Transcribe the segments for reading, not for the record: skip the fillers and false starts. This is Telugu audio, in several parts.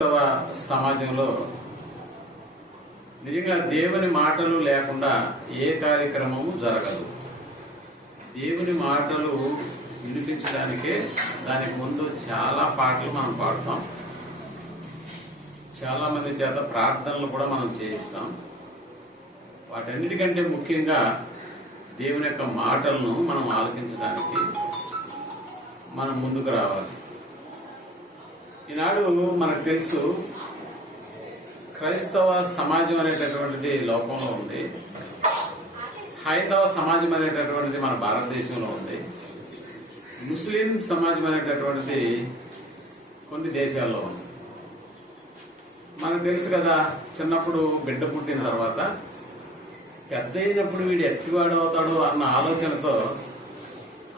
క్రైస్తవ సమాజంలో నిజంగా దేవుని మాటలు లేకుండా ఏ కార్యక్రమము జరగదు. దేవుని మాటలు వినిపించడానికే దానికి ముందు చాలా పాటలు మనం పాడుతాం, చాలా మంది చేత ప్రార్థనలు కూడా మనం చేయిస్తాం. వాటన్నిటికంటే ముఖ్యంగా దేవుని యొక్క మాటలను మనం ఆలకించడానికి మనం ముందుకు రావాలి. ఈనాడు మనకు తెలుసు, క్రైస్తవ సమాజం అనేటటువంటిది లోకంలో ఉంది, హైందవ సమాజం అనేటటువంటిది మన భారతదేశంలో ఉంది, ముస్లిం సమాజం అనేటటువంటిది కొన్ని దేశాల్లో ఉంది. మనకు తెలుసు కదా, చిన్నప్పుడు బిడ్డ పుట్టిన తర్వాత పెద్ద అయినప్పుడు వీడు ఎట్టివాడు అవుతాడు అన్న ఆలోచనతో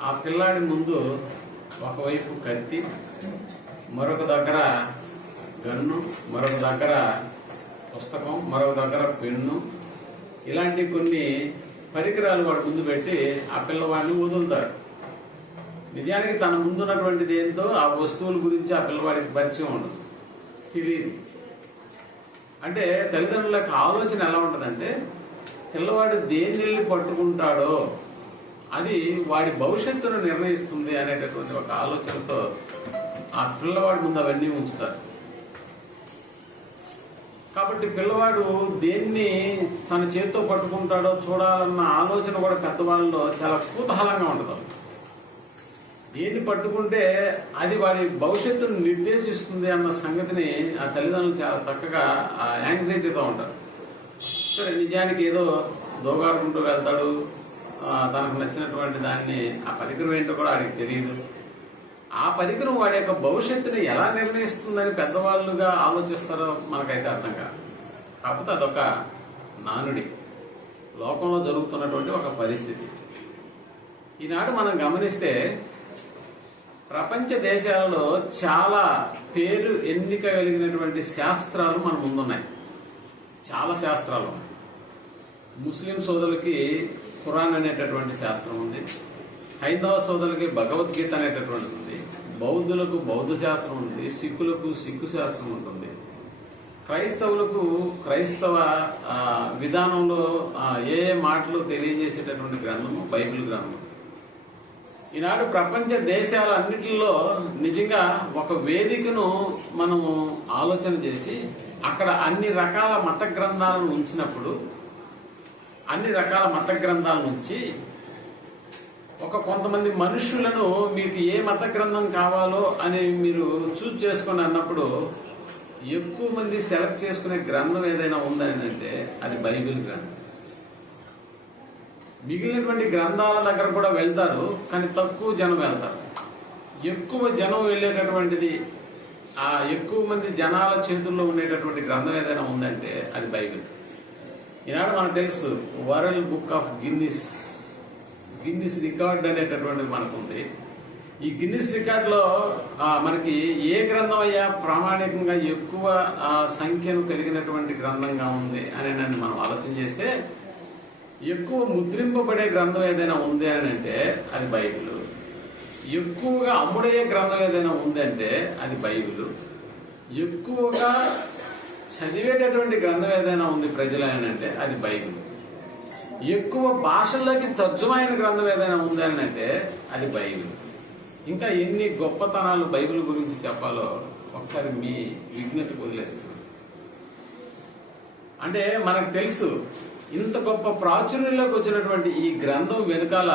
ఆ పిల్లాడి ముందు ఒకవైపు కత్తి, మరొక దగ్గర గన్ను, మరొక దగ్గర పుస్తకం, మరొక దగ్గర పెన్ను, ఇలాంటి కొన్ని పరికరాలు వాడు ముందు పెట్టి ఆ పిల్లవాడిని వదులుతాడు. నిజానికి తన ముందున్నటువంటిది ఏంటో ఆ వస్తువుల గురించి ఆ పిల్లవాడికి పరిచయం ఉండదు, తెలియదు. అంటే తల్లిదండ్రుల యొక్క ఆలోచన ఎలా ఉంటుందంటే, పిల్లవాడు దేన్ని వెళ్ళి పట్టుకుంటాడో అది వాడి భవిష్యత్తును నిర్ణయిస్తుంది అనేటటువంటి ఒక ఆలోచనతో ఆ పిల్లవాడి ముందు అవన్నీ ఉంచుతారు. కాబట్టి పిల్లవాడు దేన్ని తన చేతితో పట్టుకుంటాడో చూడాలన్న ఆలోచన కూడా పెద్దవాళ్ళలో చాలా కుతూహలంగా ఉంటుంది. దేన్ని పట్టుకుంటే అది వాడి భవిష్యత్తును నిర్దేశిస్తుంది అన్న సంగతిని ఆ తల్లిదండ్రులు చాలా చక్కగా ఆ యాంగ్జైటీతో ఉంటారు. సరే, నిజానికి ఏదో దోగాడుకుంటూ వెళ్తాడు, తనకు నచ్చినటువంటి దాన్ని, ఆ పరికరం ఏంటో కూడా వాడికి తెలియదు. ఆ పరికరం వాడి యొక్క భవిష్యత్తుని ఎలా నిర్ణయిస్తుందని పెద్దవాళ్ళుగా ఆలోచిస్తారో మనకైతే అర్థం కాదు. కాకపోతే అదొక నానుడి, లోకంలో జరుగుతున్నటువంటి ఒక పరిస్థితి. ఈనాడు మనం గమనిస్తే ప్రపంచ దేశాలలో చాలా పేరు ఎన్నిక కలిగినటువంటి శాస్త్రాలు మన ముందున్నాయి. చాలా శాస్త్రాలు ఉన్నాయి. ముస్లిం సోదరులకి ఖురాన్ అనేటటువంటి శాస్త్రం ఉంది, హైందవ సోదరులకి భగవద్గీత అనేటటువంటిది ఉంది, బౌద్ధులకు బౌద్ధ శాస్త్రం ఉంది, సిక్కులకు సిక్కు శాస్త్రం ఉంటుంది, క్రైస్తవులకు క్రైస్తవ విధానంలో ఏ మాటలు తెలియజేసేటటువంటి గ్రంథము బైబిల్ గ్రంథం. ఈనాడు ప్రపంచ దేశాలన్నిటిలో నిజంగా ఒక వేదికను మనము ఆలోచన చేసి అక్కడ అన్ని రకాల మత గ్రంథాలను ఉంచినప్పుడు, అన్ని రకాల మత గ్రంథాల నుంచి కొంతమంది మనుషులను మీకు ఏ మత గ్రంథం కావాలో అని మీరు చూజ్ చేసుకుని అన్నప్పుడు ఎక్కువ మంది సెలెక్ట్ చేసుకునే గ్రంథం ఏదైనా ఉందని అంటే అది బైబిల్ గ్రంథం. మిగిలినటువంటి గ్రంథాల దగ్గర కూడా వెళ్తారు, కానీ తక్కువ జనం వెళ్తారు. ఎక్కువ జనం వెళ్ళేటటువంటిది, ఆ ఎక్కువ మంది జనాల చేతుల్లో ఉండేటటువంటి గ్రంథం ఏదైనా ఉందంటే అది బైబిల్. ఈనాడు మనకు తెలుసు, world book of Guinness record అనేటటువంటిది మనకుంది. ఈ గిన్నిస్ రికార్డులో మనకి ఏ గ్రంథం అయ్యా ప్రామాణికంగా ఎక్కువ సంఖ్యను కలిగినటువంటి గ్రంథంగా ఉంది అని మనం ఆలోచన చేస్తే, ఎక్కువ ముద్రింపబడే గ్రంథం ఏదైనా ఉంది అని అంటే అది బైబిల్. ఎక్కువగా అమ్ముడయ్యే గ్రంథం ఏదైనా ఉందంటే అది బైబిల్. ఎక్కువగా చదివేటటువంటి గ్రంథం ఏదైనా ఉంది ప్రజలు అని అంటే అది బైబిల్. ఎక్కువ భాషల్లోకి తర్జుమైన గ్రంథం ఏదైనా ఉంది అని అంటే అది బైబిల్. ఇంకా ఎన్ని గొప్పతనాలు బైబిల్ గురించి చెప్పాలో ఒకసారి మీ విజ్ఞతకు వదిలేస్తున్నాను. అంటే మనకు తెలుసు, ఇంత గొప్ప ప్రాచుర్యంలోకి వచ్చినటువంటి ఈ గ్రంథం వెనుకాల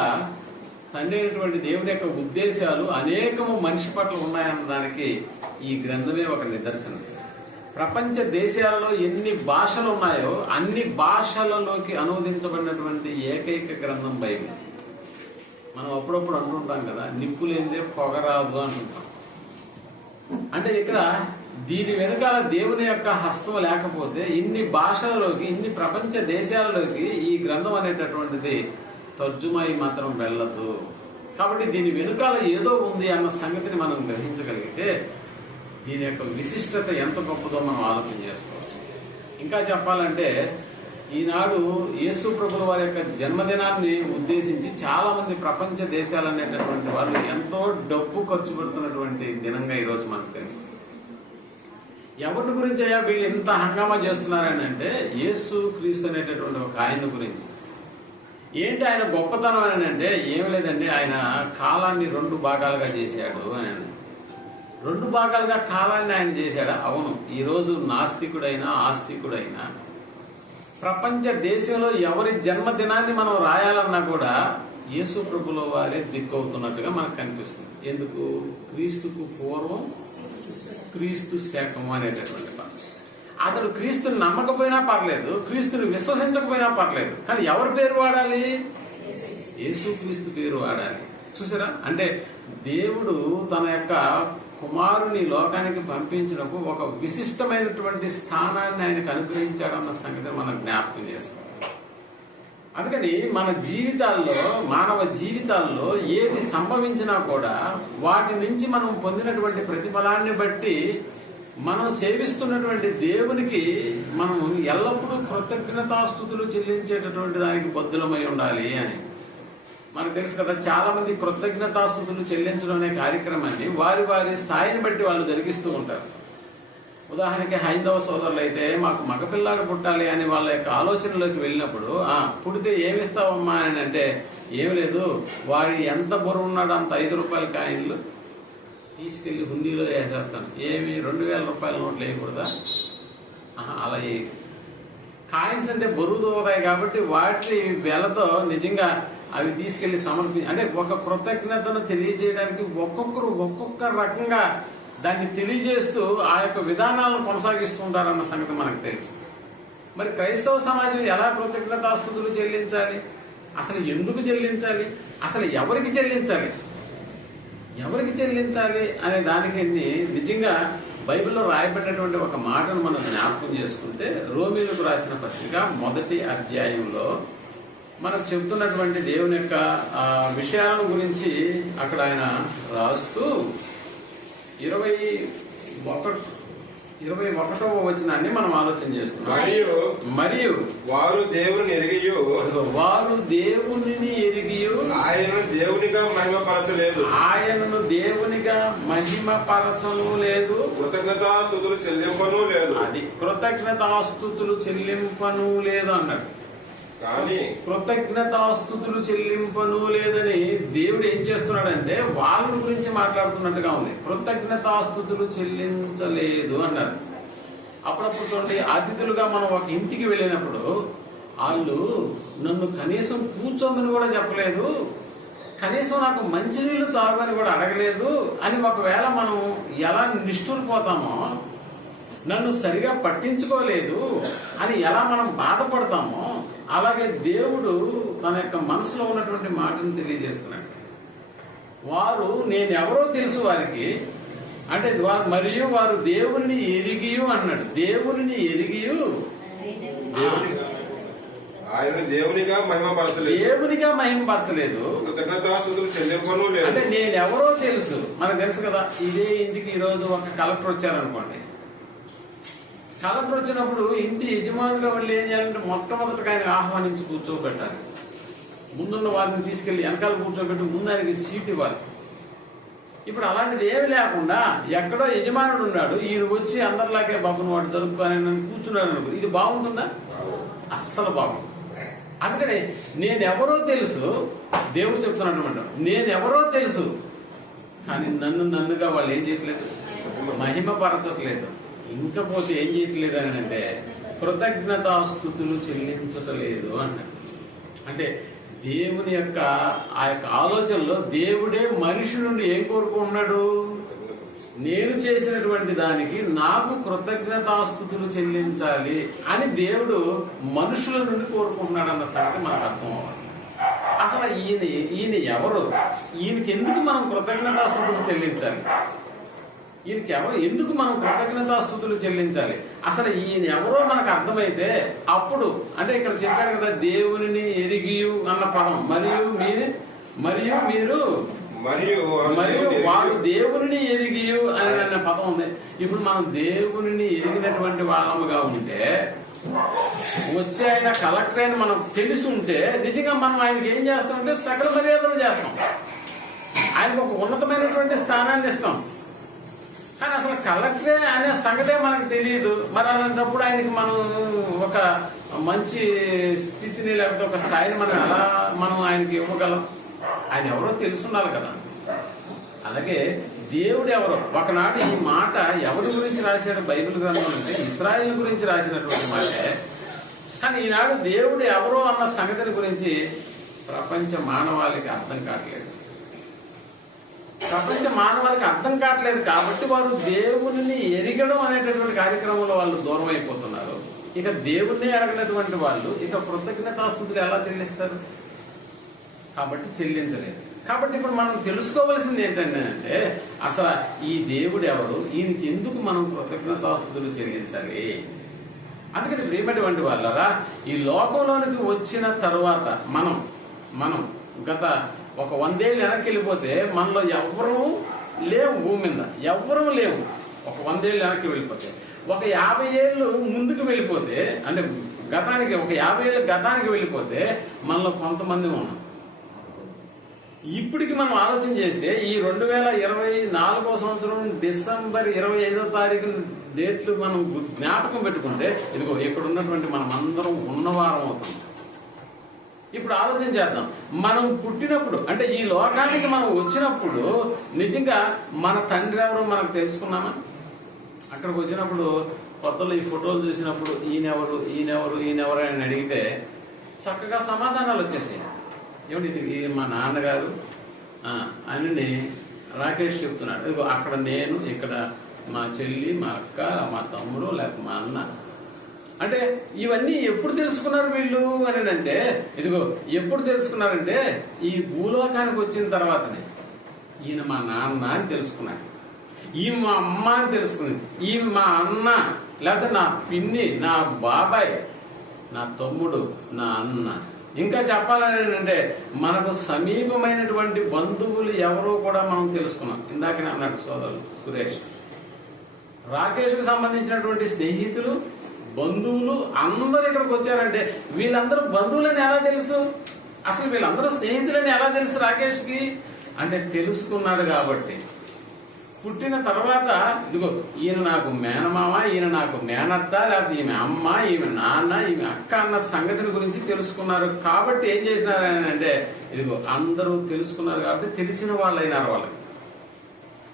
తండ్రి అయినటువంటి దేవుని యొక్క ఉద్దేశాలు అనేకము మనిషి పట్ల ఉన్నాయన్న దానికి ఈ గ్రంథమే ఒక నిదర్శనం. ప్రపంచ దేశాలలో ఎన్ని భాషలు ఉన్నాయో అన్ని భాషలలోకి అనువదించబడినటువంటి ఏకైక గ్రంథం బైబిల్. మనం అప్పుడప్పుడు అంటుంటాం కదా, నిప్పు లేనిదే పొగరాదు అంటుంటాం. అంటే ఇక్కడ దీని వెనుకాల దేవుని యొక్క హస్తం లేకపోతే ఇన్ని భాషలలోకి, ఇన్ని ప్రపంచ దేశాలలోకి ఈ గ్రంథం అనేటటువంటిది తర్జుమై మాత్రం వెళ్ళదు. కాబట్టి దీని వెనుకాల ఏదో ఉంది అన్న సంగతిని మనం గ్రహించగలిగితే దీని యొక్క విశిష్టత ఎంత గొప్పదో మనం ఆలోచన చేసుకోవచ్చు. ఇంకా చెప్పాలంటే, ఈనాడు యేసు ప్రభుల వారి యొక్క జన్మదినాన్ని ఉద్దేశించి చాలా మంది ప్రపంచ దేశాలు అనేటటువంటి వాళ్ళు ఎంతో డబ్బు ఖర్చు పెడుతున్నటువంటి దినంగా ఈరోజు మనకు తెలుసు. ఎవరిని గురించి అయ్యా వీళ్ళు ఇంత హంగామా చేస్తున్నారని అంటే యేసు క్రీస్తు అనేటటువంటి ఒక ఆయన గురించి. ఏంటి ఆయన గొప్పతనం అని అంటే ఏం లేదండి, ఆయన కాలాన్ని 2 భాగాలుగా చేశాడు అని. 2 భాగాలుగా కాలాన్ని ఆయన చేశాడా? అవును. ఈరోజు నాస్తికుడైనా ఆస్తికుడైనా ప్రపంచ దేశంలో ఎవరి జన్మదినాన్ని మనం రాయాలన్నా కూడా యేసు ప్రభుల వారే దిక్కవుతున్నట్టుగా మనకు కనిపిస్తుంది. ఎందుకు? క్రీస్తుకు పూర్వం క్రీస్తు శకం అనేటటువంటి పదం. అతడు క్రీస్తుని నమ్మకపోయినా పర్లేదు, క్రీస్తుని విశ్వసించకపోయినా పర్లేదు, కానీ ఎవరి పేరు వాడాలి? యేసు క్రీస్తు పేరు వాడాలి. చూసారా? అంటే దేవుడు తన యొక్క కుమారుని లోకానికి పంపించినప్పుడు ఒక విశిష్టమైనటువంటి స్థానాన్ని ఆయనకు అనుగ్రహించాడన్న సంగతి మనం జ్ఞాపకం చేసుకోవాలి. అందుకని మన జీవితాల్లో, మానవ జీవితాల్లో ఏది సంభవించినా కూడా వాటి నుంచి మనం పొందినటువంటి ప్రతిఫలాన్ని బట్టి మనం సేవిస్తున్నటువంటి దేవునికి మనం ఎల్లప్పుడూ కృతజ్ఞతాస్తుతులు చెల్లించేటటువంటి దానికి బద్ధులమై ఉండాలి అని మనకు తెలుసు కదా. చాలా మంది కృతజ్ఞతాస్తుతులు చెల్లించడం అనే కార్యక్రమాన్ని వారి వారి స్థాయిని బట్టి వాళ్ళు జరిగిస్తూ ఉంటారు. ఉదాహరణకి హైందవ సోదరులు అయితే మాకు మగపిల్లాడు పుట్టాలి అని వాళ్ళ యొక్క ఆలోచనలోకి వెళ్ళినప్పుడు పుడితే ఏమిస్తావమ్మా అని అంటే ఏమి లేదు, వాడి ఎంత బరువు ఉన్నాడో అంత 5 రూపాయల కాయిన్లు తీసుకెళ్లి హుండీలో వేసేస్తాను. ఏమి 2000 రూపాయల నోట్లు వేయకూడదా? అలా కాయిన్స్ అంటే బరువు దూరాయి కాబట్టి వాటి వేలతో నిజంగా అవి తీసుకెళ్లి అంటే ఒక కృతజ్ఞతను తెలియజేయడానికి ఒక్కొక్కరు ఒక్కొక్క రకంగా దాన్ని తెలియజేస్తూ ఆ యొక్క విధానాలను కొనసాగిస్తూ ఉంటారన్న సంగతి మనకు తెలుసు. మరి క్రైస్తవ సమాజం ఎలా కృతజ్ఞతాస్తుతులు చెల్లించాలి? అసలు ఎందుకు చెల్లించాలి? అసలు ఎవరికి చెల్లించాలి? ఎవరికి చెల్లించాలి అనే దానికి నిజంగా బైబిల్లో రాయబడినటువంటి ఒక మాటను మనం జ్ఞాపకం చేసుకుంటే, రోమీయులకు రాసిన పత్రిక 1వ అధ్యాయంలో మనకు చెబుతున్నటువంటి దేవుని యొక్క విషయాలను గురించి అక్కడ ఆయన రాస్తూ 21వ వచనాన్ని మనం ఆలోచన చేస్తున్నాం. మరియు వారు దేవుని ఎరిగియు ఆయనను దేవునిగా మహిమపరచను లేదు, కృతజ్ఞతాస్తుతులు చెల్లింపను లేదు. అది కృతజ్ఞతాస్తుతులు చెల్లింపను లేదు అన్నాడు. కానీ కృతజ్ఞతాస్తుతులు చెల్లింపను లేదని దేవుడు ఏం చేస్తున్నాడంటే వాళ్ళ గురించి మాట్లాడుతున్నట్టుగా ఉంది. కృతజ్ఞతాస్తుతులు చెల్లించలేదు అన్నారు. అప్పుడప్పుడు చూడండి, అతిథులుగా మనం ఒక ఇంటికి వెళ్ళినప్పుడు వాళ్ళు నన్ను కనీసం కూర్చోమని కూడా చెప్పలేదు, కనీసం నాకు మంచినీళ్ళు తాగని కూడా అడగలేదు అని ఒకవేళ మనం ఎలా నిష్ఠూరిపోతామో, నన్ను సరిగా పట్టించుకోలేదు అని ఎలా మనం బాధపడతామో, అలాగే దేవుడు తన యొక్క మనసులో ఉన్నటువంటి మాటను తెలియజేస్తున్నాడు. వారు నేనెవరో తెలుసు వారికి అంటే మరియు వారు దేవుని ఎరిగియు అన్నాడు. దేవుని ఎరిగియు ఆయన దేవునిగా మహిమపరచలేదు, కృతజ్ఞతాస్తుతులు చెల్లింపను లేదు. అంటే నేనెవరో తెలుసు. మనకు తెలుసు కదా. ఇదే ఇంటికి ఈరోజు ఒక కలెక్టర్ వచ్చారనుకోండి. కలెక్టర్ వచ్చినప్పుడు ఇంటి యజమానులుగా వాళ్ళు ఏం చేయాలంటే మొట్టమొదటిగా ఆయన ఆహ్వానించి కూర్చోబెట్టాలి. ముందున్న వారిని తీసుకెళ్లి వెనకాల కూర్చోబెట్టి ముందు ఆయనకి సీట్ ఇవ్వాలి. ఇప్పుడు అలాంటిది ఏమి లేకుండా ఎక్కడో యజమానుడు ఉన్నాడు, ఈయన వచ్చి అందరిలాగే బాబును వాడు జరుపుకొని కూర్చున్నాడు అనుకో, ఇది బాగుంటుందా? అస్సలు బాగుంది. అందుకని నేనెవరో తెలుసు, దేవుడు చెప్తున్నాడు అనమాట. నేనెవరో తెలుసు, కానీ నన్నుగా వాళ్ళు ఏం చేయట్లేదు, మహిమపరచట్లేదు. ఇంకపోతే ఏం చేయట్లేదు అని అంటే కృతజ్ఞతాస్తుతులు చెల్లించటలేదు అంటారు. అంటే దేవుని యొక్క ఆ యొక్క ఆలోచనలో దేవుడే మనిషి నుండి ఏం కోరుకుంటున్నాడు? నేను చేసినటువంటి దానికి నాకు కృతజ్ఞతాస్తుతులు చెల్లించాలి అని దేవుడు మనుషుల నుండి కోరుకుంటున్నాడు అన్న సంగతి మనకు అర్థం అవ్వాలి. అసలు ఈయన ఎవరు? ఈయనకి ఎందుకు మనం కృతజ్ఞతాస్తుతులు చెల్లించాలి? ఎందుకు మనం కృతజ్ఞతాస్తుతులు చెల్లించాలి? అసలు ఈయన ఎవరో మనకు అర్థమైతే అప్పుడు, అంటే ఇక్కడ చెప్పాడు కదా, దేవుని ఎరిగియు అన్న పదం, మరియు వారు దేవుని ఎరిగియు అన్న పదం ఉంది. ఇప్పుడు మనం దేవుని ఎరిగినటువంటి వాళ్ళముగా ఉంటే, వచ్చే ఆయన కలెక్టర్ అని మనకు తెలిసి ఉంటే, నిజంగా మనం ఆయనకి ఏం చేస్తామంటే సకల మర్యాదలు చేస్తాం, ఆయనకు ఒక ఉన్నతమైనటువంటి స్థానాన్ని ఇస్తాం. కానీ అసలు కలెక్టరే అనే సంగతే మనకు తెలియదు. మరి అలాంటప్పుడు ఆయనకి మనం ఒక మంచి స్థితిని లేకపోతే ఒక స్థాయిని మనం ఆయనకి ఇవ్వగలం? ఆయన ఎవరో తెలుసుండాలి కదా. అలాగే దేవుడు ఎవరో ఒకనాడు ఈ మాట ఎవరి గురించి రాశాడు బైబిల్ గ్రంథం అంటే ఇశ్రాయేలు గురించి రాసినటువంటి మాటే. కానీ ఈనాడు దేవుడు ఎవరో అన్న సంగతిని గురించి ప్రపంచ మానవాళికి అర్థం కావట్లేదు. ప్రపంచ మానవాళికి అర్థం కావట్లేదు కాబట్టి వారు దేవుని ఎరగడం అనేటటువంటి కార్యక్రమంలో వాళ్ళు దూరం అయిపోతున్నారు. ఇక దేవుణ్ణి ఎరగనటువంటి వాళ్ళు ఇక కృతజ్ఞతాస్తుతులు ఎలా చెల్లిస్తారు? కాబట్టి చెల్లించలేదు. కాబట్టి ఇప్పుడు మనం తెలుసుకోవాల్సింది ఏంటంటే అసలు ఈ దేవుడు ఎవరు, ఈయనకి ఎందుకు మనం కృతజ్ఞతాస్తుతులు చెల్లించాలి? అందుకని ప్రియమైనటువంటి వాళ్ళరా, ఈ లోకంలోనికి వచ్చిన తరువాత మనం గత ఒక 100 ఏళ్ళు వెనక్కి వెళ్ళిపోతే మనలో ఎవ్వరూ లేవు, భూమి మీద ఎవ్వరూ లేవు. ఒక 100 ఏళ్ళు వెనక్కి వెళ్ళిపోతే, ఒక 50 ఏళ్ళు ముందుకు వెళ్ళిపోతే, అంటే గతానికి ఒక 50 ఏళ్ళు గతానికి వెళ్ళిపోతే మనలో కొంతమంది ఉన్నాం. ఇప్పటికి మనం ఆలోచన చేస్తే ఈ 2024వ సంవత్సరం డిసెంబర్ 25వ తారీఖు డేట్లు మనం జ్ఞాపకం పెట్టుకుంటే ఇదిగో ఇక్కడ ఉన్నటువంటి మనం అందరం ఉన్నవారం అవుతుంది. ఇప్పుడు ఆలోచన చేద్దాం, మనం పుట్టినప్పుడు అంటే ఈ లోకానికి మనం వచ్చినప్పుడు నిజంగా మన తండ్రి ఎవరో మనకు తెలుసుకున్నామా? అక్కడికి వచ్చినప్పుడు కొత్తలో ఈ ఫోటోలు చూసినప్పుడు ఈయనెవరు అని అడిగితే చక్కగా సమాధానాలు వచ్చేసాయి. ఏమిటి ఇది మా నాన్నగారు అని రాకేష్ చెప్తున్నాడు. ఇదిగో అక్కడ నేను, ఇక్కడ మా చెల్లి, మా అక్క, మా తమ్ముడు, లేకపోతే మా అన్న. అంటే ఇవన్నీ ఎప్పుడు తెలుసుకున్నారు వీళ్ళు అని అంటే, ఇదిగో ఎప్పుడు తెలుసుకున్నారంటే ఈ భూలోకానికి వచ్చిన తర్వాతనే. ఈయన మా నాన్న అని తెలుసుకున్నాడు, ఈమె మా అమ్మ అని తెలుసుకున్నది, ఈమె మా అన్న, లేకపోతే నా పిన్ని, నా బాబాయ్, నా తమ్ముడు, నా అన్న. ఇంకా చెప్పాలని అంటే మనకు సమీపమైనటువంటి బంధువులు ఎవరో కూడా మనం తెలుసుకున్నాం. ఇందాకనే అన్నాడు సోదరులు సురేష్, రాకేష్కు సంబంధించినటువంటి స్నేహితులు, బంధువులు అందరూ ఇక్కడికి వచ్చారంటే వీళ్ళందరూ బంధువులని ఎలా తెలుసు? అసలు వీళ్ళందరూ స్నేహితులని ఎలా తెలుసు రాకేష్కి అంటే తెలుసుకున్నాడు కాబట్టి. పుట్టిన తర్వాత ఇదిగో ఈయన నాకు మేనమామ, ఈయన నాకు మేనత్త, లేకపోతే ఈమె అమ్మ, ఈమె నాన్న, ఈమె అక్క అన్న సంగతిని గురించి తెలుసుకున్నారు. కాబట్టి ఏం చేసినారు అంటే ఇదిగో అందరూ తెలుసుకున్నారు కాబట్టి తెలిసిన వాళ్ళు అయినారు వాళ్ళకి.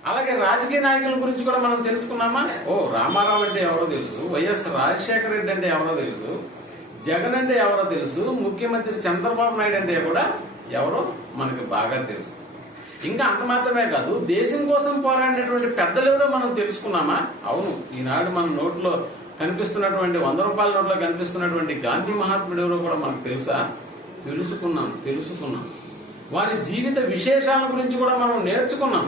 అలాగే రాజకీయ నాయకుల గురించి కూడా మనం తెలుసుకున్నామా? ఓ రామారావు అంటే ఎవరో తెలుసు, వైఎస్ రాజశేఖర రెడ్డి అంటే ఎవరో తెలుసు, జగన్ అంటే ఎవరో తెలుసు, ముఖ్యమంత్రి చంద్రబాబు నాయుడు అంటే కూడా ఎవరో మనకి బాగా తెలుసు. ఇంకా అంత మాత్రమే కాదు, దేశం కోసం పోరాడినటువంటి పెద్దలు ఎవరో మనం తెలుసుకున్నామా? అవును, ఈనాడు మన నోట్లో కనిపిస్తున్నటువంటి 100 రూపాయల నోట్లో కనిపిస్తున్నటువంటి గాంధీ మహాత్ముడు ఎవరో కూడా మనకు తెలుసా? తెలుసుకున్నాం. వారి జీవిత విశేషాల గురించి కూడా మనం నేర్చుకున్నాం,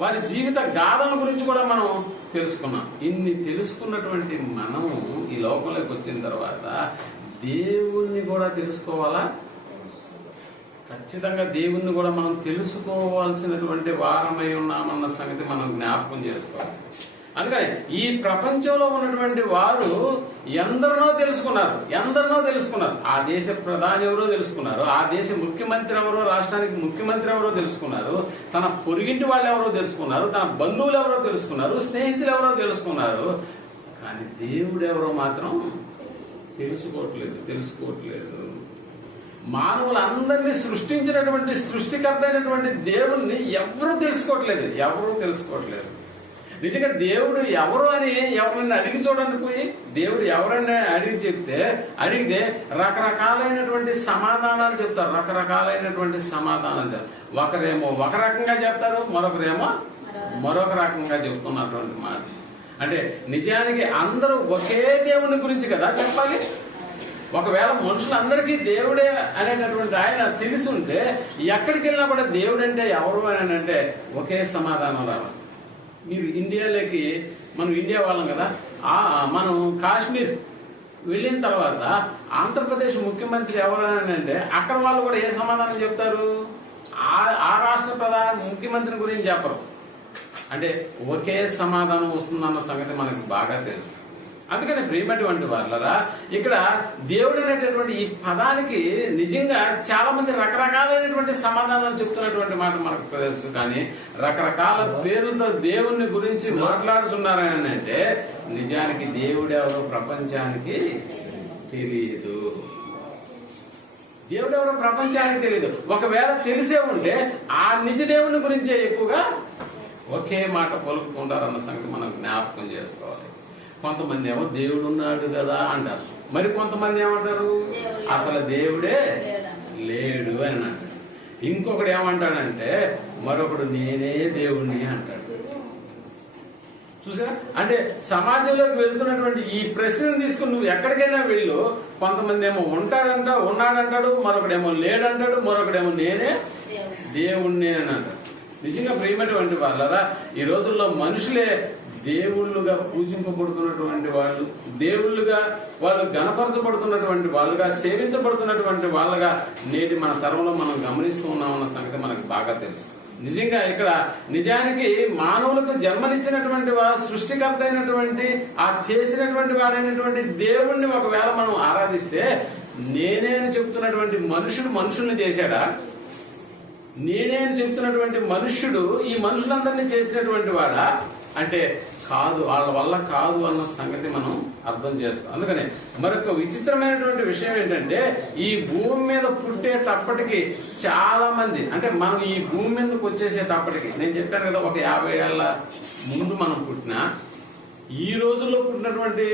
వారి జీవిత గాథల గురించి కూడా మనం తెలుసుకున్నాం. ఇన్ని తెలుసుకున్నటువంటి మనము ఈ లోకంలోకి వచ్చిన తర్వాత దేవుణ్ణి కూడా తెలుసుకోవాలా? ఖచ్చితంగా దేవుణ్ణి కూడా మనం తెలుసుకోవాల్సినటువంటి వారమై ఉన్నామన్న సంగతి మనం జ్ఞాపకం చేసుకోవాలి. అందుకని ఈ ప్రపంచంలో ఉన్నటువంటి వారు ఎందరినో తెలుసుకున్నారు. ఆ దేశ ప్రధాని ఎవరో తెలుసుకున్నారు, ఆ దేశ ముఖ్యమంత్రి ఎవరో, రాష్ట్రానికి ముఖ్యమంత్రి ఎవరో తెలుసుకున్నారు, తన పొరుగింటి వాళ్ళు ఎవరో తెలుసుకున్నారు, తన బంధువులు ఎవరో తెలుసుకున్నారు, స్నేహితులు ఎవరో తెలుసుకున్నారు. కానీ దేవుడు ఎవరో మాత్రం తెలుసుకోవట్లేదు. మానవులందరినీ సృష్టించినటువంటి సృష్టికర్త అయినటువంటి దేవుణ్ణి ఎవరూ తెలుసుకోవట్లేదు. నిజంగా దేవుడు ఎవరు అని ఎవరిని అడిగి చూడండి, పోయి దేవుడు ఎవరని అడిగితే రకరకాలైనటువంటి సమాధానాలు చెప్తారు. ఒకరేమో ఒక రకంగా చెప్తారు, మరొకరేమో మరొక రకంగా చెప్తున్నటువంటి మాట. అంటే నిజానికి అందరూ ఒకే దేవుని గురించి కదా చెప్పాలి. ఒకవేళ మనుషులందరికీ దేవుడే అనేటటువంటి ఆయన తెలుసుంటే ఎక్కడికి వెళ్ళినా కూడా దేవుడు అంటే ఎవరు అని అంటే ఒకే సమాధానం రావాలి. మీరు ఇండియాలోకి, మనం ఇండియా వాళ్ళం కదా, మనం కాశ్మీర్ వెళ్ళిన తర్వాత ఆంధ్రప్రదేశ్ ముఖ్యమంత్రి ఎవరు అని అంటే అక్కడ వాళ్ళు కూడా ఏ సమాధానం చెప్తారు? ఆ రాష్ట్ర ప్రధాన ముఖ్యమంత్రి గురించి చెప్పరు. అంటే ఒకే సమాధానం వస్తుందన్న సంగతి మనకు బాగా తెలుసు. అందుకని ప్రియమైనటువంటి వాళ్ళరా, ఇక్కడ దేవుడు అనేటటువంటి ఈ పదానికి నిజంగా చాలా మంది రకరకాలైనటువంటి సమాధానాలు చెప్తున్నటువంటి మాట మనకు తెలుసు. కానీ రకరకాల పేర్లతో దేవుని గురించి మాట్లాడుతున్నారని అంటే నిజానికి దేవుడు ఎవరో ప్రపంచానికి తెలియదు. దేవుడు ఎవరో ప్రపంచానికి తెలియదు. ఒకవేళ తెలిసే ఉంటే ఆ నిజ దేవుని గురించే ఎక్కువగా ఒకే మాట పలుకుతుంటారన్న సంగతి మనం జ్ఞాపకం చేసుకోవాలి. కొంతమంది ఏమో దేవుడు ఉన్నాడు కదా అంటారు, మరి కొంతమంది ఏమంటారు అసలు దేవుడే లేడు అని అంటారు. ఇంకొకడు ఏమంటాడంటే మరొకడు నేనే దేవుణ్ణి అంటాడు. చూసా, అంటే సమాజంలోకి వెళ్తున్నటువంటి ఈ ప్రశ్నను తీసుకుని నువ్వు ఎక్కడికైనా వెళ్ళు, కొంతమంది ఏమో ఉన్నాడంటాడు, మరొకడేమో లేడంటాడు, మరొకడేమో నేనే దేవుణ్ణి అని అంటాడు. నిజంగా ప్రియమైనటువంటి వాళ్ళరా, ఈ రోజుల్లో మనుషులే దేవుళ్ళుగా పూజింపబడుతున్నటువంటి వాళ్ళు, దేవుళ్ళుగా వాళ్ళు గణపరచబడుతున్నటువంటి వాళ్ళుగా, సేవించబడుతున్నటువంటి వాళ్ళగా నేటి మన తరంలో మనం గమనిస్తూ ఉన్నామన్న సంగతి మనకు బాగా తెలుసు. నిజంగా ఇక్కడ నిజానికి మానవులకు జన్మనిచ్చినటువంటి సృష్టికర్త అయినటువంటి ఆ చేసినటువంటి వాడైనటువంటి దేవుణ్ణి ఒకవేళ మనం ఆరాధిస్తే నేనే అని చెప్తున్నటువంటి మనుషుల్ని చేశాడా? నేనే అని చెప్తున్నటువంటి మనుష్యుడు ఈ మనుషులందరినీ చేసినటువంటి వాడా అంటే కాదు, వాళ్ళ వల్ల కాదు అన్న సంగతి మనం అర్థం చేసుకోవాలి. అందుకని మరొక విచిత్రమైనటువంటి విషయం ఏంటంటే ఈ భూమి మీద పుట్టేటప్పటికి చాలా మంది, అంటే మనం ఈ భూమి మీదకి వచ్చేసేటప్పటికి నేను చెప్పాను కదా, ఒక 50 ఏళ్ల ముందు మనం పుట్టినా ఈ రోజుల్లో పుట్టినటువంటి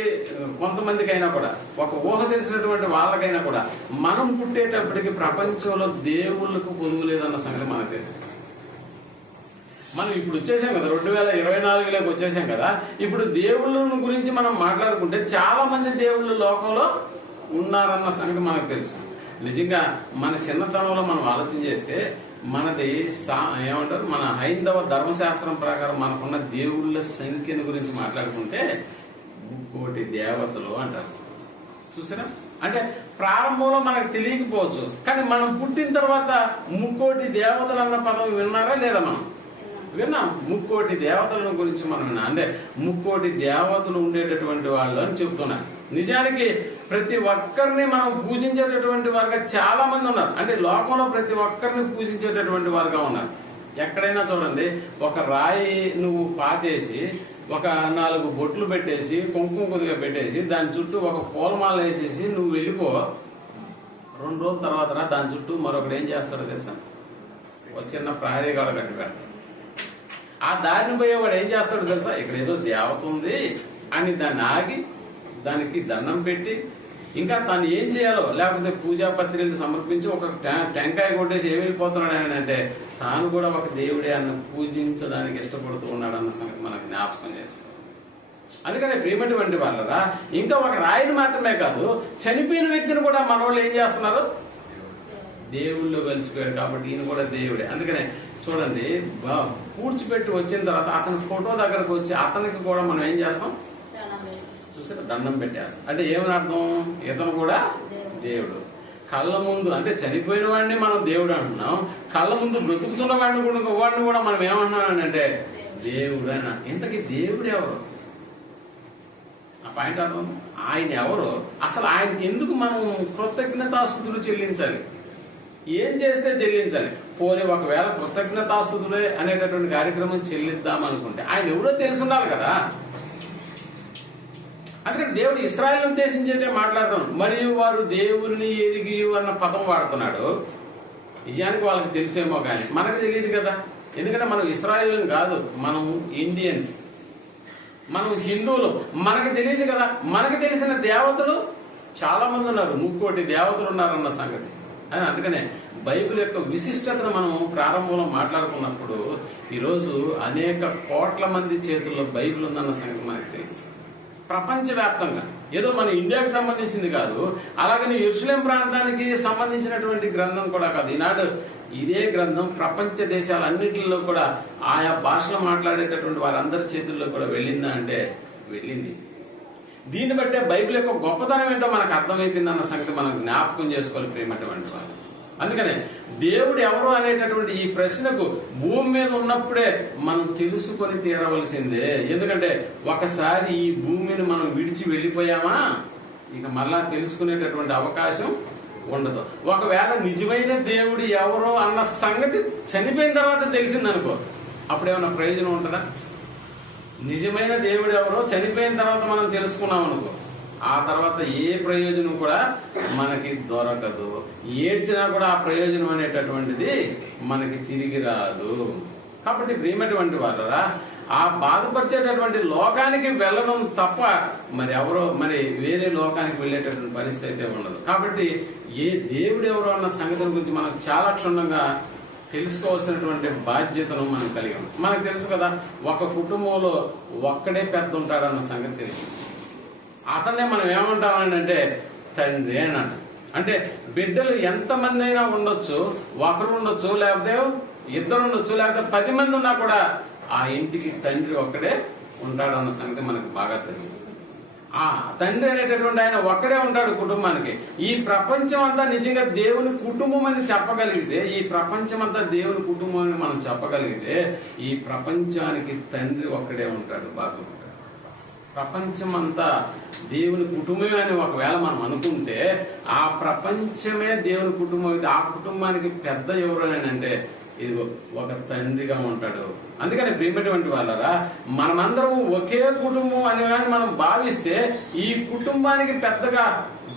కొంతమందికి అయినా కూడా, ఒక ఊహ తెలిసినటువంటి వాళ్ళకైనా కూడా మనం పుట్టేటప్పటికి ప్రపంచంలో దేవుళ్ళకు పొందు లేదన్న సంగతి మనకు తెలుసు. మనం ఇప్పుడు వచ్చేసాం కదా, 2024లోకి వచ్చేసాం కదా. ఇప్పుడు దేవుళ్ళ గురించి మనం మాట్లాడుకుంటే చాలా మంది దేవుళ్ళు లోకంలో ఉన్నారన్న సంగతి మనకు తెలుసు. నిజంగా మన చిన్నతనంలో మనం ఆలోచన చేస్తే మనది ఏమంటారు, మన హైందవ ధర్మశాస్త్రం ప్రకారం మనకున్న దేవుళ్ళ సంఖ్యను గురించి మాట్లాడుకుంటే 3,000,000 దేవతలు అంటారు. చూసారా, అంటే ప్రారంభంలో మనకు తెలియకపోవచ్చు, కానీ మనం పుట్టిన తర్వాత 3,000,000 దేవతలు అన్న పదం విన్నారా లేదా? మనం విన్నాం. 3,000,000 దేవతల గురించి మనం విన్నాం. అంటే 3,000,000 దేవతలు ఉండేటటువంటి వాళ్ళు అని చెప్తున్నారు. నిజానికి ప్రతి ఒక్కరిని మనం పూజించేటటువంటి వారుగా చాలా మంది ఉన్నారు. అంటే లోకంలో ప్రతి ఒక్కరిని పూజించేటటువంటి వారుగా ఉన్నారు. ఎక్కడైనా చూడండి, ఒక రాయి నువ్వు పాతేసి ఒక 4 బొట్లు పెట్టేసి కుంకుమ కొద్దిగా పెట్టేసి దాని చుట్టూ ఒక పూలమాల వేసేసి నువ్వు వెళ్ళిపో, 2 రోజుల తర్వాత దాని చుట్టూ మరొకటి ఏం చేస్తాడో తెలుసా? ఒక చిన్న ప్రహరీ గోడ కట్టి పెడతాడు. ఆ దారిని పోయేవాడు ఏం చేస్తాడో తెలుసా? ఇక్కడ ఏదో దేవత ఉంది అని దాన్ని ఆగి దానికి దండం పెట్టి ఇంకా తాను ఏం చేయాలో, లేకపోతే పూజా పత్రికలు సమర్పించి ఒక టెంకాయ కొట్టేసి ఏమి వెళ్ళిపోతున్నాడు అని అంటే తాను కూడా ఒక దేవుడే అన్న పూజించడానికి ఇష్టపడుతూ ఉన్నాడు అన్న సంగతి మనకు జ్ఞాపకం చేస్తాం. అందుకనే ప్రియమైనటువంటి వాళ్ళరా, ఇంకా ఒక రాయిని మాత్రమే కాదు, చనిపోయిన వ్యక్తిని కూడా మన వాళ్ళు ఏం చేస్తున్నారు? దేవుళ్ళు కలిసిపోయాడు కాబట్టి ఈయన కూడా దేవుడే. అందుకనే చూడండి, పూడ్చిపెట్టి వచ్చిన తర్వాత అతని ఫోటో దగ్గరకు వచ్చి అతనికి కూడా మనం ఏం చేస్తాం? చూసారా, దండం పెట్టేస్తాం. అంటే ఏమని అర్థం? ఇతను కూడా దేవుడు. కళ్ళ ముందు, అంటే చనిపోయిన వాడిని మనం దేవుడు అంటున్నాం, కళ్ళ ముందు బ్రతుకుతున్న వాడిని కూడా మనం ఏమంటున్నాం అంటే దేవుడు అన్న. ఇంతకీ దేవుడు ఎవరు? ఆ పాయింట్ అర్థం. ఆయన ఎవరు? అసలు ఆయనకి ఎందుకు మనం కృతజ్ఞతాస్తుతులు చెల్లించాలి? ఏం చేస్తే చెల్లించాలి? పోనీ ఒకవేళ కృతజ్ఞతాస్తుతులే అనేటటువంటి కార్యక్రమం చెల్లిద్దాం అనుకుంటే ఆయన ఎవరో తెలుసుండాలి కదా. అందుకని దేవుడు ఇశ్రాయేలును ఉద్దేశించి అయితే మాట్లాడతాం, మరియు వారు దేవుని ఎరిగి అన్న పదం వాడుతున్నాడు. నిజానికి వాళ్ళకి తెలిసేమో కానీ మనకు తెలియదు కదా. ఎందుకంటే మనం ఇశ్రాయేలుని కాదు, మనం ఇండియన్స్, మనం హిందువులు. మనకు తెలియదు కదా. మనకు తెలిసిన దేవతలు చాలా మంది ఉన్నారు, 3,000,000 దేవతలు ఉన్నారన్న సంగతి. అందుకనే బైబిల్ యొక్క విశిష్టతను మనం ప్రారంభంలో మాట్లాడుకున్నప్పుడు ఈరోజు అనేక కోట్ల మంది చేతుల్లో బైబిల్ ఉందన్న సంగతి మనకు తెలుసు. ప్రపంచవ్యాప్తంగా, ఏదో మన ఇండియాకి సంబంధించింది కాదు, అలాగని యెరూషలేం ప్రాంతానికి సంబంధించినటువంటి గ్రంథం కూడా కాదు. ఈనాడు ఇదే గ్రంథం ప్రపంచ దేశాలన్నింటిలో కూడా ఆయా భాషలు మాట్లాడేటటువంటి వారందరి చేతుల్లో కూడా వెళ్ళిందా అంటే వెళ్ళింది. దీన్ని బట్టే బైబిల్ యొక్క గొప్పతనం ఏంటో మనకు అర్థమైపోయింది అన్న సంగతి మనం జ్ఞాపకం చేసుకోవాలి ప్రియమైనటువంటి వాళ్ళు. అందుకనే దేవుడు ఎవరు అనేటటువంటి ఈ ప్రశ్నకు భూమి మీద ఉన్నప్పుడే మనం తెలుసుకొని తీరవలసిందే. ఎందుకంటే ఒకసారి ఈ భూమిని మనం విడిచి వెళ్ళిపోయామా ఇక మళ్ళా తెలుసుకునేటటువంటి అవకాశం ఉండదు. ఒకవేళ నిజమైన దేవుడు ఎవరో అన్న సంగతి చనిపోయిన తర్వాత తెలిసిందనుకో, అప్పుడేమన్నా ప్రయోజనం ఉంటుందా? నిజమైన దేవుడు ఎవరో చనిపోయిన తర్వాత మనం తెలుసుకున్నాం అనుకో, ఆ తర్వాత ఏ ప్రయోజనం కూడా మనకి దొరకదు. ఏడ్చినా కూడా ఆ ప్రయోజనం అనేటటువంటిది మనకి తిరిగి రాదు. కాబట్టి ప్రియమైనటువంటి వాళ్ళరా, ఆ బాధపరిచేటటువంటి లోకానికి వెళ్ళడం తప్ప మరి ఎవరో మరి వేరే లోకానికి వెళ్ళేటటువంటి పరిస్థితి అయితే ఉండదు. కాబట్టి ఏ దేవుడు ఎవరో అన్న సంగతి గురించి మనం చాలా క్షుణ్ణంగా తెలుసుకోవాల్సినటువంటి బాధ్యతను మనం కలిగి ఉన్నాం. మనకు తెలుసు కదా, ఒక కుటుంబంలో ఒక్కడే పెద్ద ఉంటాడన్న సంగతి తెలుసు. అతన్నే మనం ఏమంటామంటే తండ్రి అని అంటాం. అంటే బిడ్డలు ఎంతమంది అయినా ఉండొచ్చు, ఒకరు ఉండొచ్చు, లేకపోతే ఇద్దరు ఉండొచ్చు, లేకపోతే 10 మంది ఉన్నా కూడా ఆ ఇంటికి తండ్రి ఒక్కడే ఉంటాడన్న సంగతి మనకు బాగా తెలుసు. ఆ తండ్రి అనేటటువంటి ఆయన ఒక్కడే ఉంటాడు కుటుంబానికి. ఈ ప్రపంచం అంతా నిజంగా దేవుని కుటుంబం అని చెప్పగలిగితే, ఈ ప్రపంచం అంతా దేవుని కుటుంబం అని మనం చెప్పగలిగితే, ఈ ప్రపంచానికి తండ్రి ఒక్కడే ఉంటాడు. బాగా ప్రపంచం అంతా దేవుని కుటుంబమే అని ఒకవేళ మనం అనుకుంటే, ఆ ప్రపంచమే దేవుని కుటుంబం అయితే ఆ కుటుంబానికి పెద్ద ఎవరు అని అంటే ఇదిగో ఒక తండ్రిగా ఉంటాడు. అందుకని ప్రియమైనటువంటి వాళ్ళరా, మనమందరం ఒకే కుటుంబం అని మనం భావిస్తే ఈ కుటుంబానికి పెద్దగా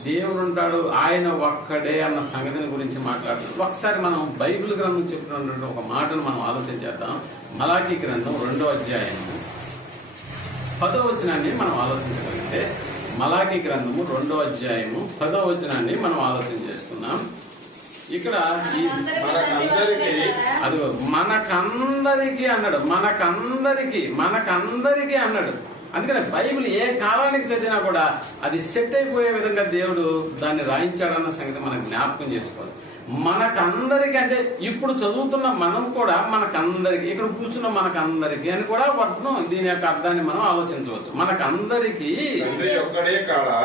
దేవుడు ఉంటాడు, ఆయన ఒక్కడే అన్న సంగతిని గురించి మాట్లాడుతున్నాడు. ఒకసారి మనం బైబిల్ గ్రంథం చెప్తున్నటువంటి ఒక మాటను మనం ఆలోచన చేద్దాం. మలాకీ గ్రంథం 2వ అధ్యాయం 10వ వచనాన్ని మనం ఆలోచించగలిగితే, మలాకీ గ్రంథము 2వ అధ్యాయము 10వ వచనాన్ని మనం ఆలోచన చేస్తున్నాం. ఇక్కడ అది మనకందరికీ అన్నాడు, మనకందరికీ అన్నాడు. అందుకని బైబిల్ ఏ కాలానికి చదివినా కూడా అది సెట్ అయిపోయే విధంగా దేవుడు దాన్ని రాయించాడన్న సంగతి మనం జ్ఞాపకం చేసుకోవాలి. మనకందరికి అంటే ఇప్పుడు చదువుతున్న మనం కూడా మనకందరికి, ఇక్కడ కూర్చున్న మనకందరికి అని కూడా వర్తం దీని యొక్క అర్థాన్ని మనం ఆలోచించవచ్చు. మనకందరికి తండ్రి ఒక్కడే కాడా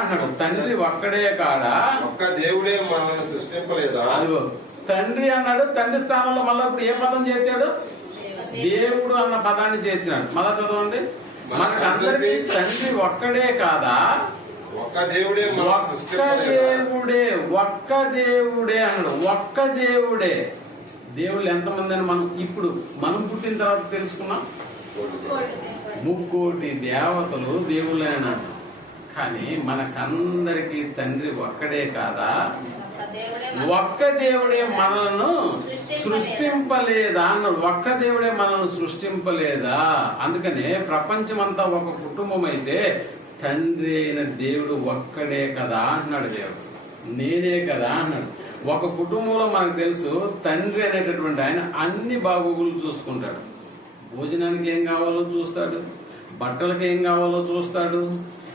అన్నాడు. తండ్రి ఒక్కడే కాడా, ఒక్క దేవుడే మనల్ని సృష్టింపలేదా? అదిగో తండ్రి అన్నాడు. తండ్రి స్థానంలో మళ్ళీ ఇప్పుడు ఏ పదం చేర్చాడు? దేవుడు అన్న పదాన్ని చేర్చాడు. మళ్ళా చదవండి. మనకందరికి తండ్రి ఒక్కడే కాదా, ఒక్క దేవుడే అన్నాడు. ఒక్క దేవుడే. దేవుళ్ళు ఎంతమంది అని మనం ఇప్పుడు మనం పుట్టిన తర్వాత తెలుసుకున్నాం. 3 కోటి దేవతలు దేవుళ్ళే అన్నాడు. కానీ మనకందరికి తండ్రి ఒక్కడే కాదా, ఒక్క దేవుడే మనలను సృష్టింపలేదా అన్నాడు. ఒక్క దేవుడే మనల్ని సృష్టింపలేదా? అందుకనే ప్రపంచమంతా ఒక కుటుంబం అయితే తండ్రి అయిన దేవుడు ఒక్కడే కదా అన్నాడు. దేవుడు నేనే కదా అన్నాడు. ఒక కుటుంబంలో మనకు తెలుసు తండ్రి అనేటటువంటి ఆయన అన్ని బాగోగులు చూసుకుంటాడు. భోజనానికి ఏం కావాలో చూస్తాడు, బట్టలకి ఏం కావాలో చూస్తాడు,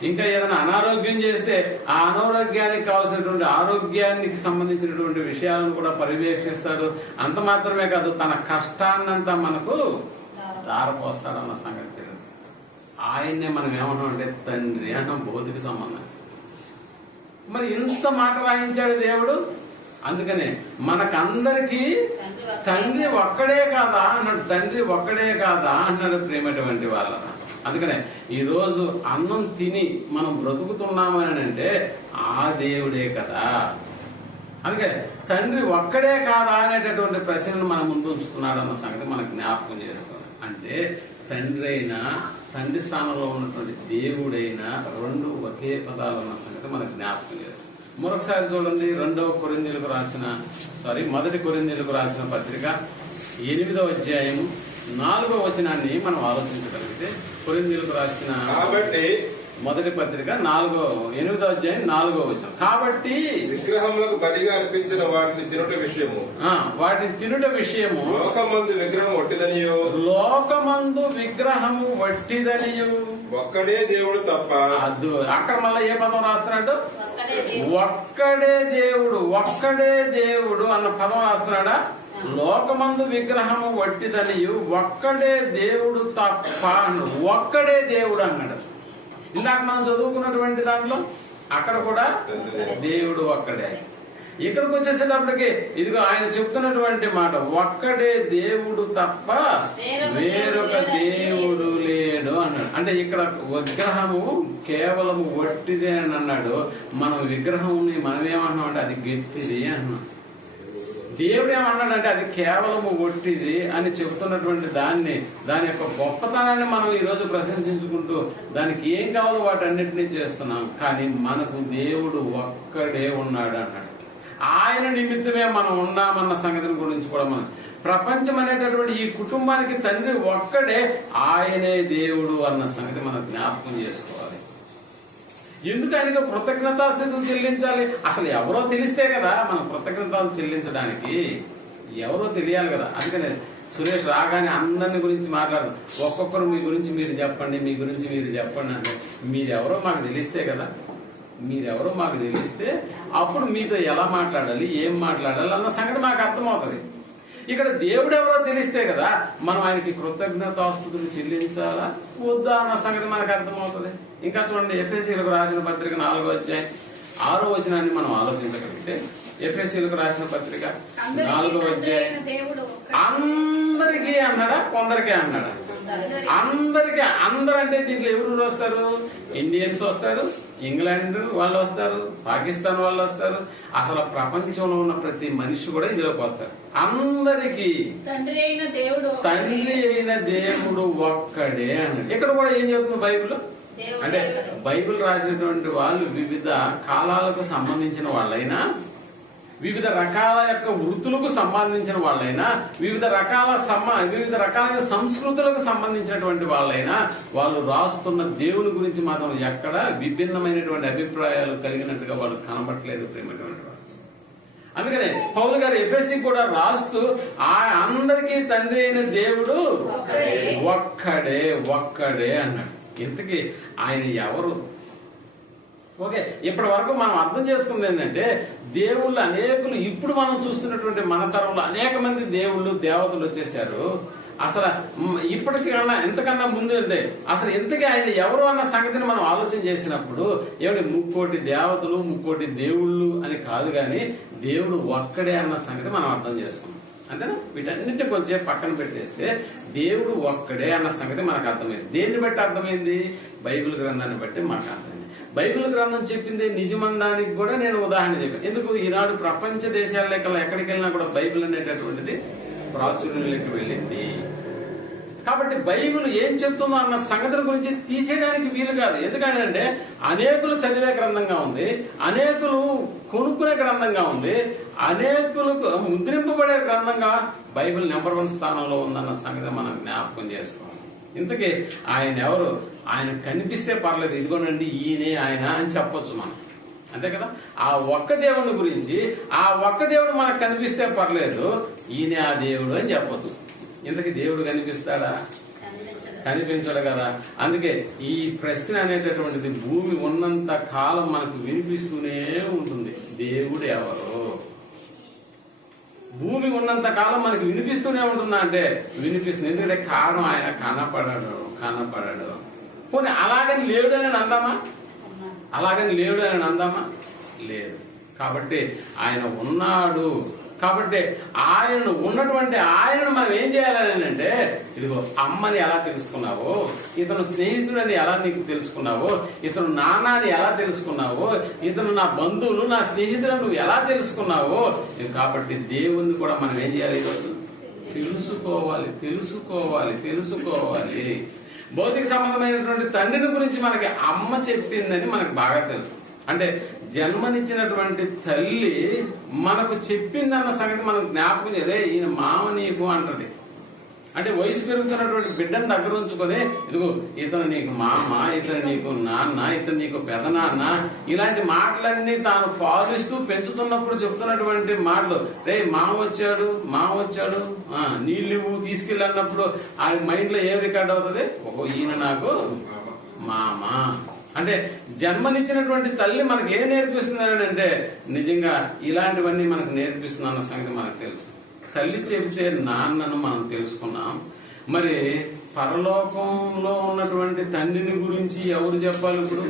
ఇంకా ఏదైనా అనారోగ్యం చేస్తే ఆ అనారోగ్యానికి కావాల్సినటువంటి ఆరోగ్యానికి సంబంధించినటువంటి విషయాలను కూడా పర్యవేక్షిస్తాడు. అంత మాత్రమే కాదు, తన కష్టాన్నంతా మనకు దారపోస్తాడన్న సంగతి తెలుసు. ఆయన్నే మనం ఏమన్నాం అంటే తండ్రి అన్నాం, భౌతిక సంబంధం. మరి ఇంత మాట రాయించాడు దేవుడు. అందుకనే మనకందరికి తండ్రి ఒక్కడే కాదా అన్నాడు. తండ్రి ఒక్కడే కాదా అన్నాడు ప్రేమటువంటి వాళ్ళ. అందుకనే ఈరోజు అన్నం తిని మనం బ్రతుకుతున్నామని అంటే ఆ దేవుడే కదా. అందుకే తండ్రి ఒక్కడే కాదా అనేటటువంటి ప్రశ్నను మన ముందు ఉంచుతున్నాడు అన్న సంగతి మనకు జ్ఞాపకం చేసుకోవాలి. అంటే తండ్రి అయినా తండ్రి స్థానంలో ఉన్నటువంటి దేవుడైనా 2 ఒకే పదాలు అన్న సంగతి మనకు జ్ఞాపకం చేసుకోవాలి. మరొకసారి చూడండి, 1 కొరింథీయులకు రాసిన పత్రిక 8వ అధ్యాయం 4వ వచనాన్ని మనం ఆలోచించగలిగితే, కొరింథీయులకు రాసిన కాబట్టి 1వ పత్రిక 8వ అధ్యాయం 4వ వచనం. కాబట్టి విగ్రహములకు బలిగా అర్పించిన వాటిని తినుట విషయము లోకమందు విగ్రహము వట్టిదనియు ఒక్కడే దేవుడు తప్ప. అక్కడ మళ్ళీ ఏ పదం రాస్తున్నాడు? ఒక్కడే దేవుడు అన్న పదం రాస్తున్నాడా? లోకమందు విగ్రహము వట్టిదనియు ఒక్కడే దేవుడు తప్ప. ఒక్కడే దేవుడు అన్నాడు. ఇందాక మనం చదువుకున్నటువంటి దాంట్లో అక్కడ కూడా దేవుడు ఒక్కడే. ఇక్కడికి వచ్చేసేటప్పటికి ఇదిగో ఆయన చెప్తున్నటువంటి మాట, ఒక్కడే దేవుడు తప్ప వేరొక దేవుడు లేడు అన్నాడు. అంటే ఇక్కడ విగ్రహము కేవలము వట్టిదే అని అన్నాడు. మనం విగ్రహంని మనం ఏమన్నాం అంటే అది గట్టిది అన్నాం. దేవుడు ఏమన్నాడంటే అది కేవలము ఒట్టిది అని చెబుతున్నటువంటి దాని యొక్క గొప్పతనాన్ని మనం ఈరోజు ప్రశంసించుకుంటూ దానికి ఏం కావాలో వాటన్నిటినీ చేస్తున్నాం. కానీ మనకు దేవుడు ఒక్కడే ఉన్నాడు అన్నాడు. ఆయన నిమిత్తమే మనం ఉన్నామన్న సంగతిని గురించి కూడా మనం, ప్రపంచం అనేటటువంటి ఈ కుటుంబానికి తండ్రి ఒక్కడే, ఆయనే దేవుడు అన్న సంగతి మనం జ్ఞాపకం చేసుకోవాలి. ఎందుకు ఆయనకు కృతజ్ఞతాస్థితులు చెల్లించాలి? అసలు ఎవరో తెలిస్తే కదా మనం కృతజ్ఞతలు చెల్లించడానికి, ఎవరో తెలియాలి కదా. అందుకనే సురేష్ రాగానే అందరిని గురించి మాట్లాడదు. ఒక్కొక్కరు మీ గురించి మీరు చెప్పండి, మీ గురించి మీరు చెప్పండి అంటే మీరెవరో మాకు తెలిస్తే కదా, మీరెవరో మాకు తెలిస్తే అప్పుడు మీతో ఎలా మాట్లాడాలి, ఏం మాట్లాడాలి అన్న సంగతి మాకు అర్థమవుతుంది. ఇక్కడ దేవుడు ఎవరో తెలిస్తే కదా మనం ఆయనకి కృతజ్ఞతాస్తుతులు చెల్లించాలా వద్దా అన్న సంగతి మనకు అర్థమవుతుంది. ఇంకా చూడండి, ఎఫెసీయులకు రాసిన పత్రిక 4వ అధ్యాయం 6వ వచనాన్ని మనం ఆలోచించగలిగితే, ఎఫెసీయులకు రాసిన పత్రిక 4వ అధ్యాయం, అందరికీ అన్నాడా కొందరికే అన్నాడా? అందరికీ. అందరూ అంటే దీంట్లో ఎవరు వస్తారు? ఇండియన్స్ వస్తారు, ఇంగ్లాండ్ వాళ్ళు వస్తారు, పాకిస్తాన్ వాళ్ళు వస్తారు, అసలు ప్రపంచంలో ఉన్న ప్రతి మనిషి కూడా ఇందులోకి వస్తారు. అందరికీ తండ్రి అయిన దేవుడు ఒక్కడే అన్నాడు. ఇక్కడ కూడా ఏం చెప్తుంది బైబిల్ అంటే, బైబిల్ రాసినటువంటి వాళ్ళు వివిధ కాలాలకు సంబంధించిన వాళ్ళైనా, వివిధ రకాల యొక్క వృత్తులకు సంబంధించిన వాళ్ళైనా, వివిధ రకాలైన సంస్కృతులకు సంబంధించినటువంటి వాళ్ళైనా, వాళ్ళు రాస్తున్న దేవుని గురించి మాత్రం ఎక్కడ విభిన్నమైనటువంటి అభిప్రాయాలు కలిగినట్టుగా వాళ్ళు కనబడట్లేదు ప్రేమటువంటి వాళ్ళు. అందుకనే పౌలు గారు ఎఫెసీ కూడా రాస్తూ అందరికీ తండ్రి అయిన దేవుడు ఒక్కడే అన్నాడు. ఇంతకీ ఆయన ఎవరు? ఓకే, ఇప్పటి వరకు మనం అర్థం చేసుకుంది ఏంటంటే, దేవుళ్ళు అనేకులు, ఇప్పుడు మనం చూస్తున్నటువంటి మన తరంలో అనేక మంది దేవుళ్ళు దేవతలు వచ్చేసారు. అసలు ఇప్పటికన్నా ఎంతకన్నా ముందు అంటే అసలు ఎంతకీ ఆయన ఎవరు అన్న సంగతిని మనం ఆలోచన చేసినప్పుడు ఏమిటి, 3,000,000 దేవతలు 3,000,000 దేవుళ్ళు అని కాదు, కానీ దేవుడు ఒక్కడే అన్న సంగతి మనం అర్థం చేసుకున్నాం. అంతేనా? వీటన్నింటినీ కొంచెం పక్కన పెట్టేస్తే దేవుడు ఒక్కడే అన్న సంగతి మనకు అర్థమైంది. దేన్ని బట్టి అర్థమైంది? బైబిల్ గ్రంథాన్ని బట్టి మనకు అర్థమైంది. బైబిల్ గ్రంథం చెప్పింది నిజమనడానికి కూడా నేను ఉదాహరణ చెప్పాను. ఎందుకు? ఈనాడు ప్రపంచ దేశాల లెక్కల ఎక్కడికి వెళ్ళినా కూడా బైబిల్ అనేటటువంటిది ప్రాచుర్యంలోకి వెళ్ళింది. కాబట్టి బైబిల్ ఏం చెప్తుందో అన్న సంగతుల గురించి తీసేయడానికి వీలు కాదు. ఎందుకంటే అనేకులు చదివే గ్రంథంగా ఉంది, అనేకులు కొనుక్కునే గ్రంథంగా ఉంది, అనేకులకు ముద్రింపబడే గ్రంథంగా బైబిల్ నెంబర్ 1 స్థానంలో ఉందన్న సంగతి మనం జ్ఞాపకం చేసుకోవాలి. ఇంతకీ ఆయన ఎవరు? ఆయన కనిపిస్తే పర్లేదు, ఇదిగోనండి ఈయనే ఆయన అని చెప్పొచ్చు మనం, అంతే కదా. ఆ ఒక్క దేవుని గురించి, ఆ ఒక్క దేవుడు మనకు కనిపిస్తే పర్లేదు, ఈయనే ఆ దేవుడు అని చెప్పొచ్చు. ఇంతకీ దేవుడు కనిపిస్తాడా? కనిపించడు కదా. అందుకే ఈ ప్రశ్న అనేటటువంటిది భూమి ఉన్నంత కాలం మనకు వినిపిస్తూనే ఉంటుంది, దేవుడు ఎవరు? భూమి ఉన్నంత కాలం మనకి వినిపిస్తూనే ఉంటుందా అంటే వినిపిస్తుంది. ఎందుకంటే కారణం ఆయన కనపడడు. పోనీ అలాగని లేడు అని అందామా? లేదు. కాబట్టి ఆయన ఉన్నాడు. కాబట్టి ఆయనను ఉన్నటువంటి ఆయనను మనం ఏం చేయాలని అంటే, ఇదిగో అమ్మని ఎలా తెలుసుకున్నావో, ఇతను స్నేహితుడని ఎలా నీకు తెలుసుకున్నావో, ఇతను నాన్న అని ఎలా తెలుసుకున్నావో, ఇతను నా బంధువులు నా స్నేహితులను నువ్వు ఎలా తెలుసుకున్నావో, కాబట్టి దేవుణ్ణి కూడా మనం ఏం చేయాలి? ఈరోజు తెలుసుకోవాలి. భౌతిక సంబంధమైనటువంటి తండ్రిని గురించి మనకి అమ్మ చెప్పిందని మనకు బాగా తెలుసు. అంటే జన్మనిచ్చినటువంటి తల్లి మనకు చెప్పిందన్న సంగతి మనకు జ్ఞాపకం చేయాలి. ఈయన మామ నీకు అంటది. అంటే వయసు పెరుగుతున్నటువంటి బిడ్డను దగ్గర ఉంచుకొని, ఇదిగో ఇతను నీకు మామ, ఇతను నీకు నాన్న, ఇతను నీకు పెదనాన్న, ఇలాంటి మాటలన్నీ తాను పాలిస్తూ పెంచుతున్నప్పుడు చెప్తున్నటువంటి మాటలు. రే మామ వచ్చాడు నీళ్ళు తీసుకెళ్ళి అన్నప్పుడు ఆ మైండ్ లో ఏం రికార్డ్ అవుతుంది? ఓహో ఈయన నాకు మామ. అంటే జన్మనిచ్చినటువంటి తల్లి మనకి ఏం నేర్పిస్తుంది అంటే నిజంగా ఇలాంటివన్నీ మనకు నేర్పిస్తుంది అన్న సంగతి మనకు తెలుసు. తల్లి చెబితే నాన్నను మనం తెలుసుకున్నాం. మరి పరలోకంలో ఉన్నటువంటి తండ్రిని గురించి ఎవరు చెప్పాలి ఇప్పుడు?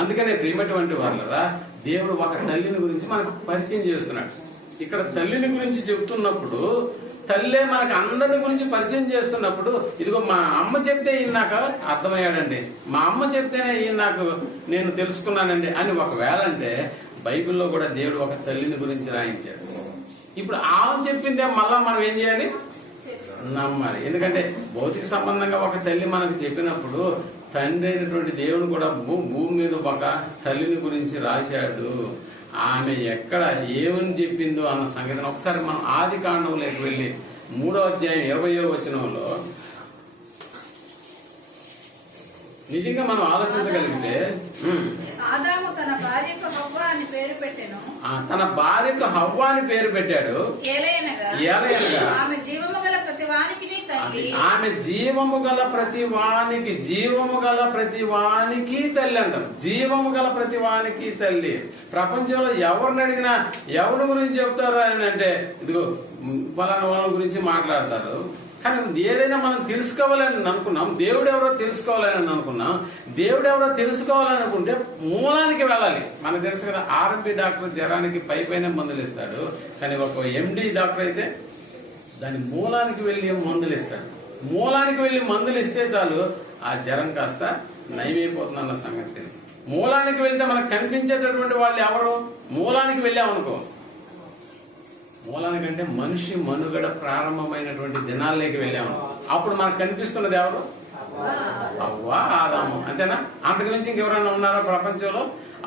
అందుకనే ప్రియమైనటువంటి వాళ్ళరా, దేవుడు ఒక తల్లిని గురించి మనకు పరిచయం చేస్తున్నాడు. ఇక్కడ తల్లిని గురించి చెప్తున్నప్పుడు తల్లే మనకు అందరిని గురించి పరిచయం చేస్తున్నప్పుడు, ఇదిగో మా అమ్మ చెప్తే ఈయన నాకు అర్థమయ్యాడండి, మా అమ్మ చెప్తేనే ఈయన నాకు నేను తెలుసుకున్నానండి అని ఒకవేళ అంటే, బైబిల్లో కూడా దేవుడు ఒక తల్లిని గురించి రాయించాడు. ఇప్పుడు ఆమె చెప్పిందే మళ్ళా మనం ఏం చేయాలి? నమ్మాలి. ఎందుకంటే భౌతిక సంబంధంగా ఒక తల్లి మనకు చెప్పినప్పుడు తండ్రి అయినటువంటి దేవుడు కూడా భూమి మీద ఒక తల్లిని గురించి రాశాడు. ఆమె ఎక్కడ ఏమని చెప్పిందో అన్న సంగతిని ఒకసారి మనం ఆది కాండంలోకి వెళ్ళి 3వ అధ్యాయం 20వ వచనంలో నిజంగా మనం ఆలోచించగలిగితే, ఆదాము తన భార్యకు హవ్వ అని పేరు పెట్టెను. తన భార్యకు హవ్వ అని పేరు పెట్టాడు. ఏలయనగా ఆమె జీవము గల ప్రతి వానికి తల్లి. ఆమె జీవము గల ప్రతి వానికి, జీవము గల ప్రతి వానికి తల్లి అంటారు. జీవము గల ప్రతి వానికి తల్లి. ప్రపంచంలో ఎవరిని అడిగినా ఎవరి గురించి చెప్తారు అని అంటే, ఇదిగో పలానా వాళ్ళ గురించి మాట్లాడతారు. కానీ ఏదైనా మనం తెలుసుకోవాలని అనుకున్నాం, దేవుడు ఎవరో తెలుసుకోవాలని అనుకున్నాం. దేవుడు ఎవరో తెలుసుకోవాలని అనుకుంటే మూలానికి వెళ్ళాలి. మనకు తెలుసు కదా, ఆర్ఎంపీ డాక్టర్ జ్వరానికి పైన మందులు ఇస్తాడు, కానీ ఒక ఎండి డాక్టర్ అయితే దాని మూలానికి వెళ్ళి మందులు ఇస్తాడు. మూలానికి వెళ్ళి మందులు ఇస్తే చాలు ఆ జ్వరం కాస్త నయమైపోతుంది అన్న సంగతి తెలుసు. మూలానికి వెళ్తే మనకు కనిపించేటటువంటి వాళ్ళు ఎవరు? మూలానికి వెళ్ళామనుకో, మూలానికంటే మనిషి మనుగడ ప్రారంభమైనటువంటి దినాల్లోకి వెళ్ళాము. అప్పుడు మనకు కనిపిస్తున్నది ఎవరు? అవ్వ, ఆదాము. అంతేనా? అంతకు మించి ఇంకెవరైనా ఉన్నారా ప్రపంచంలో?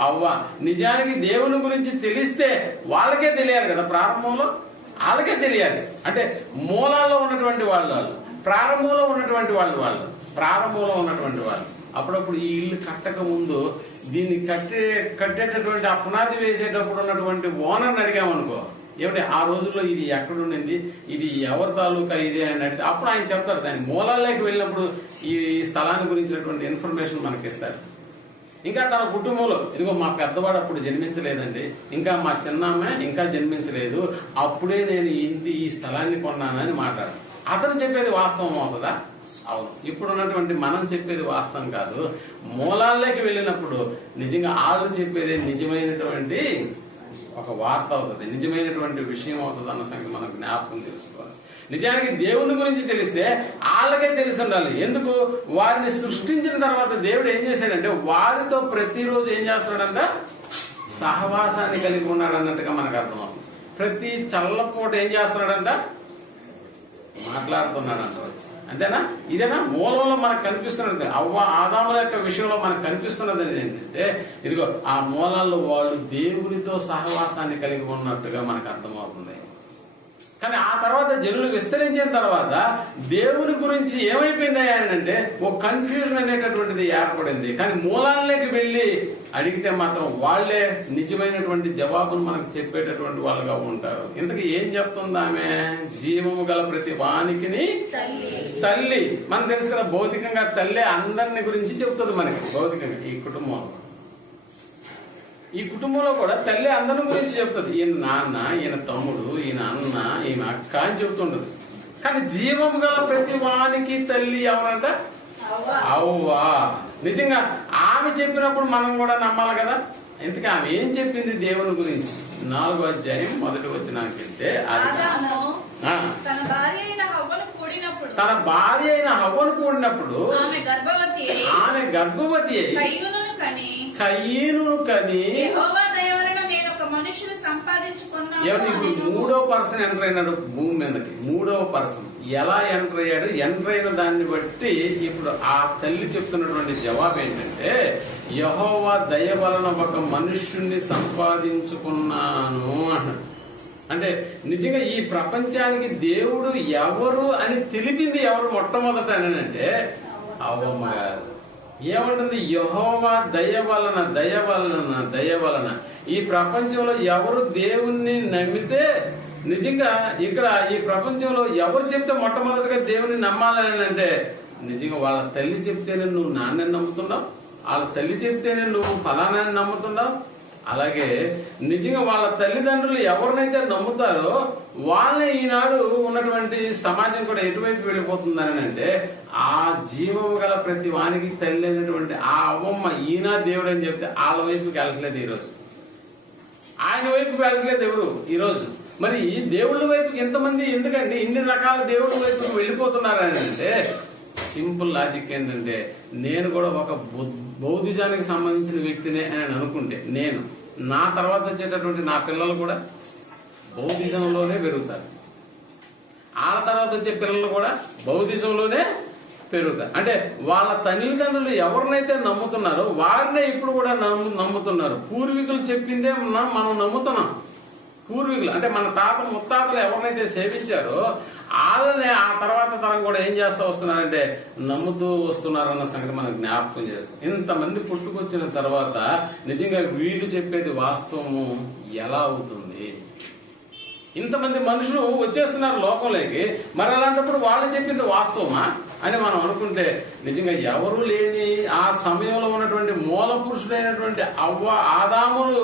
అవ్వ. నిజానికి దేవుని గురించి తెలిస్తే వాళ్ళకే తెలియాలి కదా, ప్రారంభంలో వాళ్ళకే తెలియాలి. అంటే మూలాల్లో ఉన్నటువంటి వాళ్ళు, ప్రారంభంలో ఉన్నటువంటి వాళ్ళు, ప్రారంభంలో ఉన్నటువంటి వాళ్ళు. అప్పుడప్పుడు ఈ ఇల్లు కట్టక ముందు దీన్ని కట్టేటటువంటి ఆ పునాది వేసేటప్పుడు ఉన్నటువంటి ఓనర్ని అడిగామనుకో, ఏమంటే ఆ రోజుల్లో ఇది ఎక్కడుండింది, ఇది ఎవరి తాలూకా ఇది అని అడిగితే అప్పుడు ఆయన చెప్తారు. దాని మూలాల్లోకి వెళ్ళినప్పుడు ఈ స్థలాన్ని గురించినటువంటి ఇన్ఫర్మేషన్ మనకి ఇస్తారు. ఇంకా తన కుటుంబంలో, ఇదిగో మా పెద్దవాడు అప్పుడు జన్మించలేదండి, ఇంకా మా చిన్నామె ఇంకా జన్మించలేదు, అప్పుడే నేను ఈ స్థలాన్ని కొన్నానని మాట్లాడు. అతను చెప్పేది వాస్తవం అవుతుందా? అవును. ఇప్పుడు ఉన్నటువంటి మనం చెప్పేది వాస్తవం కాదు. మూలాల్లోకి వెళ్ళినప్పుడు నిజంగా వాళ్ళు చెప్పేది నిజమైనటువంటి ఒక వార్త అవుతుంది, నిజమైనటువంటి విషయం అవుతుంది అన్న సంగతి మనం జ్ఞాపకం తెలుసుకోవాలి. నిజానికి దేవుని గురించి తెలిస్తే వాళ్ళకే తెలిసి ఉండాలి. ఎందుకు? వారిని సృష్టించిన తర్వాత దేవుడు ఏం చేశాడంటే వారితో ప్రతిరోజు ఏం చేస్తున్నాడంట? సహవాసాన్ని కలిగి ఉన్నాడు అన్నట్టుగా మనకు అర్థమవుతుంది. ప్రతి చల్లపూట ఏం చేస్తున్నాడంట? మాట్లాడుతున్నాడంట వచ్చి. అంతేనా? ఇదేనా మూలంలో మనకు కనిపిస్తున్నది? అవ్వ ఆదాముల యొక్క విషయంలో మనకు కనిపిస్తున్నది ఏంటంటే, ఇదిగో ఆ మూలాల్లో వాళ్ళు దేవునితో సహవాసాన్ని కలిగి ఉన్నట్టుగా మనకు అర్థమవుతుంది. కానీ ఆ తర్వాత జనులు విస్తరించిన తర్వాత దేవుని గురించి ఏమైపోయింది అంటే ఒక కన్ఫ్యూజన్ అనేటటువంటిది ఏర్పడింది. కానీ మూలాల్లోకి వెళ్ళి అడిగితే మాత్రం వాళ్లే నిజమైనటువంటి జవాబును మనకు చెప్పేటటువంటి వాళ్ళుగా ఉంటారు. ఇంతకీ ఏం చెప్తుంది ఆమె? జీవము గల ప్రతి వానికి తల్లి. మనకు తెలుసు కదా, భౌతికంగా తల్లి అందరిని గురించి చెప్తుంది మనకి. భౌతికంగా ఈ కుటుంబంలో కూడా తల్లి అందరి గురించి చెప్తుంది. ఈయన నాన్న, ఈయన తమ్ముడు, ఈయన అన్న, ఈయన అక్క అని చెప్తుంటది. కానీ జీవము గల ప్రతి వానికి తల్లి ఎవరంట? అవ్వా. నిజంగా ఆమె చెప్పినప్పుడు మనం కూడా నమ్మాలి కదా. ఇంతకీ ఆమె ఏం చెప్పింది దేవుని గురించి? 4వ అధ్యాయం 1వ వచనానికి వెళ్తే, తన భార్య అయిన హవ్వను కూడినప్పుడు ఆమె గర్భవతి అయి కయీనును కని. ఇప్పుడు 3వ పర్సన్ ఎంటర్ అయినాడు భూమి మీదకి. 3వ పర్సన్ ఎలా ఎంటర్ అయ్యాడు? ఎంటర్ అయిన దాన్ని బట్టి ఇప్పుడు ఆ తల్లి చెప్తున్నటువంటి జవాబు ఏంటంటే, యెహోవా దయ వలన ఒక మనుష్యుణ్ణి సంపాదించుకున్నాను అన్నాడు. అంటే నిజంగా ఈ ప్రపంచానికి దేవుడు ఎవరు అని తెలిపింది ఎవరు మొట్టమొదట అని అంటే అవ్వమ్మ గారు. ఏమంటుంది? యెహోవా దయ వలన ఈ ప్రపంచంలో ఎవరు దేవుణ్ణి నమ్మితే, నిజంగా ఇక్కడ ఈ ప్రపంచంలో ఎవరు చెప్తే మొట్టమొదటిగా దేవుని నమ్మాలని అంటే, నిజంగా వాళ్ళ తల్లి చెప్తేనే నువ్వు నాన్నని నమ్ముతున్నావు, వాళ్ళ తల్లి చెప్తేనే నువ్వు ఫలానాన్ని నమ్ముతున్నావు, అలాగే నిజంగా వాళ్ళ తల్లిదండ్రులు ఎవరినైతే నమ్ముతారో వాళ్ళే ఈనాడు ఉన్నటువంటి సమాజం కూడా ఎటువైపు వెళ్ళిపోతుందని అంటే ఆ జీవం గల ప్రతి వానికి తల్లి అయినటువంటి ఆ అవ్వమ్మ ఈయన దేవుడు అని చెప్తే వాళ్ళ వైపుకి వెళ్ళట్లేదు ఈరోజు, ఆయన వైపుకి వెళ్ళట్లేదు ఎవరు ఈరోజు. మరి ఈ దేవుళ్ళ వైపుకి ఎంతమంది ఎందుకండి ఇన్ని రకాల దేవుళ్ళ వైపుకి వెళ్ళిపోతున్నారని అంటే సింపుల్ లాజిక్ ఏంటంటే నేను కూడా ఒక బౌద్ధిజానికి సంబంధించిన వ్యక్తినే అని అనుకుంటే నేను నా తర్వాత వచ్చేటటువంటి నా పిల్లలు కూడా బౌద్ధిజంలోనే పెరుగుతారు, వాళ్ళ తర్వాత వచ్చే పిల్లలు కూడా బౌద్ధిజంలోనే పెరుగుతారు. అంటే వాళ్ళ తల్లిదండ్రులు ఎవరినైతే నమ్ముతున్నారో వారినే ఇప్పుడు కూడా నమ్ముతున్నారు. పూర్వీకులు చెప్పిందే మనం నమ్ముతున్నాం. పూర్వీకులు అంటే మన తాత ముత్తాతలు ఎవరినైతే సేవించారో వాళ్ళనే ఆ తర్వాత తరం కూడా ఏం చేస్తూ వస్తున్నారంటే నమ్ముతూ వస్తున్నారన్న సంగతి మనం జ్ఞాపకం చేస్తాం. ఇంతమంది పుట్టుకొచ్చిన తర్వాత నిజంగా వీళ్ళు చెప్పేది వాస్తవము ఎలా అవుతుంది? ఇంతమంది మనుషులు వచ్చేస్తున్నారు లోకంలోకి, మరి అలాంటప్పుడు వాళ్ళు చెప్పింది వాస్తవమా అని మనం అనుకుంటే నిజంగా ఎవరు లేని ఆ సమయంలో ఉన్నటువంటి మూల పురుషుడైనటువంటి అవ్వ ఆదాములు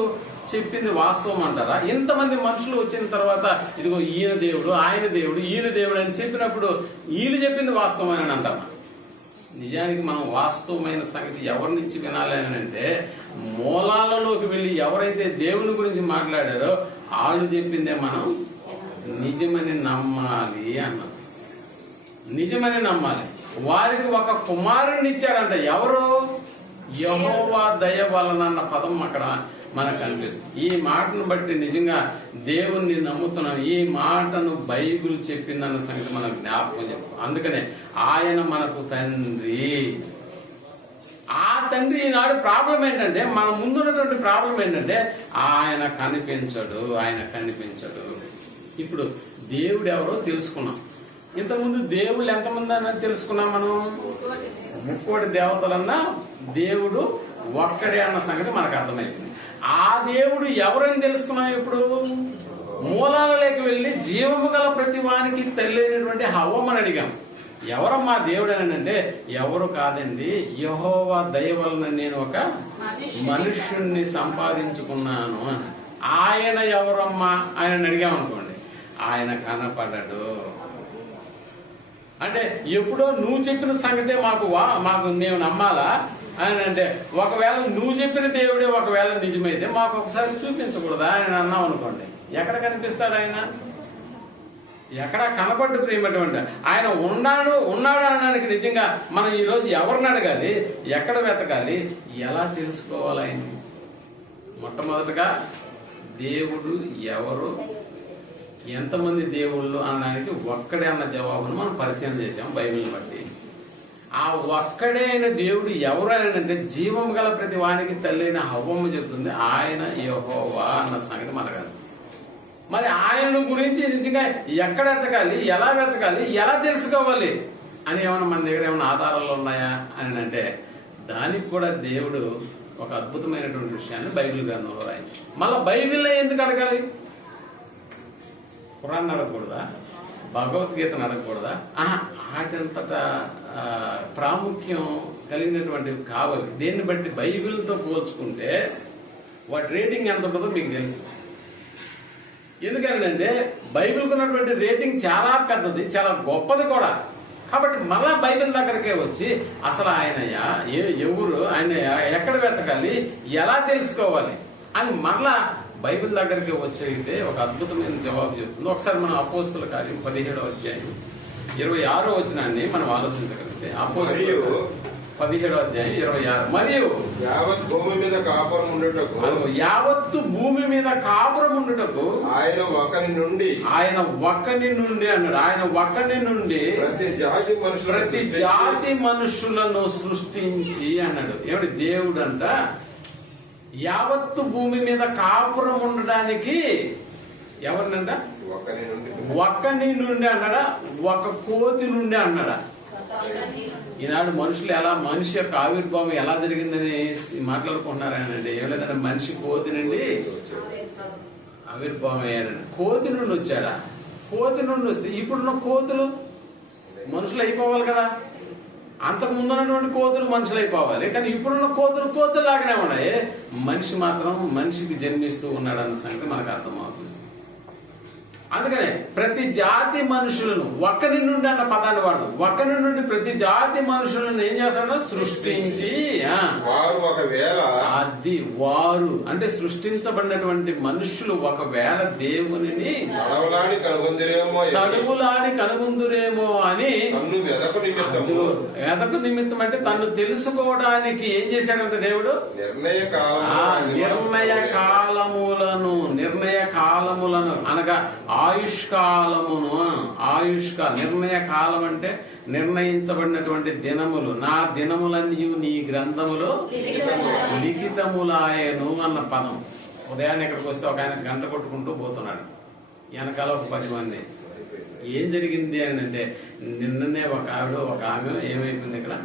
చెప్పింది వాస్తవం అంటారా? ఇంతమంది మనుషులు వచ్చిన తర్వాత ఇదిగో ఈయన దేవుడు ఆయన దేవుడు ఈయన దేవుడు అని చెప్పినప్పుడు వీళ్ళు చెప్పింది వాస్తవం అని అంటామా? నిజానికి మనం వాస్తవమైన సంగతి ఎవరి నుంచి వినాలి అని అంటే మూలాలలోకి వెళ్ళి ఎవరైతే దేవుని గురించి మాట్లాడారో వాళ్ళు చెప్పిందే మనం నిజమని నమ్మాలి అన్నాం. నిజమని నమ్మాలి. వారికి ఒక కుమారుని ఇచ్చాడంట. ఎవరు? యెహోవా దయ వలన అన్న పదం అక్కడ మనకు కనిపిస్తుంది. ఈ మాటను బట్టి నిజంగా దేవుణ్ణి నమ్ముతున్నాను. ఈ మాటను బైబిల్ చెప్పిందన్న సంగతి మనకు జ్ఞాపకం చెప్పు. అందుకనే ఆయన మనకు తండ్రి. ఆ తండ్రి ఈనాడు ప్రాబ్లం ఏంటంటే మన ముందున్నటువంటి ప్రాబ్లం ఏంటంటే ఆయన కనిపించడు. ఇప్పుడు దేవుడు ఎవరో తెలుసుకున్నాం. ఇంతకుముందు దేవుళ్ళు ఎంతమంది అన్నది తెలుసుకున్నాం మనం. 30 దేవతలన్నా దేవుడు ఒక్కడే అన్న సంగతి మనకు అర్థమైంది. ఆ దేవుడు ఎవరని తెలుసుకున్నాం. ఇప్పుడు మూలాలలోకి వెళ్ళి జీవము గల ప్రతి వానికి తల్లి అయినటువంటి హవ్వమ్మని అడిగాం. ఎవరమ్మా దేవుడు అని అంటే ఎవరు కాదండి, యెహోవా దయ వలన నేను ఒక మనుష్యుణ్ణి సంపాదించుకున్నాను అని. ఆయన ఎవరమ్మా ఆయన అడిగామనుకోండి, ఆయన కనపడడు. అంటే ఎప్పుడో నువ్వు చెప్పిన సంగతే మాకు మేము నమ్మాలా అని అంటే ఒకవేళ నువ్వు చెప్పిన దేవుడే ఒకవేళ నిజమైతే మాకు ఒకసారి చూపించకూడదా ఆయన అన్నాం అనుకోండి. ఎక్కడ కనిపిస్తాడు ఆయన? ఎక్కడ కనపడ్డు ప్రియమైనటువంటి ఆయన ఉన్నాడు అనడానికి నిజంగా మనం ఈరోజు ఎవరిని అడగాలి, ఎక్కడ వెతకాలి, ఎలా తెలుసుకోవాలి ఆయన? మొట్టమొదటిగా దేవుడు ఎవరు, ఎంతమంది దేవుళ్ళు అనడానికి ఒక్కడే అన్న జవాబును మనం పరిశీలన చేసాం బైబిల్ని బట్టి. ఆ ఒక్కడే అయిన దేవుడు ఎవరు అంటే జీవం గల ప్రతి వానికి తల్లి అయిన హవ్వమ్మ చెప్తుంది ఆయన యెహోవా అన్న సంగతి మనకు. మరి ఆయన గురించి నిజంగా ఎక్కడ వెతకాలి, ఎలా వెతకాలి, ఎలా తెలుసుకోవాలి అని ఏమైనా మన దగ్గర ఏమైనా ఆధారాలు ఉన్నాయా అని అంటే దానికి కూడా దేవుడు ఒక అద్భుతమైనటువంటి విషయాన్ని బైబిల్ గ్రంథంలో రాయింది. మళ్ళీ బైబిల్లో ఎందుకు అడగాలి? ఖురాన్ అడగకూడదా? భగవద్గీతను అడగకూడదా? వాటంతట ప్రాముఖ్యం కలిగినటువంటివి కావాలి. దీన్ని బట్టి బైబిల్తో పోల్చుకుంటే వాటి రేటింగ్ ఎంత ఉంటుందో మీకు తెలుసు. ఎందుకంటే బైబిల్కి ఉన్నటువంటి రేటింగ్ చాలా పెద్దది, చాలా గొప్పది కూడా. కాబట్టి మళ్ళా బైబిల్ దగ్గరకే వచ్చి అసలు ఆయనయ్యా ఎవరు, ఆయనయ్యా ఎక్కడ వెతకాలి, ఎలా తెలుసుకోవాలి అని మరలా బైబిల్ దగ్గరికి వచ్చేస్తే ఒక అద్భుతమైన జవాబు చెప్తుంది. ఒకసారి మనం అపోస్తుల కార్యం 17వ అధ్యాయం 26వ వచనాన్ని మనం ఆలోచించగలిగితే, అపోస్తుల 17వ అధ్యాయం 26. మరియు యావత్ భూమి మీద కాపురం ఉండుటకు ఆయన ఒక్కని నుండి అన్నాడు. ఆయన ఒక్కని నుండి ప్రతి జాతి మనుషులను సృష్టించి అన్నాడు. ఏమిటి? దేవుడు అంట యావత్తు భూమి మీద కాపురం ఉండడానికి ఎవరినంట? ఒక్కని నుండి అన్నాడా, ఒక కోతి నుండి అన్నాడా? ఈనాడు మనుషులు ఎలా మనిషి యొక్క ఆవిర్భావం ఎలా జరిగిందని మాట్లాడుకుంటున్నారనండి. ఏం లేదంటే మనిషి కోతి నుండి ఆవిర్భావం అయ్యాడండి. కోతి నుండి వచ్చాడా? కోతి నుండి వస్తే ఇప్పుడున్న కోతులు మనుషులు అయిపోవాలి కదా. అంతకు ముందు ఉన్నటువంటి కోతులు మనుషులైపోవాలి, కానీ ఇప్పుడున్న కోతులు లాగానే ఉన్నాయి. మనిషి మాత్రం మనిషికి జన్మిస్తూ ఉన్నాడన్న సంగతి మనకు అర్థమవుతుంది. అందుకనే ప్రతి జాతి మనుషులను ఒక్కరి నుండి అన్న పదాన్ని వాడు, ఒక్కరి నుండి ప్రతి జాతి మనుషులను ఏం చేస్తాడో సృష్టించి అది వారు అంటే సృష్టించబడినటువంటి మనుషులు ఒకవేళ దేవునిని తడువులాడి కనుగొందురేమో అని వెదకు నిమిత్తం అంటే తను తెలుసుకోవడానికి ఏం చేశాడంటే దేవుడు నిర్ణయ కాలములను అనగా ఆయుష్కాలమును నిర్ణయ కాలం అంటే నిర్ణయించబడినటువంటి దినములు, నా దినములన్నీ నీ గ్రంథములో లిఖితములాయను అన్న పదం. ఉదయాన్నే ఇక్కడికి వస్తే ఒక ఆయన గంట కొట్టుకుంటూ పోతున్నాడు, వెనకాల ఒక 10 మంది. ఏం జరిగింది అని అంటే నిన్ననే ఒక ఆమె ఏమైపోయింది ఇక్కడ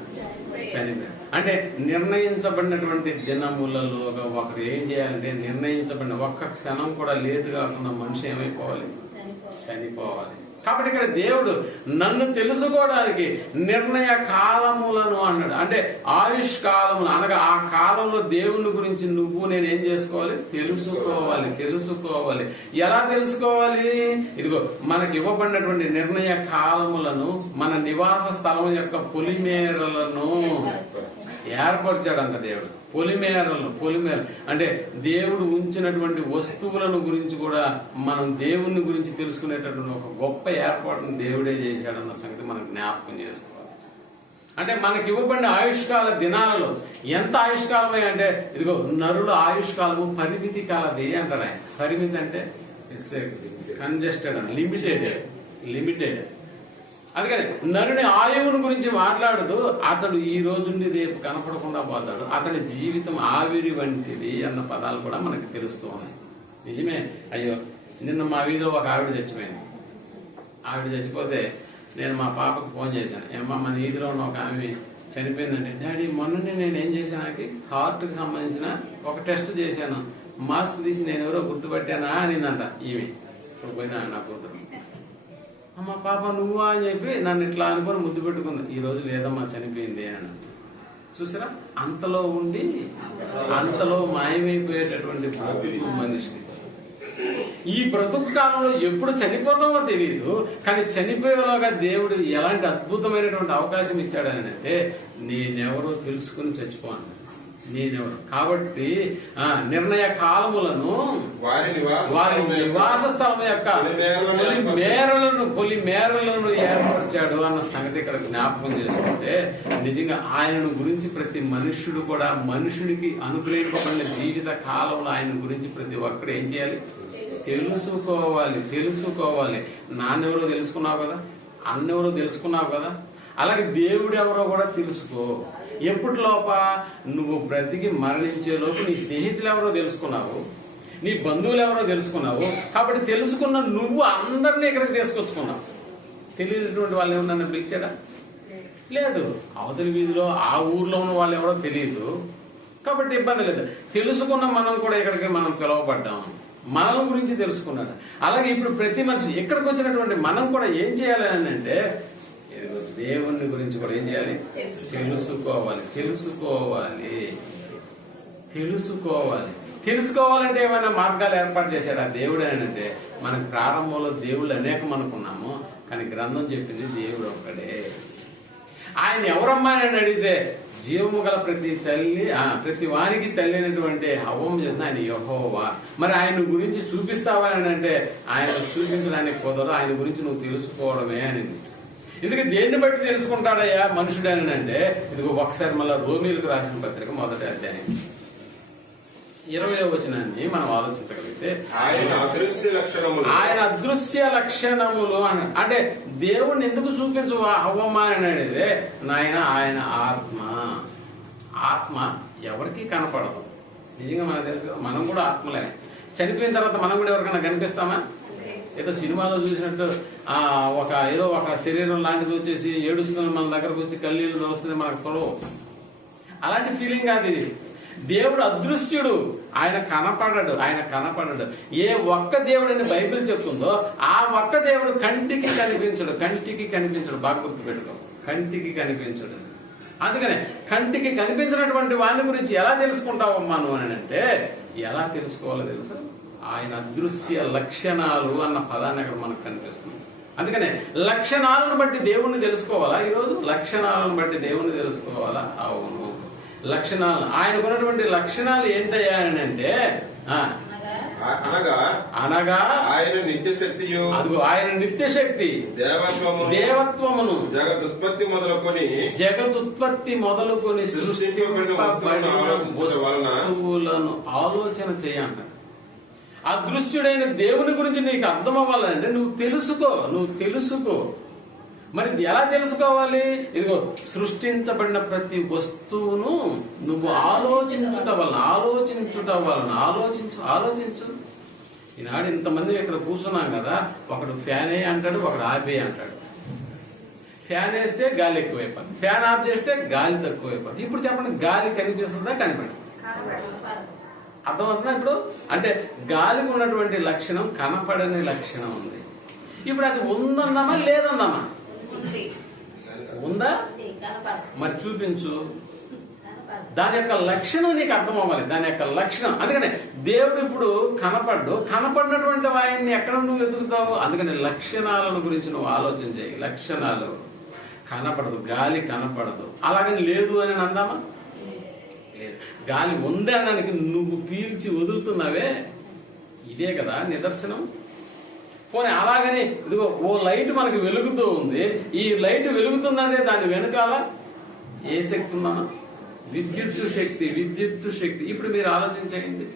చనిపోయింది. అంటే నిర్ణయించబడినటువంటి దినములలోగా ఒకరు ఏం చేయాలంటే నిర్ణయించబడిన ఒక్క క్షణం కూడా లేటు కాకుండా మనిషి ఏమైపోవాలి, చనిపోవాలి. కాబట్టి ఇక్కడ దేవుడు నన్ను తెలుసుకోవడానికి నిర్ణయ కాలములను అన్నాడు. అంటే ఆయుష్ కాలములు అనగా ఆ కాలంలో దేవుని గురించి నేనేం చేసుకోవాలి, తెలుసుకోవాలి. ఎలా తెలుసుకోవాలి? ఇదిగో మనకి ఇవ్వబడినటువంటి నిర్ణయ కాలములను, మన నివాస స్థలం యొక్క పొలిమేరలను ఏర్పరిచాడంట దేవుడు. పొలిమేరలు అంటే దేవుడు ఉంచినటువంటి వస్తువులను గురించి కూడా మనం దేవుని గురించి తెలుసుకునేటటువంటి ఒక గొప్ప ఏర్పాటును దేవుడే చేశాడన్న సంగతి మనం జ్ఞాపకం చేసుకోవాలి. అంటే మనకి ఇవ్వబడిన ఆయుష్కాల దినాలలో ఎంత ఆయుష్కాలమే అంటే ఇదిగో నరుల ఆయుష్కాలము పరిమితి కాలది అంటారు ఆయన. పరిమితి అంటే కంజెస్టెడ్, లిమిటెడ్. అందుకని నరుని ఆయువుని గురించి మాట్లాడుతూ అతడు ఈ రోజు నుండి రేపు కనపడకుండా పోతాడు, అతని జీవితం ఆవిరి వంటిది అన్న పదాలు కూడా మనకి తెలుస్తూ ఉన్నాయి. నిజమే. అయ్యో నిన్న మా వీధిలో ఒక ఆవిడ చచ్చిపోయింది. ఆవిడ చచ్చిపోతే నేను మా పాపకు ఫోన్ చేశాను, ఏమన్నా మన వీధిలో ఉన్న ఒక ఆమె చనిపోయిందంటే, డాడీ మొన్ననే నేను ఏం చేశాను, హార్ట్కి సంబంధించిన ఒక టెస్ట్ చేశాను, మాస్క్ తీసి నేను ఎవరో గుర్తుపట్టానా అనిందంట ఈమె. ఇప్పుడు పోయినా నా కూతురు, అమ్మ పాప నువ్వా అని చెప్పి నన్ను ఇట్లా అనుకుని ముద్దు పెట్టుకుంది. ఈ రోజు లేదమ్మా చనిపోయింది అని. చూసారా, అంతలో ఉండి అంతలో మాయమైపోయేటటువంటి బ్రతుకు మనిషి. ఈ బ్రతుకు కాలంలో ఎప్పుడు చనిపోతామో తెలియదు, కానీ చనిపోయేలాగా దేవుడు ఎలాంటి అద్భుతమైనటువంటి అవకాశం ఇచ్చాడని అంటే నేనెవరో తెలుసుకుని చచ్చిపోను, నేనెవరు. కాబట్టి నిర్ణయ కాలములను వారి నివాస స్థలం యొక్క పొలిమేరలను ఏర్పరిచాడు అన్న సంగతి ఇక్కడ జ్ఞాపకం చేసుకుంటే నిజంగా ఆయనను గురించి ప్రతి మనుష్యుడు కూడా మనుషుడికి అనుగ్రహింపబడిన జీవిత కాలంలో ఆయన గురించి ప్రతి ఒక్కడు ఏం చేయాలి, తెలుసుకోవాలి. నాన్నెవరో తెలుసుకున్నావు కదా, అన్నెవరో తెలుసుకున్నావు కదా, అలాగే దేవుడు ఎవరో కూడా తెలుసుకో. ఎప్పటిలోప నువ్వు బ్రతికి మరణించేలోపు నీ స్నేహితులు ఎవరో తెలుసుకున్నావు, నీ బంధువులు ఎవరో తెలుసుకున్నావు. కాబట్టి తెలుసుకున్న నువ్వు అందరినీ ఇక్కడికి తీసుకొచ్చుకున్నావు. తెలియనటువంటి వాళ్ళు ఏమన్నా పిలిచాడా? లేదు. అవతలి వీధిలో ఆ ఊర్లో ఉన్న వాళ్ళు ఎవరో తెలియదు, కాబట్టి ఇబ్బంది లేదు. తెలుసుకున్న మనం కూడా ఇక్కడికి మనం పిలువబడ్డాం, మన గురించి తెలుసుకున్నాడు. అలాగే ఇప్పుడు ప్రతి మనిషి ఇక్కడికి వచ్చినటువంటి మనం కూడా ఏం చేయాలి అని అంటే దేవుని గురించి కూడా ఏం చేయాలి, తెలుసుకోవాలంటే ఏమైనా మార్గాలు ఏర్పాటు చేశాడు ఆ దేవుడు అని అంటే మనకి ప్రారంభంలో దేవుళ్ళు అనేకం అనుకున్నాము, కానీ గ్రంథం చెప్పింది దేవుడు ఒక్కడే. ఆయన ఎవరమ్మా అని అడిగితే జీవము గల ప్రతి వానికి తల్లి అయినటువంటి హవ్వము చేసిన ఆయన యెహోవా. మరి ఆయన గురించి చూపిస్తావా అని అంటే ఆయన చూపించడానికి కుదరదు, ఆయన గురించి నువ్వు తెలుసుకోవడమే అనింది. ఎందుకంటే దేన్ని బట్టి తెలుసుకుంటాడయ్యా మనుషుడు అని అంటే ఇదిగో ఒకసారి మళ్ళీ రోమీలకు రాసిన పత్రిక 1వ అధ్యాయం 20వ వచనాన్ని మనం ఆలోచించగలిగితే ఆయన అదృశ్య లక్షణములు అని అంటే దేవుణ్ణి ఎందుకు చూపించు హవ్వమ్మ అని అనేది ఆయన ఆత్మ ఎవరికి కనపడదు. నిజంగా మనకు తెలుసు, మనం కూడా ఆత్మలే. చనిపోయిన తర్వాత మనం కూడా ఎవరికైనా కనిపిస్తామా? ఏదో సినిమాలో చూసినట్టు ఏదో ఒక శరీరం లాంటిది వచ్చేసి ఏడుస్తుంది మన దగ్గరకు వచ్చి కన్నీళ్ళు వస్తుంది మనకు తొలవు. అలాంటి ఫీలింగ్ కాదు ఇది. దేవుడు అదృశ్యుడు, ఆయన కనపడడు. ఏ ఒక్క దేవుడని బైబిల్ చెప్తుందో ఆ ఒక్క దేవుడు కంటికి కనిపించడు. బాగా గుర్తుపెట్టుకో, కంటికి కనిపించడు. అందుకనే కంటికి కనిపించినటువంటి వాని గురించి ఎలా తెలుసుకుంటావమ్మా నువ్వు అని అంటే, ఎలా తెలుసుకోవాలో తెలుసా? ఆయన అదృశ్య లక్షణాలు అన్న పదాన్ని అక్కడ మనకు కనిపిస్తుంది. అందుకనే లక్షణాలను బట్టి దేవుణ్ణి తెలుసుకోవాలా? ఈరోజు లక్షణాలను బట్టి దేవుణ్ణి తెలుసుకోవాలా? అవును, లక్షణాలు. ఆయనకున్నటువంటి లక్షణాలు ఏంటయ్యా అని అంటే, అనగా ఆయన నిత్య శక్తియు, అదిగో ఆయన నిత్య శక్తి, దేవత్వమును, జగదుత్పత్తి మొదలుకొని సృష్టింపబడిన వస్తువులను ఆలోచన చేయంట. అదృశ్యుడైన దేవుని గురించి నీకు అర్థం అవ్వాలంటే నువ్వు తెలుసుకో. మరి ఎలా తెలుసుకోవాలి? ఇదిగో సృష్టించబడిన ప్రతి వస్తువును నువ్వు ఆలోచించుట వలన ఆలోచించు. ఈనాడు ఇంతమంది ఇక్కడ కూర్చున్నాం కదా, ఒకడు ఫ్యాన్ ఏ అంటాడు, ఒకడు ఆపే అంటాడు. ఫ్యాన్ వేస్తే గాలి ఎక్కువైపోతుంది, ఫ్యాన్ ఆఫ్ చేస్తే గాలి తక్కువైపోతుంది. ఇప్పుడు చెప్పండి, గాలి కనిపిస్తుందా? కనపడదు. అర్థమవుతుందా? ఇప్పుడు అంటే గాలికి ఉన్నటువంటి లక్షణం కనపడని లక్షణం ఉంది. ఇప్పుడు అది ఉందన్నామా లేదన్నామా? ఉందా? మరి చూపించు. దాని యొక్క లక్షణం నీకు అర్థం అవ్వాలి, దాని యొక్క లక్షణం. అందుకనే దేవుడు ఇప్పుడు కనపడినటువంటి ఆయన్ని ఎక్కడ నువ్వు వెతుకుతావు? అందుకని లక్షణాలను గురించి నువ్వు ఆలోచన చేయి. లక్షణాలు కనపడదు, గాలి కనపడదు. అలాగని లేదు అని అందామా? లేదు. గాలి ఉంది అనడానికి నువ్వు పీల్చి వదులుతున్నావే, ఇదే కదా నిదర్శనం. పోనీ అలాగని ఇదిగో ఓ లైట్ మనకి వెలుగుతూ ఉంది, ఈ లైట్ వెలుగుతుందంటే దాని వెనకాల ఏ శక్తి ఉందన్నా? విద్యుత్ శక్తి. ఇప్పుడు మీరు ఆలోచించండి,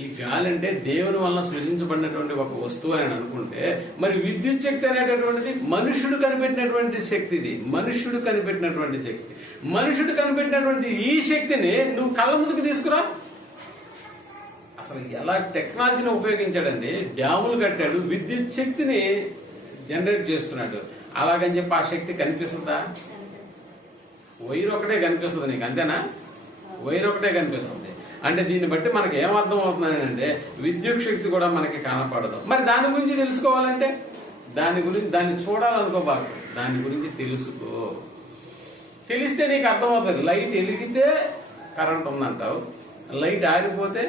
ఈ గాలి అంటే దేవుని వల్ల సృజించబడినటువంటి ఒక వస్తువు అని అనుకుంటే, మరి విద్యుత్ శక్తి అనేటటువంటిది మనుషుడు కనిపెట్టినటువంటి శక్తి. ఇది మనుషుడు కనిపెట్టినటువంటి ఈ శక్తిని నువ్వు కళ్ళ ముందుకు తీసుకురా. అసలు ఎలా టెక్నాలజీని ఉపయోగించాడండి, డ్యాములు కట్టాడు, విద్యుత్ శక్తిని జనరేట్ చేస్తున్నాడు. అలాగని చెప్పి ఆ శక్తి కనిపిస్తుందా? వైర్ ఒకటే కనిపిస్తుంది నీకు, అంతేనా? వైర్ ఒకటే కనిపిస్తుంది. అంటే దీన్ని బట్టి మనకి ఏమర్థం అవుతుంది అంటే విద్యుత్ శక్తి కూడా మనకి కనపడదు. మరి దాని గురించి తెలుసుకోవాలంటే దాన్ని చూడాలనుకో, బాగా దాని గురించి తెలుసుకో. తెలిస్తే నీకు అర్థమవుతుంది. లైట్ వెలిగితే కరెంట్ ఉందంటావు, లైట్ ఆరిపోతే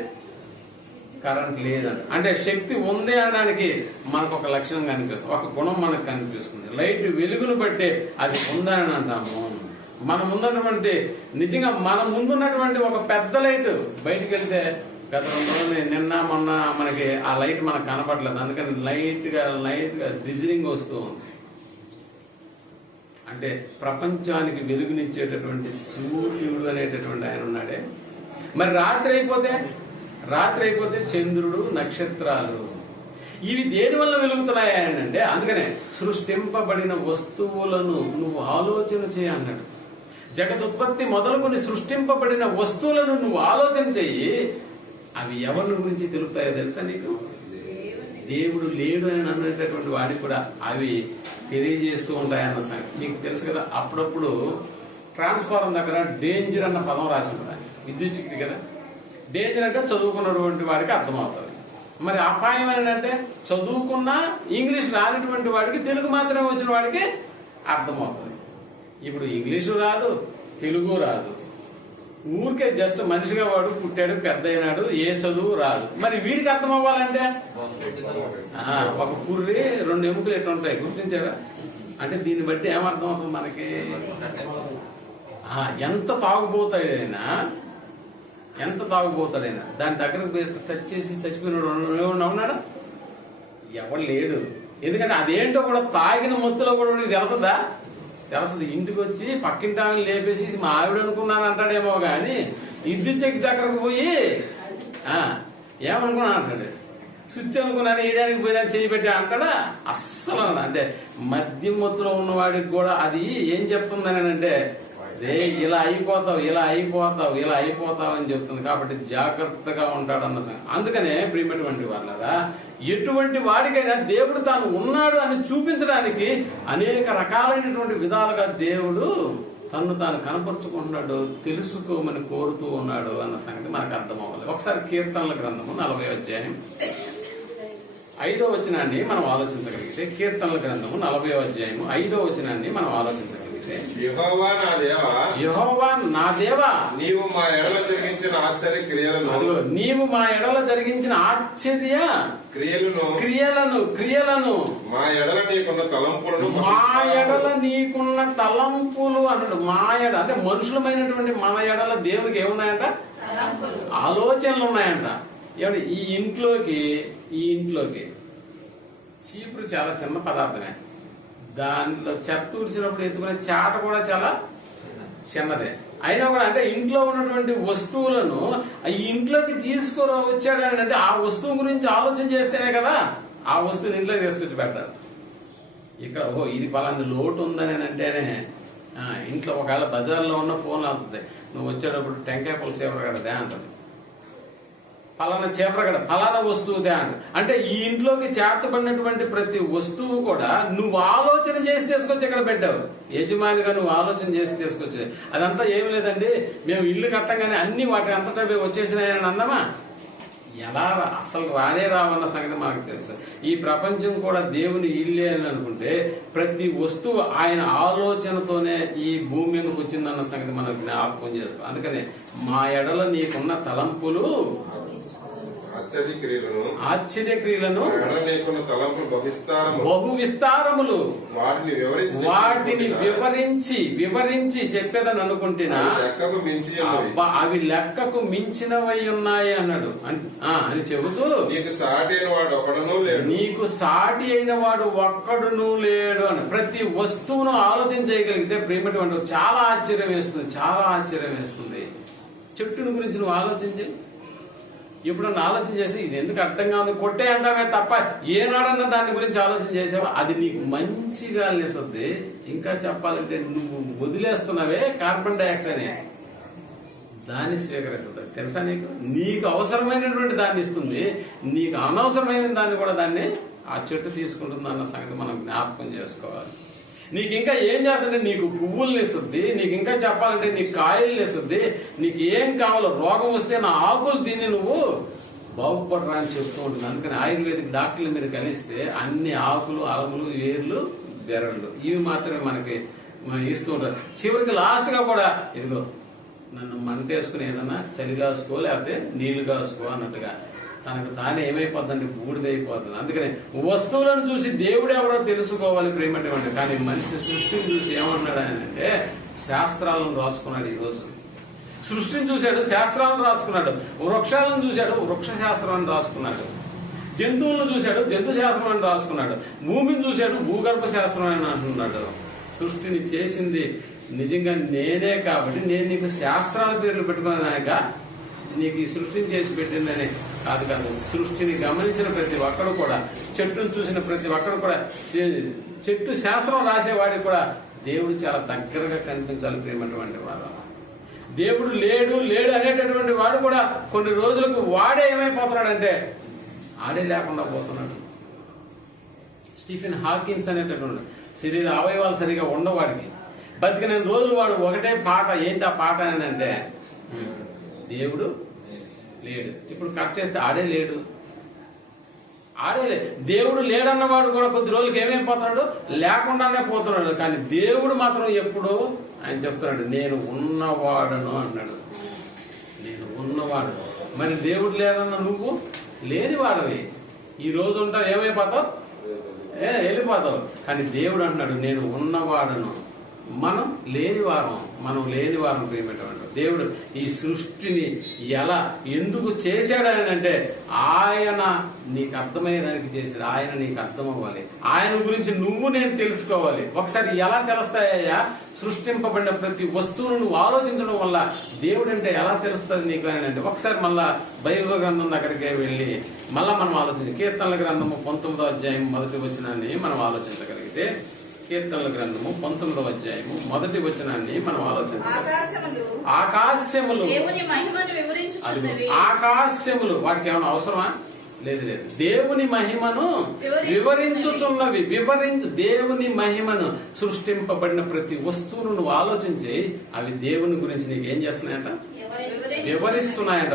కరెంట్ లేదంట. అంటే శక్తి ఉంది అనడానికి మనకు ఒక లక్షణం కనిపిస్తుంది, ఒక గుణం మనకు కనిపిస్తుంది. లైట్ వెలుగును బట్టే అది ఉందని అంటాము. మన ముందున్నటువంటి నిజంగా మన ముందున్నటువంటి ఒక పెద్ద లైట్ బయటికి వెళ్తే గత 2 రోజులు నిన్న మొన్న మనకి ఆ లైట్ మనకు కనపడలేదు. అందుకని లైట్ గా డిజిలింగ్ వస్తూ ఉంది. అంటే ప్రపంచానికి వెలుగునిచ్చేటటువంటి సూర్యుడు అనేటటువంటి ఆయన ఉన్నాడే. మరి రాత్రి అయిపోతే చంద్రుడు, నక్షత్రాలు, ఇవి దేని వల్ల వెలుగుతున్నాయి అంటే, అందుకనే సృష్టింపబడిన వస్తువులను నువ్వు ఆలోచన చేయి అన్నాడు. జగదుత్పత్తి మొదలుకొని సృష్టింపబడిన వస్తువులను నువ్వు ఆలోచన చెయ్యి. అవి ఎవరి గురించి తెలుపుతాయో తెలుసా నీకు? దేవుడు లేడు అని అనేటటువంటి వాడికి కూడా అవి తెలియజేస్తూ ఉంటాయన్న సంగతి మీకు తెలుసు కదా. అప్పుడప్పుడు ట్రాన్స్ఫార్మర్ దగ్గర డేంజర్ అన్న పదం రాసి ఉంటుంది, విద్యుత్ శక్తి కదా. డేంజర్ అంటే చదువుకున్నటువంటి వాడికి అర్థమవుతుంది. మరి అపాయం ఏంటంటే చదువుకున్న ఇంగ్లీష్ రానిటువంటి వాడికి, తెలుగు మాత్రమే వచ్చిన వాడికి అర్థమవుతుంది. ఇప్పుడు ఇంగ్లీషు రాదు, తెలుగు రాదు, ఊరికే జస్ట్ మనిషిగా వాడు పుట్టాడు, పెద్ద అయినాడు, ఏ చదువు రాదు. మరి వీడికి అర్థం అవ్వాలంటే ఒక పుర్రి 2 ఎముకలు ఎట్లా ఉంటాయి గుర్తించారా? అంటే దీన్ని బట్టి ఏమర్థం అవుతుంది మనకి? ఎంత తాగుపోతాడైనా దాని దగ్గరకు టచ్ చేసి చచ్చిపోయినాడు ఉన్నాడా? ఎవడు లేడు. ఎందుకంటే అదేంటో కూడా తాగిన మొత్తులో కూడా నీకు తెలుసదా? ఇంటికి వచ్చి పక్కింటాన్ని లేపేసి ఇది మా ఆవిడ అనుకున్నాను అంటాడేమో గాని విద్యుత్ శక్తి దగ్గరకు పోయి ఏమనుకున్నాను అంటాడు. స్విచ్ అనుకున్నాను వేయడానికి పోయినా చేయబెట్టా అంటాడా? అస్సలు. అంటే మద్యం మత్తులో ఉన్నవాడికి కూడా అది ఏం చెప్తుందని అంటే, ఇలా అయిపోతావు అని చెప్తుంది. కాబట్టి జాగ్రత్తగా ఉంటాడన్న సంగతి. అందుకనే ప్రియమైనటువంటి వాళ్ళరా, ఎటువంటి వాడికైనా దేవుడు తాను ఉన్నాడు అని చూపించడానికి అనేక రకాలైనటువంటి విధాలుగా దేవుడు తను తాను కనపరుచుకుంటున్నాడు, తెలుసుకోమని కోరుతూ ఉన్నాడు అన్న సంగతి మనకు అర్థం అవ్వాలి. ఒకసారి కీర్తనల గ్రంథము 40వ అధ్యాయం 5వ వచనాన్ని మనం ఆలోచించగలిగితే, కీర్తనల గ్రంథము 40వ అధ్యాయము 5వ వచనాన్ని మనం ఆలోచించగలిగితే, ఇది. యెహోవా నా దేవా, యెహోవా నా దేవా, నీవు మా ఎడల జరిగించిన ఆశ్చర్య క్రియలను అదిగో నీవు మా ఎడల జరిగించిన ఆశ్చర్య క్రియలను మా ఎడల నీకున్న తలంపులను మా ఎడల నీకున్న తలంపులు అన్నాడు. మా ఎడ అంటే మనుషులమైనటువంటి మన ఎడల దేవునికి ఏమున్నాయంట? ఆలోచనలు ఉన్నాయంట. ఏమంటే ఈ ఇంట్లోకి చీపురు చాలా చిన్న పదార్థమే, దాంట్లో చెత్త ఊడ్చినప్పుడు ఎత్తుకునే చాట కూడా చాలా చిన్నదే. అయినా కూడా అంటే ఇంట్లో ఉన్నటువంటి వస్తువులను ఈ ఇంట్లోకి తీసుకుని వచ్చాడని అంటే ఆ వస్తువు గురించి ఆలోచన చేస్తేనే కదా ఆ వస్తువుని ఇంట్లోకి తీసుకొచ్చి పెడతారు. ఇక్కడ ఇది పలాంటి లోటు ఉందని అంటేనే ఇంట్లో ఒకవేళ బజార్లో ఉన్న ఫోన్ అవుతుంది, నువ్వు వచ్చేటప్పుడు టెంకాయ పులుసు చేపరగడదే అంటుంది, ఫలానా చేపరగడ ఫలానా వస్తువు దే అంట. అంటే ఈ ఇంట్లోకి చేర్చబడినటువంటి ప్రతి వస్తువు కూడా నువ్వు ఆలోచన చేసి తీసుకొచ్చి ఇక్కడ పెట్టావు. యజమానిగా నువ్వు ఆలోచన చేసి తీసుకొచ్చి, అదంతా ఏమి లేదండి మేము ఇల్లు కట్టంగానే అన్ని వాటి అంతటా వచ్చేసినాయని అన్నామా? ఎలా అసలు రానే రావన్న సంగతి మనకు తెలుసు. ఈ ప్రపంచం కూడా దేవుని ఇల్లే అని అనుకుంటే ప్రతి వస్తువు ఆయన ఆలోచనతోనే ఈ భూమి మీదకి వచ్చిందన్న సంగతి మనం జ్ఞాపకం చేసుకో. అందుకని మా ఎడల నీకున్న తలంపులు ఆశ్చర్యక్రియలను బహు విస్తారములు వాటిని వివరించి చెప్పేదని అనుకుంటున్నా అవి లెక్కకు మించినవై ఉన్నాయి అన్నాడు అని చెబుతూ నీకు సాటి అయిన వాడు ఒక్కడును లేడు అని. ప్రతి వస్తువును ఆలోచన చేయగలిగితే ప్రేమటువంటి చాలా ఆశ్చర్యం వేస్తుంది. చెట్టుని గురించి నువ్వు ఆలోచించి ఎప్పుడన్నా ఆలోచన చేసి ఇది ఎందుకు అర్థంగా ఉంది కొట్టే అంటావే తప్ప ఏనాడన్నా దాని గురించి ఆలోచన చేసావా? అది నీకు మంచిగా లేస్తుంది. ఇంకా చెప్పాలంటే నువ్వు వదిలేస్తున్నావే కార్బన్ డైఆక్సైడ్ దాన్ని స్వీకరిస్తుంది. తెలుసా నీకు అవసరమైనటువంటి దాన్ని ఇస్తుంది, నీకు అనవసరమైన దాన్ని కూడా దాన్ని ఆ చెట్టు తీసుకుంటుంది అన్న సంగతి మనం జ్ఞాపకం చేసుకోవాలి. నీకు ఇంకా ఏం చేస్తుంటే నీకు పువ్వుల్ని ఇస్తుంది, నీకు ఇంకా చెప్పాలంటే నీకు కాయల్ని ఇస్తుంది, నీకు ఏం కావాలో రోగం వస్తే నా ఆకులు తిని నువ్వు బాగుపడరా అని చెప్తూ ఉంటుంది. అందుకని ఆయుర్వేదిక్ డాక్టర్లు మీరు కలిస్తే అన్ని ఆకులు అలములు వేర్లు బెరళ్ళు ఇవి మాత్రమే మనకి ఇస్తూ ఉంటారు. చివరికి లాస్ట్ గా కూడా ఇదిగో నన్ను మంటేసుకుని ఏదన్నా చలి కాసుకో లేకపోతే నీళ్లు కాసుకో అన్నట్టుగా తనకు తానే ఏమైపోద్దంటే బూడిదైపోతుంది. అందుకని వస్తువులను చూసి దేవుడు ఎవరో తెలుసుకోవాలి ప్రేమటువంటి. కానీ మనిషి సృష్టిని చూసి ఏమన్నాడు ఆయన అంటే శాస్త్రాలను రాసుకున్నాడు. ఈ రోజు సృష్టిని చూశాడు, శాస్త్రాలను రాసుకున్నాడు. వృక్షాలను చూశాడు, వృక్ష శాస్త్రాన్ని రాసుకున్నాడు. జంతువులను చూశాడు, జంతు శాస్త్రం అని రాసుకున్నాడు. భూమిని చూశాడు, భూగర్భ శాస్త్రం అని అంటున్నాడు. సృష్టిని చేసింది నిజంగా నేనే కాబట్టి నేను నీకు శాస్త్రాల పేర్లు పెట్టుకున్నాక నీకు ఈ సృష్టిని చేసి పెట్టిందని కాదు. సృష్టిని గమనించిన ప్రతి ఒక్కడు కూడా, చెట్టును చూసిన ప్రతి ఒక్కడు కూడా, చెట్టు శాస్త్రం రాసేవాడికి కూడా దేవుడు చాలా దగ్గరగా కనిపించాలి ప్రేమటువంటి వాడు. దేవుడు లేడు అనేటటువంటి వాడు కూడా కొన్ని రోజులకు వాడే ఏమైపోతున్నాడంటే ఆడే లేకుండా పోతున్నాడు. స్టీఫెన్ హాకిన్స్ అనేటటువంటి శరీర అవయవాలు సరిగా ఉండవాడికి బతికిన రోజులు వాడు ఒకటే పాట. ఏంటి ఆ పాట అని అంటే దేవుడు లేడు. ఇప్పుడు కట్ చేస్తే ఆడే లేడు. దేవుడు లేడన్నవాడు కూడా కొద్ది రోజులకి ఏమైపోతున్నాడు, లేకుండానే పోతున్నాడు. కానీ దేవుడు మాత్రం ఎప్పుడు ఆయన చెప్తున్నాడు నేను ఉన్నవాడను అన్నాడు. నేను ఉన్నవాడు. మరి దేవుడు లేడన్న నువ్వు లేనివాడవి. ఈ రోజు ఉంటావు ఏమైపోతావు, వెళ్ళిపోతావు. కానీ దేవుడు అంటున్నాడు నేను ఉన్నవాడను. మనం లేనివారం ప్రియమైనటువంటి దేవుడు ఈ సృష్టిని ఎందుకు చేశాడు అని అంటే ఆయన నీకు అర్థమయ్యేదానికి చేశాడు. ఆయన నీకు అర్థం అవ్వాలి, ఆయన గురించి నేను తెలుసుకోవాలి. ఒకసారి ఎలా తెలుస్తాయ్యా? సృష్టింపబడిన ప్రతి వస్తువును నువ్వు ఆలోచించడం వల్ల దేవుడు అంటే ఎలా తెలుస్తుంది నీకు అని అంటే ఒకసారి మళ్ళా బైబిల్ గ్రంథం దగ్గరికి వెళ్ళి మళ్ళా మనం ఆలోచించి కీర్తనల గ్రంథము 19వ అధ్యాయం 1వ వచనాన్ని మనం ఆలోచించగలిగితే, కీర్తనల గ్రంథము 19వ అధ్యాయము 1వ వచనాన్ని మనం ఆలోచించాలి. ఆకాశములు వాటికి ఏమైనా అవసరమా? లేదు. దేవుని మహిమను వివరించుచున్నవి. దేవుని మహిమను సృష్టింపబడిన ప్రతి వస్తువును నువ్వు ఆలోచించి అవి దేవుని గురించి నీకు ఏం చేస్తున్నాయంట? వివరిస్తున్నాయంట.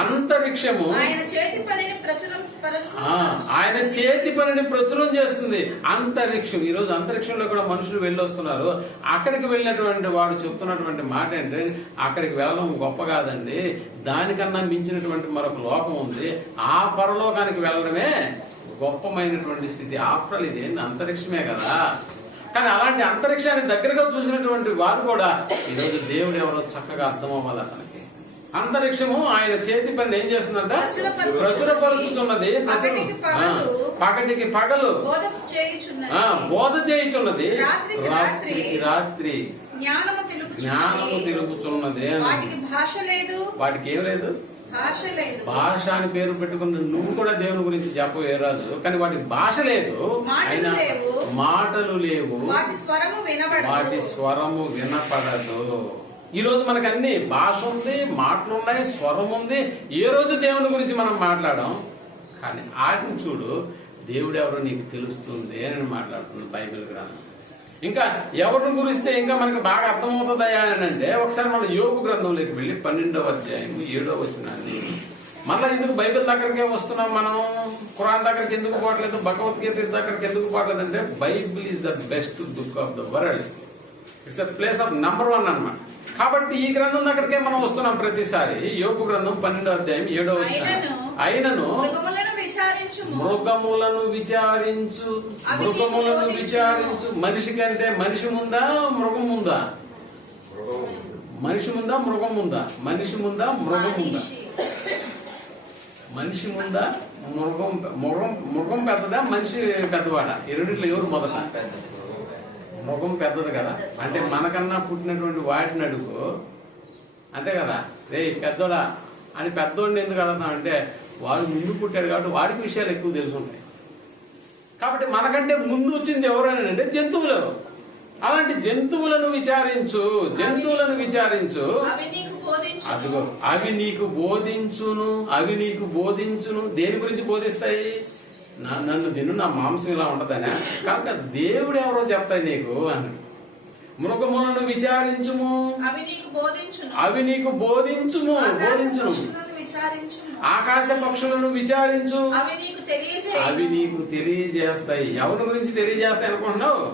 అంతరిక్షము ఆయన చేతి పనిని ఆయన చేతి పనిని ప్రచురం చేస్తుంది. అంతరిక్షం, ఈ రోజు అంతరిక్షంలో కూడా మనుషులు వెళ్ళొస్తున్నారు. అక్కడికి వెళ్ళినటువంటి వాడు చెప్తున్నటువంటి మాట ఏంటంటే, అక్కడికి వెళ్ళడం గొప్ప కాదండి, దానికన్నా మించినటువంటి మరొక లోకం ఉంది, ఆ పరలోకానికి వెళ్ళడమే గొప్పమైనటువంటి స్థితి. ఆఫ్టర్ ఇది అంతరిక్షమే కదా. కానీ అలాంటి అంతరిక్షాన్ని దగ్గరగా చూసినటువంటి వారు కూడా ఈరోజు దేవుడు ఎవరో చక్కగా అర్థం అవ్వాలి అతనికి. అంతరిక్షము ఆయన చేతి పని ఏం చేస్తుందంట? ప్రచురపరుచుతున్నది. పగటికి పగలు బోధ చేయుచున్నది, రాత్రి జ్ఞానము తెలుపుచున్నది. వాటికి ఏం లేదు, భాష అని పేరు పెట్టుకున్న నువ్వు కూడా దేవుని గురించి చెప్పవే రాజు, కానీ వాటికి భాష లేదు, అయినా మాటలు లేవు, వాటి స్వరము వినపడదు. ఈ రోజు మనకు అన్ని భాష ఉంది, మాటలు ఉన్నాయి, స్వరం ఉంది. ఏ రోజు దేవుని గురించి మనం మాట్లాడాం, కానీ ఆటిని చూడు, దేవుడు ఎవరో నీకు తెలుస్తుంది అని మాట్లాడుతుంది బైబిల్ గ్రంథం. ఇంకా ఎవరిని గురిస్తే ఇంకా మనకి బాగా అర్థమవుతుందయా అని అంటే, ఒకసారి మనం యోబు గ్రంథంలోకి వెళ్ళి 12వ అధ్యాయం 7వ వచనాన్ని, మళ్ళీ ఎందుకు బైబిల్ దగ్గరికే వస్తున్నాం మనం, ఖురాన్ దగ్గరికి ఎందుకు పోవట్లేదు, భగవద్గీత దగ్గరికి ఎందుకు పోవట్లేదు అంటే, Bible is the best book of the world. It's a place of number 1 అన్నమాట. కాబట్టి ఈ గ్రంథం దగ్గరికే మనం వస్తున్నాం ప్రతిసారి. యోబు గ్రంథం 12వ అధ్యాయం 7వ వచనం, అయినను మృగములను విచారించు, మృగములను విచారించు. మనిషి కంటే మనిషి ముందా మృగం ముందా? మనిషి ముందా మృగం ముందా? మనిషి ముందా మృగం ముందా? మనిషి ముందా మృగం? మృగం పెద్దదా మనిషి పెద్దవాడా? ఈ రెండిట్లో ఎవరు మొదట? మృగం పెద్దది కదా. అంటే మనకన్నా పుట్టినటువంటి వాటిని అడుగు, అంతే కదా. రే పెద్దోడా అని పెద్దోడిని ఎందుకు అడుగుతాం అంటే, వాడు ముందు పుట్టాడు కాబట్టి వాడికి విషయాలు ఎక్కువ తెలుసుంటాయి. కాబట్టి మనకంటే ముందు వచ్చింది ఎవరైనా అంటే జంతువులు. అలాంటి జంతువులను విచారించు, జంతువులను విచారించు. అదిగో అవి నీకు బోధించును, అవి నీకు బోధించును. దేని గురించి బోధిస్తాయి? నన్ను తిను, నా మాంసం ఇలా ఉంటదనే కాక దేవుడు ఎవరో చెప్తాయి నీకు అని. మృగములను విచారించుము, అవి నీకు బోధించుము, బోధించును. ఆకాశ పక్షులను విచారించు, అవి నీకు తెలియజేస్తాయి. ఎవరి గురించి తెలియజేస్తాయి అనుకుంటున్నావు?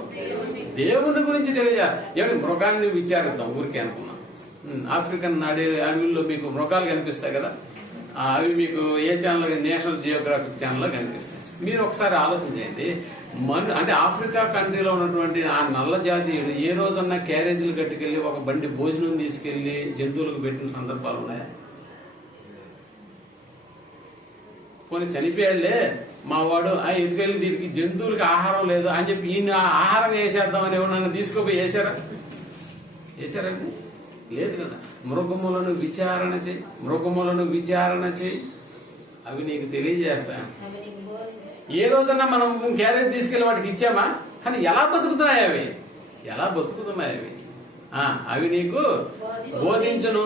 దేవుని గురించి తెలియజేస్తాయి. మృగాన్ని విచారిద్దాం ఊరికే అనుకున్నాం. ఆఫ్రికన్ అడవిలో మీకు మృగాలు కనిపిస్తాయి కదా, అవి మీకు ఏ ఛానల్? నేషనల్ జియోగ్రాఫిక్ ఛానల్లో కనిపిస్తాయి. మీరు ఒకసారి ఆలోచించండి. అంటే ఆఫ్రికా కంట్రీలో ఉన్నటువంటి ఆ నల్ల జాతీయుడు ఏ రోజన్నా క్యారేజీలు కట్టుకెళ్లి ఒక బండి భోజనం తీసుకెళ్లి జంతువులకు పెట్టిన సందర్భాలు ఉన్నాయా? కొన్ని చనిపోయాళ్లే మా వాడు ఎదుకెళ్ళి దీనికి జంతువులకి ఆహారం లేదు అని చెప్పి ఈయన ఆహారం వేసేద్దామని ఎవరన్నా తీసుకుపోయి వేసారా? వేసారండి? లేదు కదా. మృగములను విచారణ చేయి, మృగములను విచారణ చేయి, అవి నీకు తెలియజేస్తాయి. ఏ రోజన్నా మనం క్యారేజ్ తీసుకెళ్లి వాటికి ఇచ్చామా? కానీ ఎలా బతుకుతున్నాయి అవి? ఎలా బతుకుతున్నాయి అవి? అవి నీకు బోధించును.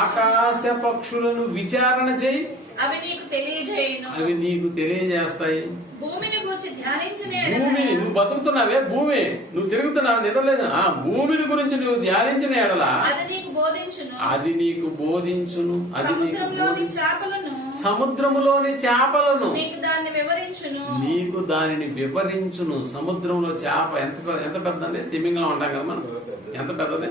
ఆకాశ పక్షులను విచారణ చేయి, అవి నీకు తెలియజేస్తాయి. భూమిని గురించి భూమిని నువ్వు బతుకుతున్నావే, భూమి నువ్వు తిరుగుతున్నావు, నిద్రలేదు. భూమిని గురించి నువ్వు ధ్యానించిన ఎడల అది నీకు బోధించును, అది నీకు బోధించును. సముద్రములోని చేపలను నీకు దానిని వివరించును. సముద్రంలో చేప ఎంత పెద్దది? తిమింగలం అంటాం కదా మనం. ఎంత పెద్దది?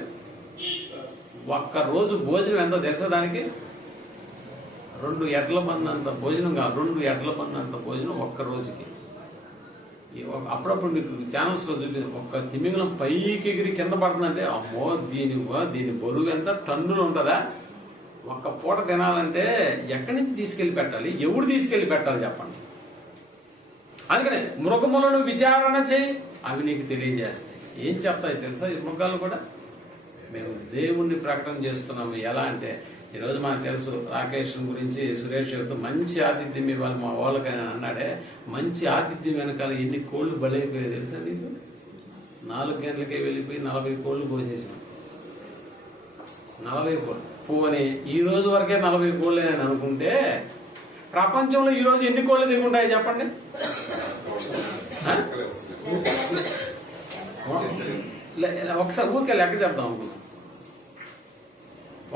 ఒక్క రోజు భోజనం ఎంతో తెలుసా దానికి? 2 ఎడ్ల బందంత భోజనం కాదు, 2 ఎడ్ల బందంత భోజనం ఒక్క రోజుకి. అప్పుడప్పుడు మీకు ఛానల్స్ లో చూపి ఒక్క తిమింగలం పైకి ఎగిరి కింద పడుతుందంటే, అమ్మో దీని బరువు ఎంత టన్నులు ఉంటుందా? ఒక్క పూట తినాలంటే ఎక్కడి నుంచి తీసుకెళ్లి పెట్టాలి? ఎవడు తీసుకెళ్లి పెట్టాలి చెప్పండి? అందుకనే మృగములను విచారణ చేయి, అవి నీకు తెలియజేస్తాయి. ఏం చెప్తాయి తెలుసా ఈ మృగాలు కూడా? మేము దేవుణ్ణి ప్రకటన చేస్తున్నాము. ఎలా అంటే, ఈరోజు మనకు తెలుసు రాకేష్ గురించి సురేష్ చెబుతూ మంచి ఆతిథ్యం ఇవ్వాలి మా వాళ్ళకైనా అన్నాడే. మంచి ఆతిథ్యం వెనకాల ఎన్ని కోళ్లు బలైపోయాయి తెలుసా నీకు? 4 గంటలకే వెళ్ళిపోయి 40 కోళ్లు పోసేసాం. 40 కోళ్ళు పోనీ ఈ రోజు వరకే 40 కోళ్ళు అని అనుకుంటే, ప్రపంచంలో ఈ రోజు ఎన్ని కోళ్ళు దిగుంటాయి చెప్పండి? ఒకసారి ఊరికే లెక్క చెప్దాం అనుకుందాం.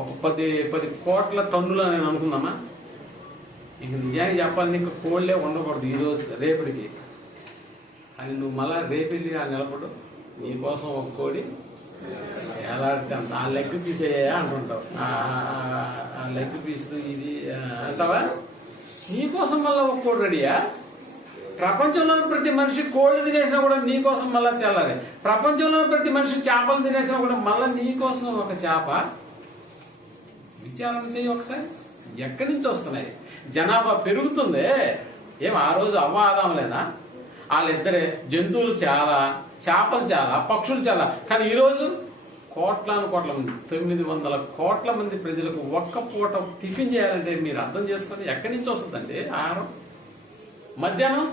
ఒక 10 కోట్ల టన్నులు అని అనుకుందామా? ఇంక నిజానికి చెప్పాలి, నీకు కోళ్ళే ఉండకూడదు ఈ రోజు రేపటికి. అని నువ్వు మళ్ళా రేపెళ్ళి ఆ నిలబడు, నీకోసం ఒక కోడి ఎలాంటి ఆ లెగ్ పీస్ అయ్యా అంటుంటావు. ఆ లెగ్ పీసులు ఇది అంటావా? నీకోసం మళ్ళీ ఒక కోడి రెడీయా? ప్రపంచంలో ప్రతి మనిషి కోళ్ళు తినేసినా కూడా నీకోసం మళ్ళా తెల్లాలి. ప్రపంచంలో ప్రతి మనిషి చేపలు తినేసినా కూడా మళ్ళా నీకోసం ఒక చేప. విచారణ చేయి ఒకసారి, ఎక్కడి నుంచి వస్తున్నాయి? జనాభా పెరుగుతుందే. ఏం ఆ రోజు అవ్వ ఆదాములేనా? వాళ్ళిద్దరే. జంతువులు చాలా, చేపలు చాలా, పక్షులు చాలా. కానీ ఈరోజు కోట్లాను కోట్ల మంది, 900 కోట్ల మంది ప్రజలకు ఒక్క పూట టిఫిన్ చేయాలంటే మీరు అర్థం చేసుకొని ఎక్కడి నుంచి వస్తుందండి ఆహారం? మధ్యాహ్నం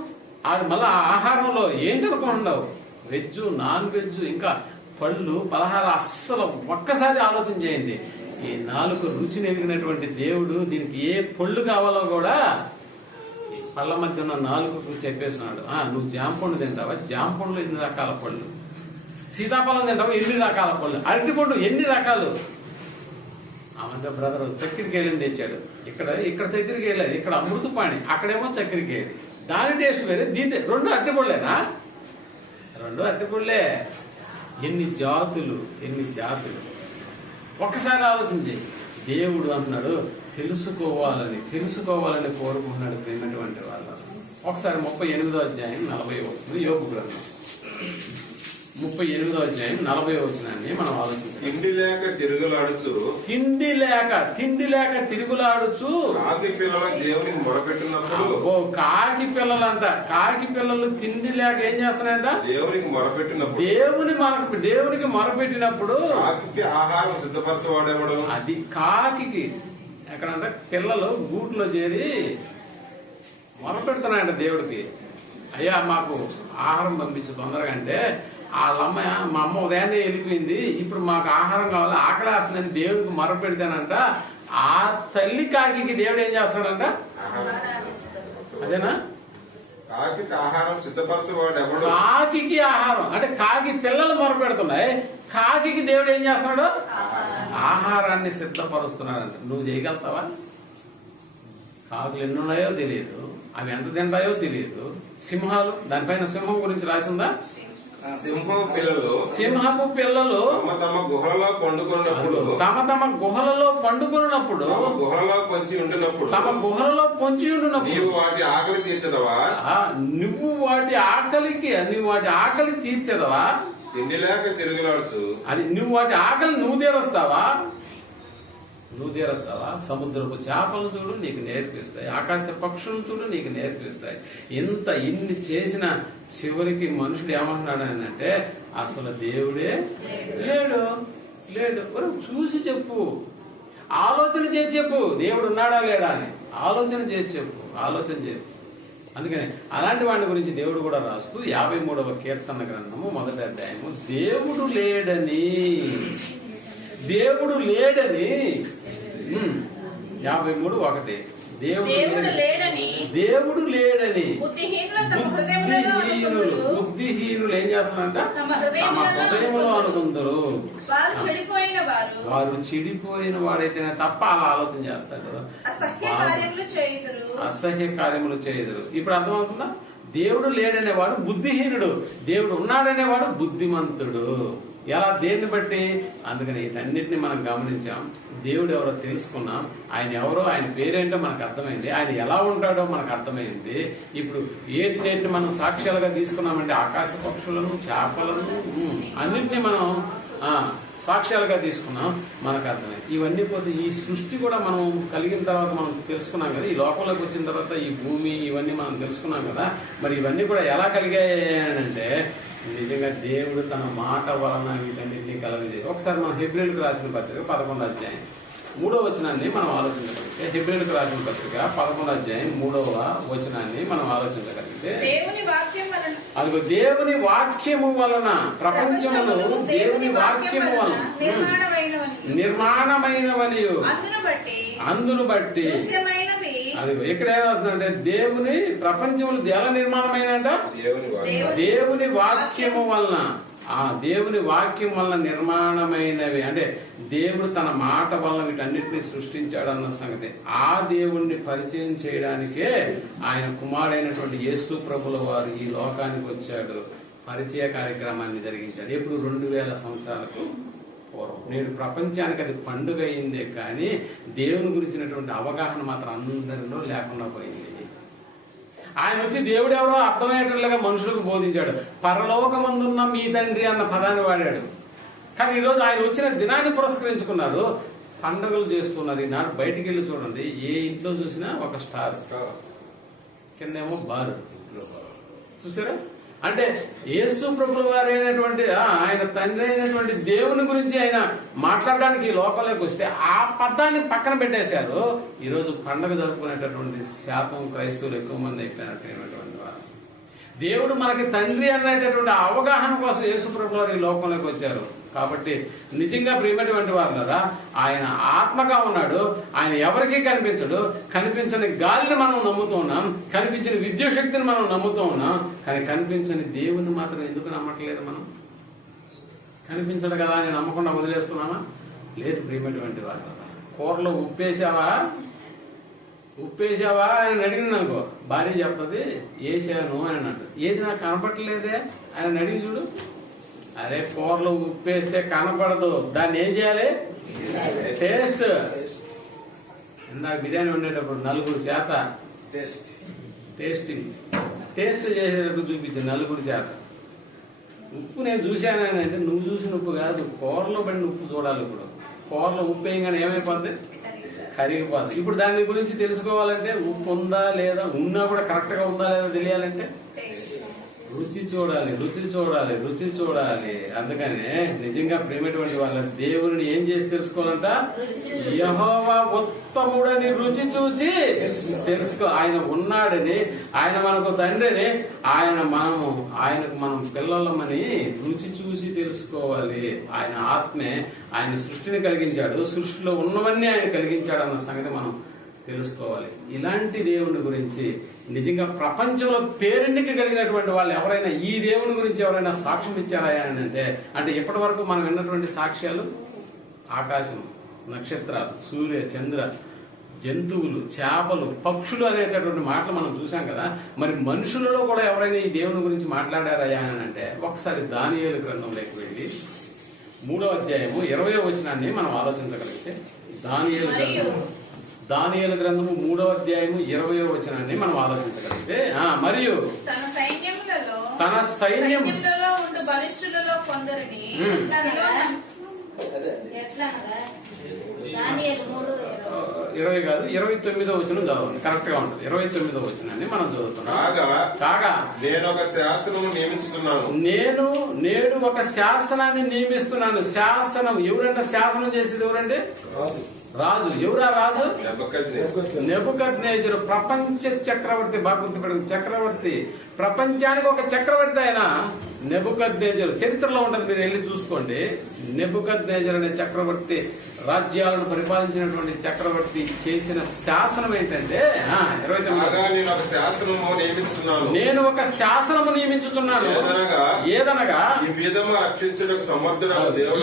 ఆడు మళ్ళీ ఆ ఆహారంలో ఏంటి అనుకుంటున్నావు? వెజ్, నాన్ వెజ్, ఇంకా పళ్ళు, పలహారం. అస్సలు ఒక్కసారి ఆలోచన చేయండి. ఈ 4 రుచిని ఎరిగినటువంటి దేవుడు దీనికి ఏ పళ్ళు కావాలో కూడా పళ్ళ మధ్య ఉన్న 4 చెప్పేసినాడు. నువ్వు జాంపండు తింటావా? జాంపండులో 8 రకాల పళ్ళు. సీతాఫలం తింటావా? 8 రకాల పళ్ళు. అరటిపండు ఎన్ని రకాలు? ఆ మధ్య బ్రదర్ చక్కెరకేళని తెచ్చాడు. ఇక్కడ చక్కెరకేళ, ఇక్కడ అమృతపాణి, అక్కడేమో చక్కెరకేళి. దాని టేస్ట్ వేరే, దీని 2 అరటిపళ్ళేనా? 2 అరటిపళ్ళే. ఎన్ని జాతులు, ఎన్ని జాతులు. ఒక్కసారి ఆలోచించి, దేవుడు అన్నాడు తెలుసుకోవాలని కోరుకుంటున్నాడు ప్రేమటువంటి వాళ్ళ. ఒకసారి 38వ అధ్యాయం 40వ వచనం, యోబు గ్రంథం 38వ అధ్యాయం 40వ వచనాన్ని మనం ఆలోచించాలి. తిండి లేక తిరుగులాడుచు కాకి పిల్లలు దేవునికి మొరపెట్టినప్పుడు, కాకి పిల్లలు తిండి లేక ఏం చేస్తున్నాయంట? దేవునికి మొరపెట్టినప్పుడు ఆహారం సిద్ధపరచవాడేవాడు. అది కాకి ఎక్కడంటే పిల్లలు గూట్లో చేరి మొరపెడుతున్నాయంట దేవుడికి. అయ్యా మాకు ఆహారం పంపించు తొందరగా అంటే, వాళ్ళమ్మ మా అమ్మ ఉదయాన్నే వెళ్ళిపోయింది, ఇప్పుడు మాకు ఆహారం కావాలి, ఆకలి వేస్తుందని దేవుడికి మొరపెడితేనంట. ఆ తల్లి కాకి దేవుడు ఏం చేస్తాడంట? అదేనా? ఆహారం సిద్ధపరచవాడు ఎవడు? కాకి ఆహారం అంటే కాకి పిల్లలు మొరపెడుతున్నాయి, కాకి దేవుడు ఏం చేస్తున్నాడు? ఆహారాన్ని సిద్ధపరుస్తున్నాడంట. నువ్వు చేయగలుగుతావా? కాకులు ఎన్నున్నాయో తెలియదు, అవి ఎంత తింటాయో తెలియదు. సింహాలు, దానిపైన సింహం గురించి రాసిందా? సింహపు పిల్లలు తమ గుహలలో పండుకున్నప్పుడు, తమ గుహలలో పొంచి ఉండినప్పుడు నీవు వాటి ఆకలి తీర్చదవా? నువ్వు వాటి ఆకలి తీర్చదవా? తిండి లేక తిరుగులాడుచు అది నువ్వు వాటి ఆకలి నువ్వు తీరస్తావా? సముద్రపు చేపలను చూడు, నీకు నేర్పిస్తాయి. ఆకాశ పక్షులను చూడు, నీకు నేర్పిస్తాయి. ఇన్ని చేసిన చివరికి మనుషుడు ఏమంటున్నాడు అంటే, అసలు దేవుడే లేడు. చూసి చెప్పు, ఆలోచన చేసి చెప్పు, దేవుడు ఉన్నాడా లేడా అని ఆలోచన చేసి అందుకని అలాంటి వాడి గురించి దేవుడు కూడా రాస్తూ 53వ కీర్తన గ్రంథము 1వ అధ్యాయము, దేవుడు లేడని 53:1 దేవుడు లేడని బుద్ధిహీనులు ఏం చేస్తారంట? తమ హృదయంలో అనుకుందరు. వారు చెడిపోయిన వాడైతేనే తప్ప అలా ఆలోచన చేస్తాడు. అసహ్య కార్యములు చేయదురు. ఇప్పుడు అర్థమవుతుందా? దేవుడు లేడనేవాడు బుద్ధిహీనుడు, దేవుడు ఉన్నాడనేవాడు బుద్ధిమంతుడు. ఎలా? దేన్ని బట్టి? అందుకని వీటన్నిటిని మనం గమనించాం. దేవుడు ఎవరో తెలుసుకున్నాం, ఆయన ఎవరో, ఆయన పేరేంటో మనకు అర్థమైంది, ఆయన ఎలా ఉంటాడో మనకు అర్థమైంది. ఇప్పుడు ఏటిని మనం సాక్ష్యాలుగా తీసుకున్నామంటే ఆకాశ పక్షులను, చేపలను, అన్నింటినీ మనం సాక్ష్యాలుగా తీసుకున్నాం, మనకు అర్థమైంది. ఇవన్నీ పోతే ఈ సృష్టి కూడా మనం కలిగిన తర్వాత మనం తెలుసుకున్నాం కదా, ఈ లోకంలోకి వచ్చిన తర్వాత ఈ భూమి ఇవన్నీ మనం తెలుసుకున్నాం కదా. మరి ఇవన్నీ కూడా ఎలా కలిగాయంటే నిజంగా దేవుడు తన మాట వలన వీటన్నింటినీ కలగజేసి. ఒకసారి మనం హెబ్రీయులకు రాసిన పత్రిక 11వ అధ్యాయం 3వ వచనాన్ని మనం ఆలోచించగలిగితే, హెబ్రీయులకు రాసిన పత్రిక 11వ అధ్యాయం 3వ వచనాన్ని మనం ఆలోచించగలిగితే, అదిగో దేవుని వాక్యము వలన ప్రపంచంలో దేవుని వాక్యము వలన నిర్మాణమైనవని అందును బట్టి అది ఇక్కడ ఏమవుతుందంటే దేవుని ప్రపంచంలో ఎలా నిర్మాణమైనట? దేవుని వాక్యము వలన ఆ దేవుని వాక్యం వలన నిర్మాణమైనవి, అంటే దేవుడు తన మాట వలన వీటన్నిటిని సృష్టించాడన్న సంగతి. ఆ దేవుణ్ణి పరిచయం చేయడానికే ఆయన కుమారుడైనటువంటి యేసు ప్రభుల వారు ఈ లోకానికి వచ్చాడు, పరిచయ కార్యక్రమాన్ని జరిగించాడు. ఎప్పుడు 2000 సంవత్సరాలకు పూర్వం. నేడు ప్రపంచానికి అది పండుగ అయిందే కానీ దేవుని గురించినటువంటి అవగాహన మాత్రం అందరిలో లేకుండా పోయింది. ఆయన వచ్చి దేవుడు ఎవరో అర్థమయ్యేటట్లుగా మనుషులకు బోధించాడు. పరలోకమందున్న మీ తండ్రి అన్న పదాన్ని వాడాడు. కానీ ఈరోజు ఆయన వచ్చిన దినాన్ని పురస్కరించుకున్నారు, పండుగలు చేస్తున్నారు. ఈనాడు బయటికి వెళ్ళి చూడండి, ఏ ఇంట్లో చూసినా ఒక స్టార్, కిందేమో బారు. చూసారా? అంటే యేసు ప్రభుల వారు అయినటువంటి ఆయన తండ్రి అయినటువంటి దేవుని గురించి ఆయన మాట్లాడడానికి ఈ లోకంలోకి వస్తే ఆ పదాన్ని పక్కన పెట్టేశారు. ఈరోజు పండుగ జరుపుకునేటటువంటి శాతం క్రైస్తవులు ఎక్కువ మంది అయిపోయినటువంటి వారు. దేవుడు మనకి తండ్రి అనేటటువంటి అవగాహన కోసం యేసు ప్రభుల వారు ఈ లోకంలోకి వచ్చారు. కాబట్టి నిజంగా ప్రియమైనటువంటి వారు కదా, ఆయన ఆత్మగా ఉన్నాడు. ఆయన ఎవరికీ కనిపించడు. కనిపించని గాలిని మనం నమ్ముతూ ఉన్నాం, కనిపించని విద్యుత్ శక్తిని మనం నమ్ముతూ ఉన్నాం. కానీ కనిపించని దేవుని మాత్రం ఎందుకు నమ్మట్లేదు? మనం కనిపించడు కదా అని నమ్మకుండా వదిలేస్తున్నామా? లేదు ప్రియమైనటువంటి వారు కదా. కూరలో ఉప్పేసావా అని అడిగింది అనుకో, భార్య చెప్తుంది వేసాను అని అన్నట్టు. ఏది నాకు కనపడలేదే ఆయన అడిగి చూడు. అరే కూరలో ఉప్పేస్తే కనపడదు, దాన్ని ఏం చేయాలి? టేస్ట్. ఇందాక బిర్యానీ వండేటప్పుడు 4 చేత టేస్ట్ చేసేటప్పుడు చూపించింది 4 చేత. ఉప్పు నేను చూశానని అంటే నువ్వు చూసిన ఉప్పు కాదు, కూరలో పడిన ఉప్పు చూడాలి. ఇప్పుడు కూరలో ఉప్పు వేయగానే ఏమైపోద్ది? కరిగిపోద్ది. ఇప్పుడు దాని గురించి తెలుసుకోవాలంటే ఉప్పు ఉందా లేదా, ఉన్నా కూడా కరెక్ట్ గా ఉందా లేదా తెలియాలంటే రుచి చూడాలి. అందుకనే నిజంగా ప్రేమటువంటి వాళ్ళ దేవుని ఏం చేసి తెలుసుకోవాలంట? యెహోవా ఉత్తముడని రుచి చూసి తెలుసుకో. ఆయన ఉన్నాడని, ఆయన మనకు తండ్రిని, ఆయనకు మనం పిల్లలమని రుచి చూసి తెలుసుకోవాలి. ఆయన ఆత్మే ఆయన సృష్టిని కలిగించాడు, సృష్టిలో ఉన్నవన్నీ ఆయన కలిగించాడు అన్న సంగతి మనం తెలుసుకోవాలి. ఇలాంటి దేవుని గురించి నిజంగా ప్రపంచంలో పేరెన్నిక కలిగినటువంటి వాళ్ళు ఎవరైనా ఈ దేవుని గురించి ఎవరైనా సాక్ష్యం ఇచ్చారా అని అంటే ఇప్పటి వరకు మనం విన్నటువంటి సాక్ష్యాలు ఆకాశం, నక్షత్రాలు, సూర్య, చంద్ర, జంతువులు, చేపలు, పక్షులు అనేటటువంటి మాటలు మనం చూసాం కదా. మరి మనుషులలో కూడా ఎవరైనా ఈ దేవుని గురించి మాట్లాడారా అని అంటే ఒకసారి దానియేలు గ్రంథంలోకి వెళ్ళి 3వ అధ్యాయము 20వ వచనాన్ని మనం ఆలోచించగలిగితే, దానియేలు గ్రంథము 3వ అధ్యాయము 20వ వచనాన్ని మనం ఆలోచించగలిగితే, మరియు తన సైన్యములో ఉండు బలిష్ఠులలో కొందరిని 20 కాదు 29వ వచనం చదవండి, కరెక్ట్ గా ఉంటుంది. 29వ వచనాన్ని మనం చదువుతున్నాం. కాగా నేను ఒక శాసనము నియమిస్తున్నాను. నేడు ఒక శాసనాన్ని నియమిస్తున్నాను. శాసనం ఎవరంటే శాసనం చేసేది ఎవరంటే? రాజు. ఎవరా రాజు? నెబుకద్నెజరు. ప్రపంచ చక్రవర్తి. బాగా గుర్తుపెట్టుకుని, చక్రవర్తి, ప్రపంచానికి ఒక చక్రవర్తి ఆయన నెబుకద్నెజరు. చరిత్రలో ఉంటుంది, మీరు వెళ్ళి చూసుకోండి. నెబుకద్నెజరు అనే చక్రవర్తి రాజ్యాలను పరిపాలించినటువంటి చక్రవర్తి చేసిన శాసనం ఏంటంటే, నేను ఒక శాసనము నియమించుతున్నాను. ఏదనగా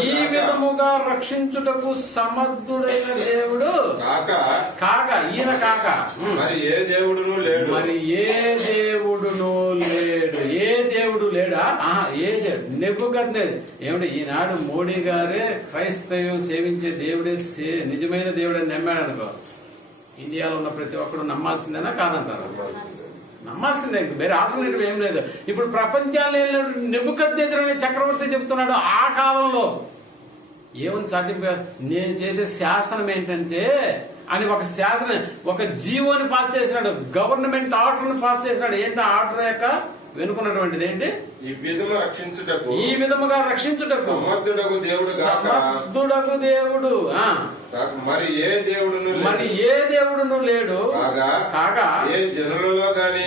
ఈ విధముగా రక్షించుటకు సమర్థుడైన దేవుడు కాక ఈయన కాక మరి ఏ దేవుడును లేడు. ఏ దేవుడు లేడా? నెబుకద్నెజరు. ఏమిటి ఈనాడు మోడీ గారే క్రైస్తవం సేవించే దేవుడే నిజమైన దేవుడని నమ్మాడు అనుకో, ఇండియాలో ఉన్న ప్రతి ఒక్కరు నమ్మాల్సిందేనా? కాదంటారు. నమ్మాల్సిందే, వేరే ఆల్టర్నేటివ్ ఏం లేదు. ఇప్పుడు ప్రపంచాన్ని నెబుకద్నెజరు అనే చక్రవర్తి చెప్తున్నాడు ఆ కాలంలో ఏమని చాటింపు, నేను చేసే శాసనం ఏంటంటే అని ఒక జీవోని పాస్ చేసినాడు, గవర్నమెంట్ ఆర్డర్ ని పాస్ చేసినాడు. ఏంటి ఆర్డర్ యొక్క వెనుకున్నటువంటిది ఏంటి? ఈ విధముగా రక్షించుటకు సమర్థుడగు దేవుడు మరి ఏ దేవుడును లేడు. కాగా ఏ జనులలో గాని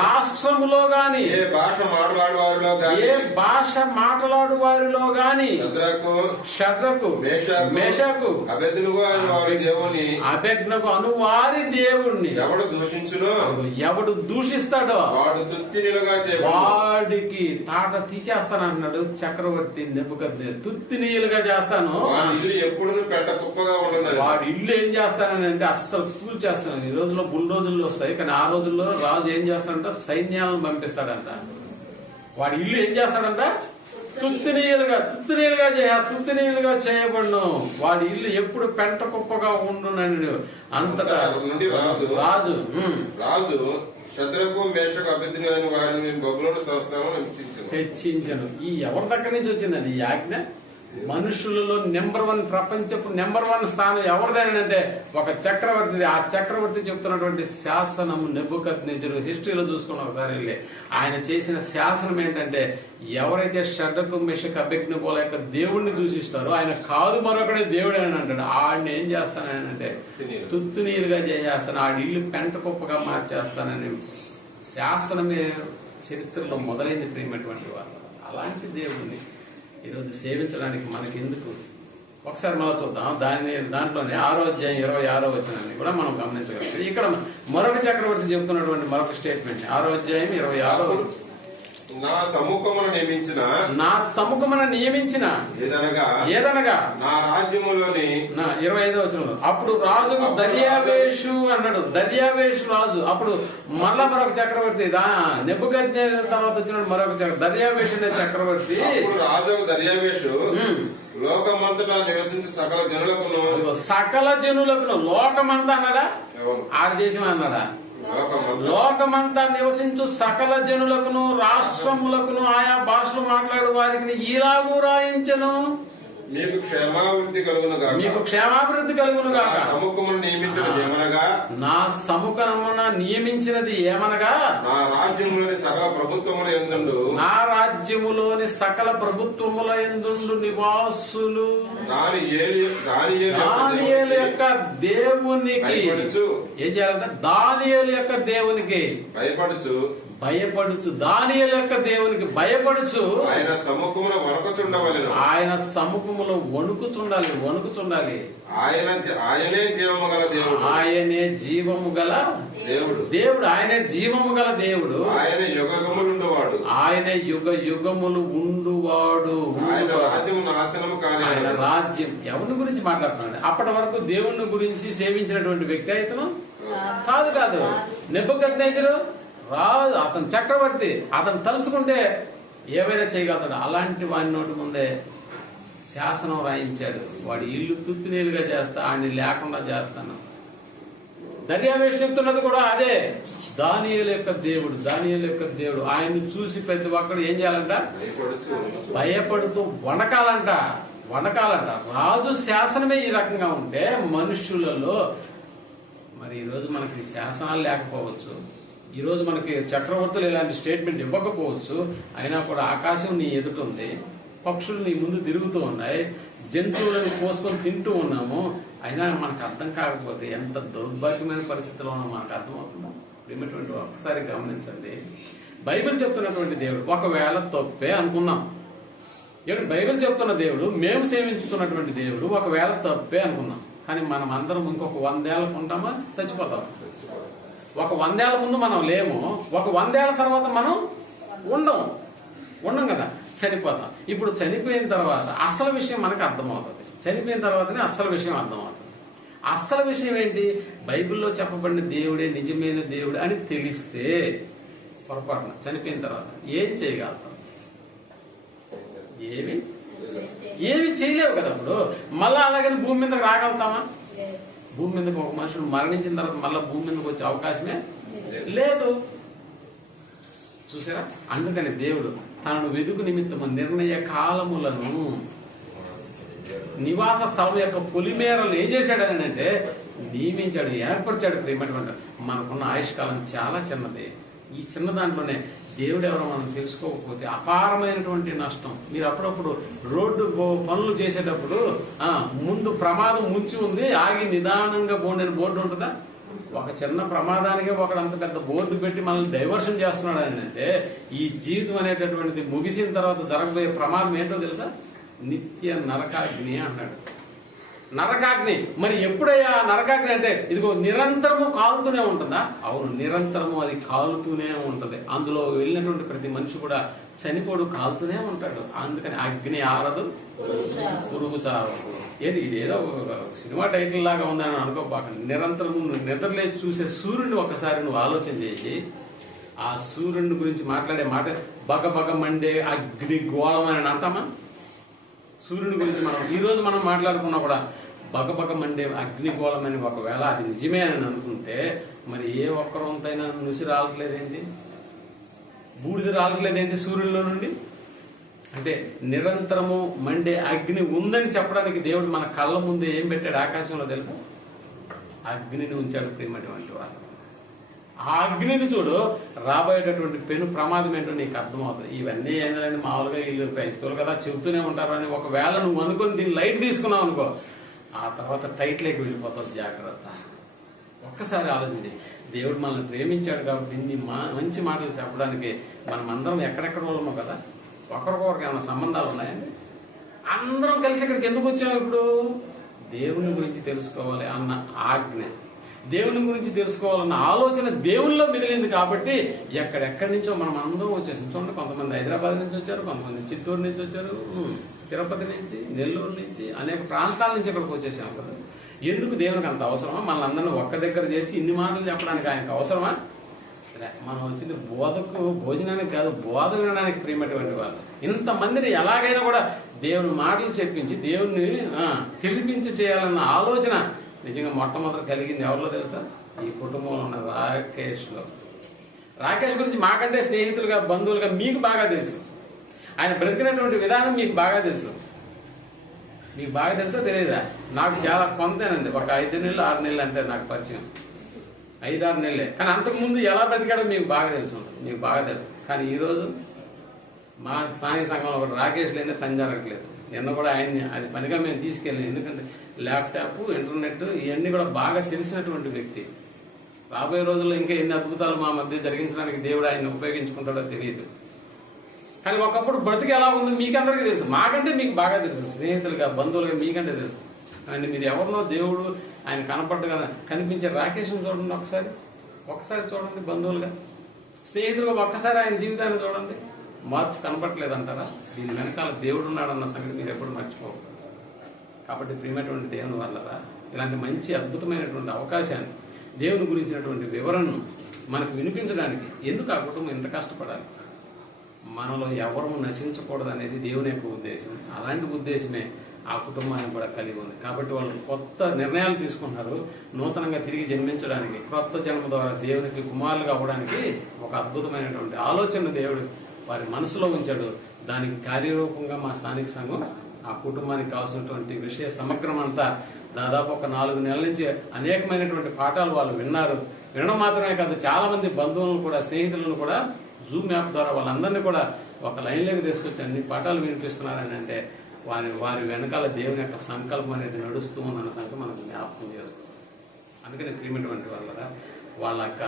రాష్ట్రములో గాని ఏ భాష మాట్లాడు వారిలో గాని షద్రకు మేషకు అబెద్నెగో అను వారి దేవుణ్ణి ఎవడు దూషిస్తాడో తుత్తినిలుగా చేయబడును. వాడికి తాట తీసేస్తానంటున్నాడు చక్రవర్తి నెబుకద్నెజరు. తుత్తినీయులుగా చేస్తాను. వాడి ఇల్లు ఎప్పుడూ పెంట కుప్పగా ఉండను. వాడి ఇల్లు ఏం చేస్తానని అంటే అస్సలు కూల్ చేస్తాను. ఈ రోజుల్లో బుల్డోజులు వస్తాయి, కానీ ఆ రోజుల్లో రాజు ఏం చేస్తాడంట, సైన్యాలను పంపిస్తాడంట. వాడి ఇల్లు ఏం చేస్తాడంట, తుత్తినీయులుగా చేయబడును. వాడి ఇల్లు ఎప్పుడు పెంట కుప్పగా ఉండునని అంతటా నుండి రాజు శద్రకు మేషకు అభ్యర్థిని అయిన వారిని మేము బబులోను సంస్థానం హెచ్చించను. ఈ ఎవరి దగ్గర నుంచి వచ్చిందండి ఈ ఆజ్ఞ? మనుషులలో ప్రపంచపు నెంబర్ 1 స్థానం ఎవరిదేనంటే ఒక చక్రవర్తి. ఆ చక్రవర్తి చెప్తున్నటువంటి శాసనం నెబుకద్నెజరు. హిస్టరీలో చూసుకున్న ఒకసారి వెళ్ళి ఆయన చేసిన శాసనం ఏంటంటే, ఎవరైతే షడ్రకు మెషకు అబెద్నెగో యొక్క దేవుణ్ణి దూషిస్తారో ఆయన కాదు మరొకడే దేవుడే అని అంటాడు. ఆడిని ఏం చేస్తానంటే తుత్తునీలుగా చేసేస్తాను, ఆడి ఇల్లు పెంట కుప్పగా మార్చేస్తానని శాసనమే చరిత్రలో మొదలైంది. ప్రియమైనటువంటి వాళ్ళు, అలాంటి దేవుడిని ఈరోజు సేవించడానికి మనకి ఎందుకు? ఒకసారి మళ్ళీ చూద్దాం. దాంట్లోనే 6వ అధ్యాయం 26వ వచనాన్ని కూడా మనం గమనించగలం. ఇక్కడ మరొక చక్రవర్తి చెబుతున్నటువంటి మరొక స్టేట్మెంట్ 6వ అధ్యాయం 26వ వచనం. నా సముఖమును నియమించిన ఏదనగా నా రాజ్యములోని 25వ వచనంలో అప్పుడు రాజుకు దర్యావేషు అన్నాడు. దర్యావేషు రాజు. అప్పుడు మళ్ళా మరొక చక్రవర్తి నెబుకద్నెజరు తర్వాత వచ్చిన మరొక దర్యావేషు అనే చక్రవర్తి. రాజు దర్యావేషు లోకమంతటా నివసించి సకల జనులకును లోకమంతా అన్నాడా, ఆడ దేశం అన్నాడా, లోకమంతా నివసించు సకల జనులకును రాష్ట్రములకును ఆయా భాషలు మాట్లాడు వారికి ఇలాగూ రాయించను, మీకు క్షేమాభివృద్ధి కలుగును గాక. నా సముఖమున నియమించినది ఏమనగా నా రాజ్యములోని సకల ప్రభుత్వముల యందు నివాసులు దానియేలు యొక్క దేవునికి ఏం చేయాలంటే దానియేలు యొక్క దేవునికి భయపడుచు దానియేలు యొక్క దేవునికి భయపడుచు ఆయన సముఖములో వణుకుచుండాలి. ఆయనే జీవము గల దేవుడు. ఆయన యుగములు ఉండువాడు. ఆయన రాజ్యం ఎవరి గురించి మాట్లాడుతున్నాడు? అప్పటి వరకు దేవుని గురించి సేవించినటువంటి వ్యక్తి అయితను కాదు. నెబుకద్నెజరు రాజు, అతను చక్రవర్తి. అతను తలుసుకుంటే ఏవైనా చేయగలుగుతాడు. అలాంటి వాడి నోటి ముందే శాసనం రాయించాడు. వాడి ఇల్లు తుత్తినీలుగా చేస్తా, ఆయన్ని లేకుండా చేస్తాను. దర్యావేషు చెప్తున్నది కూడా అదే. దానియేలు యొక్క దేవుడు. ఆయన్ని చూసి ప్రతి ఒక్కడు ఏం చేయాలంట, భయపడుతూ వణకాలంట. రాజు శాసనమే ఈ రకంగా ఉంటే మనుష్యులలో మరి ఈరోజు మనకి శాసనాలు లేకపోవచ్చు, ఈరోజు మనకి చక్రవర్తులు ఇలాంటి స్టేట్మెంట్ ఇవ్వకపోవచ్చు. అయినా కూడా ఆకాశం నీ ఎదుట ఉంది, పక్షులు నీ ముందు తిరుగుతూ ఉన్నాయి, జంతువులను కోసుకొని తింటూ ఉన్నాము. అయినా మనకు అర్థం కాకపోతే ఎంత దౌర్భాగ్యమైన పరిస్థితిలో ఉన్నా మనకు అర్థమవుతుందా? ప్రియమైనటువంటి ఒకసారి గమనించండి. బైబిల్ చెప్తున్నటువంటి దేవుడు ఒకవేళ తప్పే అనుకున్నాం. బైబిల్ చెప్తున్న దేవుడు, మేము సేవించుతున్నటువంటి దేవుడు ఒకవేళ తప్పే అనుకున్నాం. కానీ మనం అందరం ఇంకొక 100 ఏళ్ళకు ఉంటామా, చచ్చిపోతాం. ఒక 100 ఏళ్ల ముందు మనం లేము, ఒక 100 ఏళ్ల తర్వాత మనం ఉండం కదా, చనిపోతాం. ఇప్పుడు చనిపోయిన తర్వాత అసలు విషయం మనకు అర్థమవుతుంది. చనిపోయిన తర్వాతనే అసలు విషయం అర్థమవుతుంది. అసలు విషయం ఏంటి? బైబిల్లో చెప్పబడిన దేవుడే నిజమైన దేవుడు అని తెలిస్తే పొరపాటున చనిపోయిన తర్వాత ఏం చేయగలుగుతాం? ఏమి చేయలేవు కదా. అప్పుడు మళ్ళా అలాగని భూమి మీదకి రాగలుగుతామా? భూమి మీదకి ఒక మనుషుడు మరణించిన తర్వాత మళ్ళా భూమి మీదకి వచ్చే అవకాశమే లేదు. చూసారా? అందుకని దేవుడు తనను వెదుకు నిమిత్తము నిర్ణయ కాలములను నివాస స్థలం యొక్క పొలిమేరలు ఏం చేశాడని అంటే నియమించాడు, ఏర్పరిచాడు. ప్రేమటువంటి మనకున్న ఆయుష్కాలం చాలా చిన్నది. ఈ చిన్న దాంట్లోనే దేవుడు ఎవరో మనం తెలుసుకోకపోతే అపారమైనటువంటి నష్టం. మీరు అప్పుడప్పుడు రోడ్డు పనులు చేసేటప్పుడు ముందు ప్రమాదం ముంచి ఉంది, ఆగి నిదానంగా పోండి బోర్డు ఉంటుందా? ఒక చిన్న ప్రమాదానికే ఒకడు అంత పెద్ద బోర్డు పెట్టి మనల్ని డైవర్షన్ చేస్తున్నాడు అని అంటే ఈ జీవితం అనేటటువంటిది ముగిసిన తర్వాత జరగబోయే ప్రమాదం ఏంటో తెలుసా? నిత్య నరకాగ్ని అన్నాడు. నరకాగ్ని. మరి ఎప్పుడయ్యా నరకాగ్ని అంటే ఇదిగో నిరంతరము కాలుతూనే ఉంటుందా? అవును, నిరంతరము అది కాలుతూనే ఉంటది. అందులో వెళ్ళినటువంటి ప్రతి మనిషి కూడా చనిపోడు, కాలుతూనే ఉంటాడు. అందుకని అగ్ని ఆరదు, పురుగు చావదు. ఏది ఇదేదో సినిమా టైటిల్ లాగా ఉందని అనుకోపాకండి. నిరంతరము నిద్రలేసి చూసే సూర్యుడిని ఒకసారి నువ్వు ఆలోచన చేసి ఆ సూర్యుడిని గురించి మాట్లాడే మాట బగ బగ మండే అగ్ని గోళం అని అంటామా? సూర్యుని గురించి ఈ రోజు మనం మాట్లాడుకున్నా కూడా బగబగ మండే అగ్నిగోళం అని ఒకవేళ అది నిజమే అని అనుకుంటే మరి ఏ ఒక్కరంతైనా నుసి రావట్లేదేంటి, బూడిద రావట్లేదేంటి సూర్యుల్లో నుండి? అంటే నిరంతరము మండే అగ్ని ఉందని చెప్పడానికి దేవుడు మన కళ్ళ ముందు ఏం పెట్టాడు ఆకాశంలో తెలుసా? అగ్నిని ఉంచాడు ప్రేమటి వంటి వాళ్ళు. ఆ అగ్నిని చూడు, రాబోయేటటువంటి పెను ప్రమాదం ఏంటో నీకు అర్థమవుతుంది. ఇవన్నీ ఏంటంటే మామూలుగా వీళ్ళు క్రైస్తవులు కదా చెబుతూనే ఉంటారు అని ఒకవేళ నువ్వు అనుకుని దీన్ని లైట్ తీసుకున్నావు అనుకో, ఆ తర్వాత టైట్లోకి వెళ్ళిపోతావు. జాగ్రత్త. ఒక్కసారి ఆలోచించి, దేవుడు మనల్ని ప్రేమించాడు కాబట్టి ఇన్ని మంచి మాటలు చెప్పడానికి మనం అందరం ఎక్కడెక్కడ వాళ్ళమో కదా, ఒకరికొకరికి ఏమైనా సంబంధాలు ఉన్నాయండి? అందరం కలిసి ఇక్కడికి ఎందుకు వచ్చాము? ఇప్పుడు దేవుని గురించి తెలుసుకోవాలి అన్న ఆజ్ఞ, దేవుని గురించి తెలుసుకోవాలన్న ఆలోచన దేవుల్లో మిగిలింది కాబట్టి ఎక్కడెక్కడి నుంచో మనం అందరం వచ్చేసాం. చూడండి, కొంతమంది హైదరాబాద్ నుంచి వచ్చారు, కొంతమంది చిత్తూరు నుంచి వచ్చారు, తిరుపతి నుంచి, నెల్లూరు నుంచి, అనేక ప్రాంతాల నుంచి ఇక్కడికి వచ్చేసాం కదా. ఎందుకు దేవునికి అంత అవసరమా? మనల్ని అందరినీ ఒక్క దగ్గర చేసి ఇన్ని మాటలు చెప్పడానికి ఆయనకు అవసరమా? మనం వచ్చింది బోధకు, భోజనానికి కాదు, బోధ వినడానికి ప్రియమైనటువంటి వాళ్ళు. ఇంతమందిని ఎలాగైనా కూడా దేవుని మాటలు చెప్పించి దేవుణ్ణి తెలిపించి చేయాలన్న ఆలోచన నిజంగా మొట్టమొదటి కలిగింది ఎవరిలో తెలుసా? ఈ కుటుంబంలో ఉన్న రాకేష్లో. రాకేష్ గురించి మాకంటే స్నేహితులుగా, బంధువులుగా మీకు బాగా తెలుసు. ఆయన బ్రతికినటువంటి విధానం మీకు బాగా తెలుసు. మీకు బాగా తెలుసా తెలియదా? నాకు చాలా కొంతేనండి, ఒక 5 నెలలు 6 నెలలు అంతే నాకు పరిచయం, 5-6 నెలలే. కానీ అంతకుముందు ఎలా బ్రతికాడో మీకు బాగా తెలుసు, మీకు బాగా తెలుసు. కానీ ఈరోజు మా స్థానిక సంఘంలో ఒకటి రాకేష్ లేదే పని జరగట్లేదు. నిన్న కూడా ఆయన్ని అది పనిగా మేము తీసుకెళ్ళాం. ఎందుకంటే ల్యాప్టాప్, ఇంటర్నెట్ ఇవన్నీ కూడా బాగా తెలిసినటువంటి వ్యక్తి. రాబోయే రోజుల్లో ఇంకా ఎన్ని అద్భుతాలు మా మధ్య జరిగించడానికి దేవుడు ఆయన్ని ఉపయోగించుకుంటాడో తెలియదు. కానీ ఒకప్పుడు బ్రతికి ఎలా ఉందో మీకందరికీ తెలుసు, మాకంటే మీకు బాగా తెలుసు. స్నేహితులుగా, బంధువులుగా మీకంటే తెలుసు. ఆయన మీరు ఎవరినో దేవుడు ఆయన కనపడ్డు కదా, కనిపించే రాకేష్ని చూడండి ఒకసారి చూడండి, బంధువులుగా, స్నేహితులుగా ఒక్కసారి ఆయన జీవితాన్ని చూడండి. మార్పు కనపట్లేదంటారా? దీని వెనకాల దేవుడు ఉన్నాడన్న సంగతి మీరు ఎప్పుడు మర్చిపోవు. కాబట్టి ప్రియమైనటువంటి దేవుని వల్లరా ఇలాంటి మంచి అద్భుతమైనటువంటి అవకాశాన్ని, దేవుని గురించినటువంటి వివరణను మనకు వినిపించడానికి ఎందుకు ఆ కుటుంబం ఇంత కష్టపడాలి? మనలో ఎవరు నశించకూడదు అనేది దేవుని యొక్క ఉద్దేశం. అలాంటి ఉద్దేశమే ఆ కుటుంబాన్ని కూడా కలిగి ఉంది. కాబట్టి వాళ్ళు కొత్త నిర్ణయాలు తీసుకుంటున్నారు. నూతనంగా తిరిగి జన్మించడానికి, క్రొత్త జన్మ ద్వారా దేవునికి కుమారులుగా అవ్వడానికి ఒక అద్భుతమైనటువంటి ఆలోచన దేవుడు వారి మనసులో ఉంచాడు. దానికి కార్యరూపంగా మా స్థానిక సంఘం ఆ కుటుంబానికి కావాల్సినటువంటి విషయ సమగ్రం అంతా దాదాపు ఒక 4 నెలల నుంచి అనేకమైనటువంటి పాఠాలు వాళ్ళు విన్నారు. వినడం మాత్రమే కాదు, చాలా మంది బంధువులను కూడా, స్నేహితులను కూడా జూమ్ యాప్ ద్వారా వాళ్ళందరినీ కూడా ఒక లైన్లోకి తీసుకొచ్చి అన్ని పాఠాలు వినిపిస్తున్నారని అంటే వారి వెనకాల దేవుని యొక్క సంకల్పం అనేది నడుస్తూ ఉందన్న సంగతి మనకు జ్ఞాపకం చేసుకోవాలి. అందుకని ప్రియమైనటువంటి వాళ్ళ యొక్క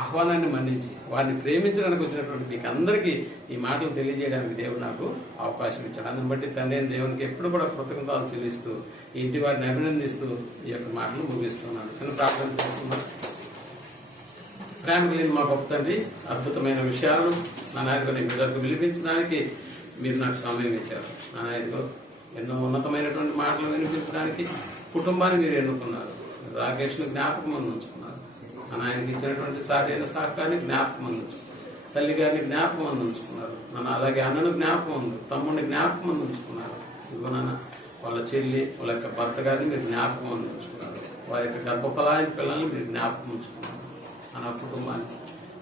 ఆహ్వానాన్ని మన్నించి వారిని ప్రేమించడానికి వచ్చినటువంటి మీకు అందరికీ ఈ మాటలు తెలియజేయడానికి దేవుడు నాకు అవకాశం ఇచ్చాడు. అందుని బట్టి తండ్రి దేవునికి ఎప్పుడు కూడా కృతజ్ఞతలు చెల్లిస్తూ ఈ ఇంటి వారిని అభినందిస్తూ ఈ యొక్క మాటలు ముగిస్తున్నాను. చిన్న ప్రార్థన చేస్తున్నాను. ప్రేమ కలిగిన మా గొప్ప తండ్రి, అద్భుతమైన విషయాలను నా నాయకుని బిడ్డలకు వినిపించడానికి మీరు నాకు సమయం ఇచ్చారు. నా నాయకుడు ఎన్నో ఉన్నతమైనటువంటి మాటలు వినిపించడానికి కుటుంబాన్ని మీరు ఎన్నుకున్నారు. రాకేష్ను జ్ఞాపకం ఉంచుకున్నారు. ఆయనకి ఇచ్చినటువంటి సాటైన సహకారాన్ని జ్ఞాపకం ఉంచుకున్నారు. తల్లి గారిని జ్ఞాపకం ఉంచుకున్నారు. నన్ను అలాగే అన్నను జ్ఞాపకం ఉంది, తమ్ముడిని జ్ఞాపకం ఉంచుకున్నారు. ఇదిగో నాన్న వాళ్ళ చెల్లి, వాళ్ళ యొక్క భర్త గారిని మీరు జ్ఞాపకం ఉంచుకున్నారు. వారి యొక్క గర్భఫలానికి పిల్లల్ని మీరు జ్ఞాపకం ఉంచుకున్నారు. నా కుటుంబాన్ని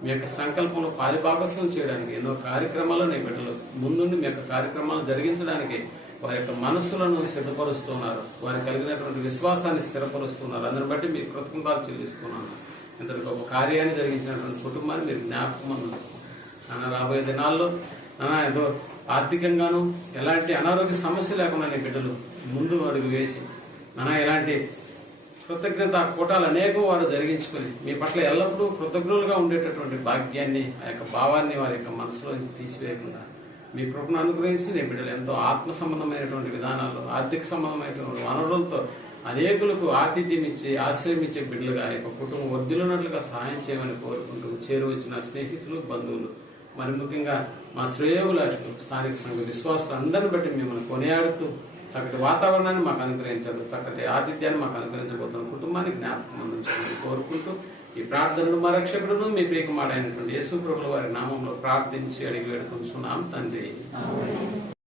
మీ యొక్క సంకల్పంలో పాలిభాగస్వం చేయడానికి ఎన్నో కార్యక్రమాలు నీ బిడ్డలు ముందుండి మీ యొక్క కార్యక్రమాలు జరిగించడానికి వారి యొక్క మనస్సులను సిద్ధపరుస్తున్నారు. వారి కలిగినటువంటి విశ్వాసాన్ని స్థిరపరుస్తున్నారు. అందరిని బట్టి మీ కృతజ్ఞతలు చెల్లిస్తున్నాను. ఇంత గొప్ప కార్యాన్ని జరిగించినటువంటి కుటుంబాన్ని మీరు జ్ఞాపకం నాన్న రాబోయే దినాల్లో ఎంతో ఆర్థికంగాను ఎలాంటి అనారోగ్య సమస్య లేకుండా నీ బిడ్డలు ముందు అడుగు వేసి ఎలాంటి కృతజ్ఞత కూటాలు అనేకం వారు జరిగించుకుని మీ పట్ల ఎల్లప్పుడూ కృతజ్ఞులుగా ఉండేటటువంటి భాగ్యాన్ని, ఆ యొక్క భావాన్ని వారి యొక్క మనసులోంచి తీసివేయకుండా మీ కృపను అనుగ్రహించి నీ బిడ్డలు ఎంతో ఆత్మ సంబంధమైనటువంటి విధానాల్లో, ఆర్థిక సంబంధమైనటువంటి వనరులతో అనేకులకు ఆతిథ్యం ఇచ్చి ఆశ్రయం ఇచ్చే బిడ్డలుగా యొక్క కుటుంబం వర్ధిల్లునట్లుగా సహాయం చేయమని కోరుకుంటూ చేరువచ్చిన స్నేహితులు, బంధువులు, మరి ముఖ్యంగా మా శ్రేయోగులాషులు, స్థానిక సంఘ విశ్వాసులు అందరిని బట్టి మిమ్మల్ని కొనియాడుతూ చక్కటి వాతావరణాన్ని మాకు అనుగ్రహించారు, చక్కటి ఆతిథ్యాన్ని మాకు అనుగ్రహించబోతున్న కుటుంబానికి జ్ఞాపకం అందించాలని కోరుకుంటూ ఈ ప్రార్థనలు మా రక్షకుడును మీ ప్రియకుమారుడైనటువంటి యేసు ప్రభుల వారి నామంలో ప్రార్థించి అడిగి వేడుకుంటున్నాం తండ్రి.